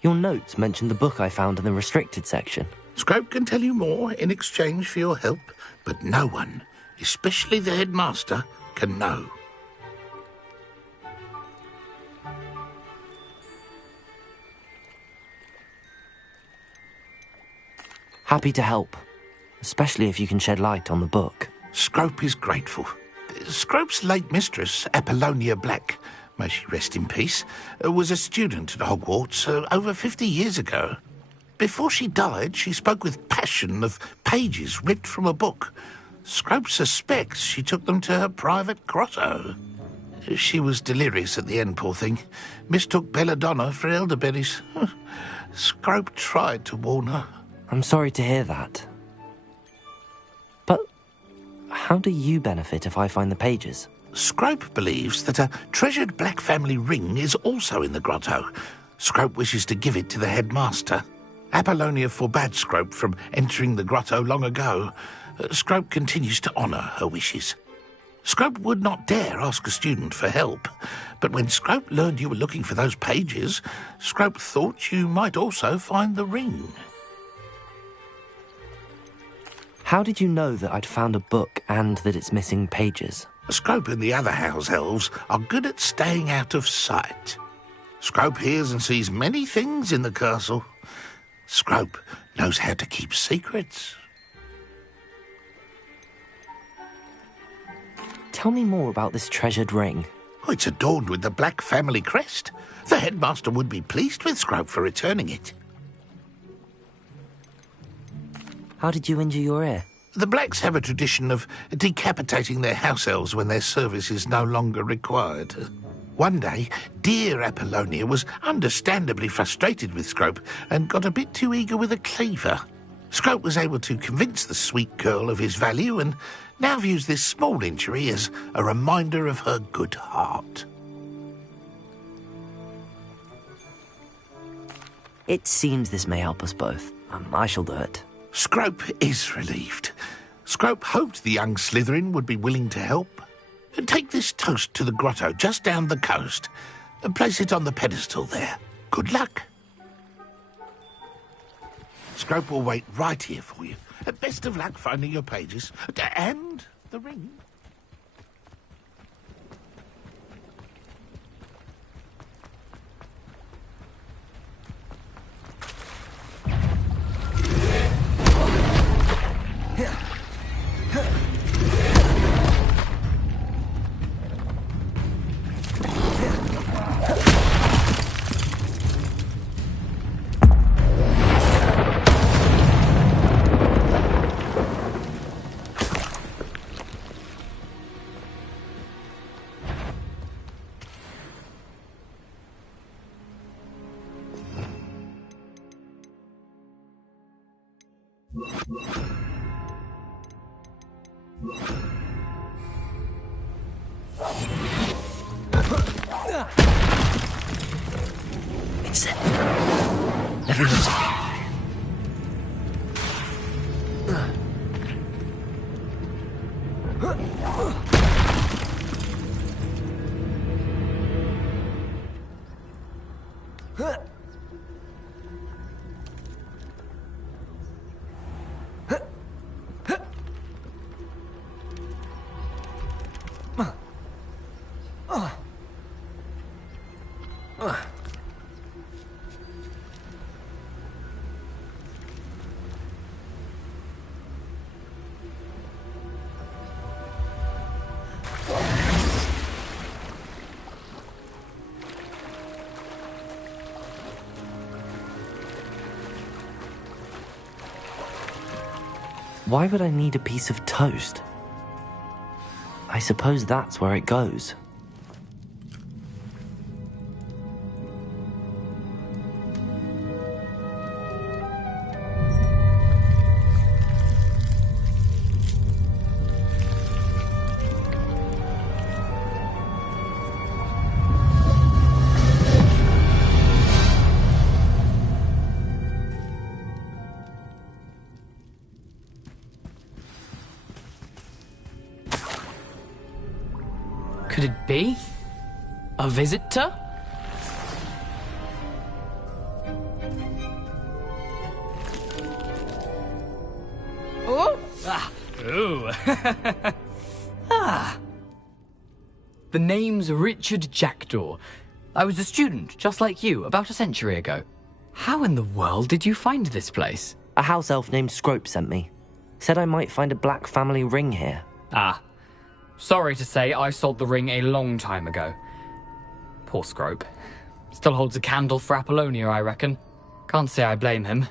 Your notes mentioned the book I found in the restricted section. Scrope can tell you more in exchange for your help, but no one, especially the headmaster, can know. Happy to help, especially if you can shed light on the book. Scrope is grateful. Scrope's late mistress, Apollonia Black, may she rest in peace, was a student at Hogwarts over 50 years ago. Before she died, she spoke with passion of pages ripped from a book. Scrope suspects she took them to her private grotto. She was delirious at the end, poor thing. Mistook belladonna for elderberries. Scrope tried to warn her. I'm sorry to hear that. But how do you benefit if I find the pages? Scrope believes that a treasured Black family ring is also in the grotto. Scrope wishes to give it to the headmaster. Apollonia forbade Scrope from entering the grotto long ago. Scrope continues to honour her wishes. Scrope would not dare ask a student for help, but when Scrope learned you were looking for those pages, Scrope thought you might also find the ring. How did you know that I'd found a book and that it's missing pages? Scrope and the other house elves are good at staying out of sight. Scrope hears and sees many things in the castle. Scrope knows how to keep secrets. Tell me more about this treasured ring. Oh, it's adorned with the Black family crest. The headmaster would be pleased with Scrope for returning it. How did you injure your ear? The Blacks have a tradition of decapitating their house elves when their service is no longer required. One day, dear Apollonia was understandably frustrated with Scrope and got a bit too eager with a cleaver. Scrope was able to convince the sweet girl of his value and now views this small injury as a reminder of her good heart. It seems this may help us both. I shall do it. Scrope is relieved. Scrope hoped the young Slytherin would be willing to help. Take this toast to the grotto just down the coast and place it on the pedestal there. Good luck. Scrope will wait right here for you. Best of luck finding your pages. And the ring. It's it. Never lose it. Why would I need a piece of toast? I suppose that's where it goes. Could it be? A visitor? Oh! Ah! Ooh! Ah! The name's Richard Jackdaw. I was a student, just like you, about a century ago. How in the world did you find this place? A house elf named Scrope sent me. Said I might find a Black family ring here. Ah. Sorry to say, I sold the ring a long time ago. Poor Scrope. Still holds a candle for Apollonia, I reckon. Can't say I blame him.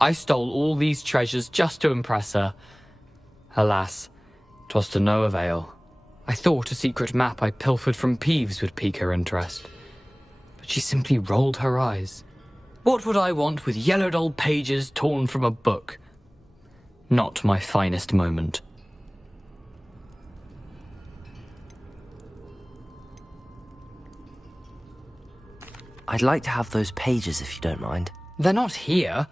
I stole all these treasures just to impress her. Alas, 'twas to no avail. I thought a secret map I pilfered from Peeves would pique her interest. But she simply rolled her eyes. What would I want with yellowed old pages torn from a book? Not my finest moment. I'd like to have those pages if you don't mind. They're not here.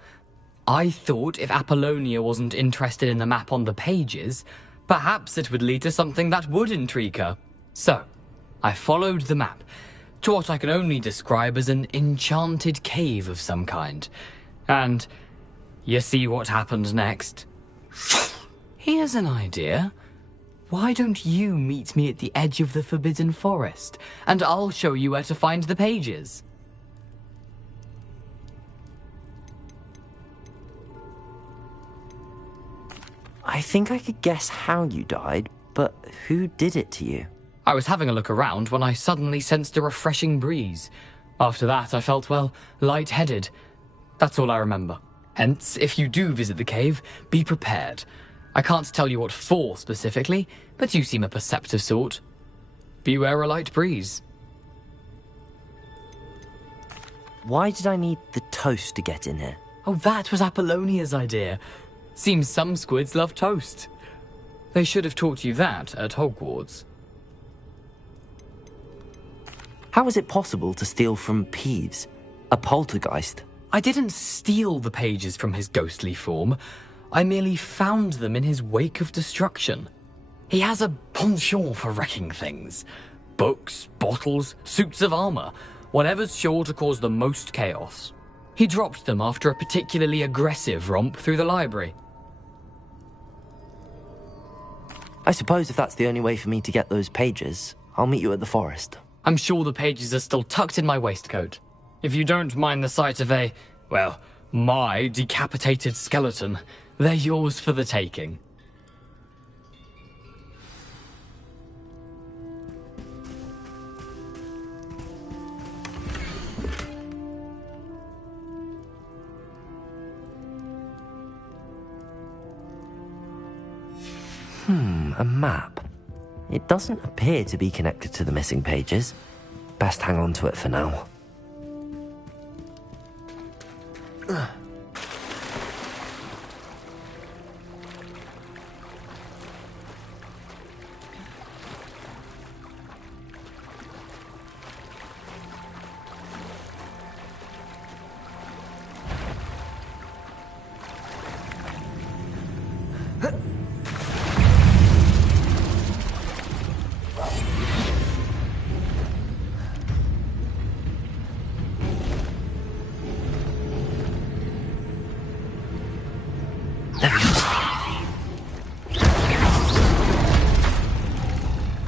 I thought if Apollonia wasn't interested in the map on the pages, perhaps it would lead to something that would intrigue her. So, I followed the map to what I can only describe as an enchanted cave of some kind. And you see what happened next? Here's an idea. Why don't you meet me at the edge of the Forbidden Forest, and I'll show you where to find the pages? I think I could guess how you died, but who did it to you? I was having a look around when I suddenly sensed a refreshing breeze. After that, I felt, well, lightheaded. That's all I remember. Hence, if you do visit the cave, be prepared. I can't tell you what for specifically, but you seem a perceptive sort. Beware a light breeze. Why did I need the toast to get in here? Oh, that was Apollonia's idea. Seems some squids love toast. They should have taught you that at Hogwarts. How is it possible to steal from Peeves, a poltergeist? I didn't steal the pages from his ghostly form. I merely found them in his wake of destruction. He has a penchant for wrecking things. Books, bottles, suits of armor, whatever's sure to cause the most chaos. He dropped them after a particularly aggressive romp through the library. I suppose if that's the only way for me to get those pages, I'll meet you at the forest. I'm sure the pages are still tucked in my waistcoat. If you don't mind the sight of my decapitated skeleton, they're yours for the taking. A map. It doesn't appear to be connected to the missing pages. Best hang on to it for now.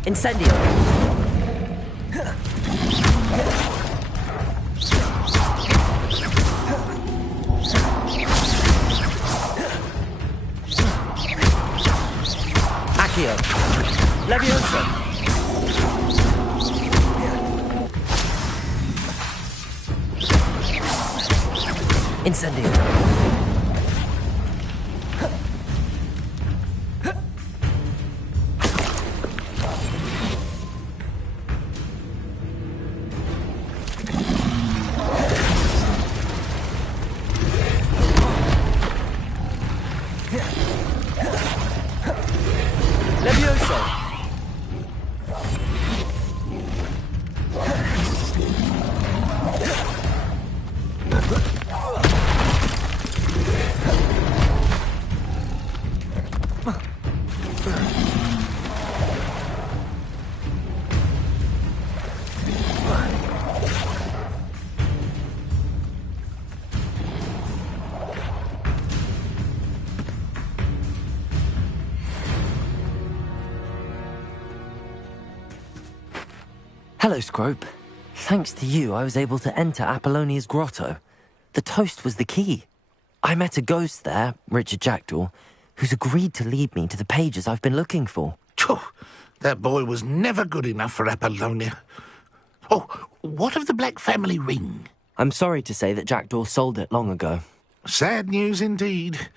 Incendio! Accio! Leviosa! Incendio! Hello, Scrope. Thanks to you, I was able to enter Apollonia's grotto. The toast was the key. I met a ghost there, Richard Jackdaw, who's agreed to lead me to the pages I've been looking for. That boy was never good enough for Apollonia. Oh, what of the Black family ring? I'm sorry to say that Jackdaw sold it long ago. Sad news indeed.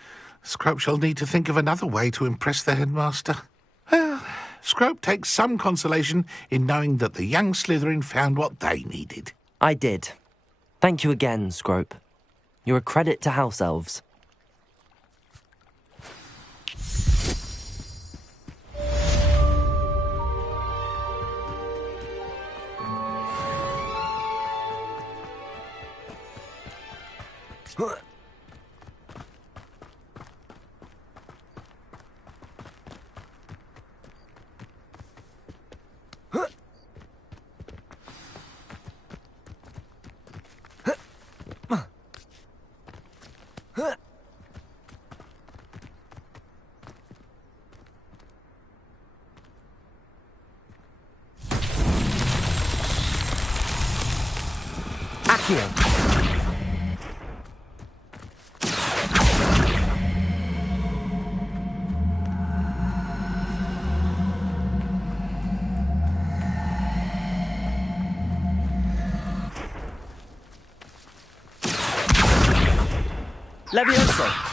Scrope shall need to think of another way to impress the headmaster. Well, Scrope takes some consolation in knowing that the young Slytherin found what they needed. I did. Thank you again, Scrope. You're a credit to House Elves. Accio. Levioso.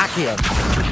Accio.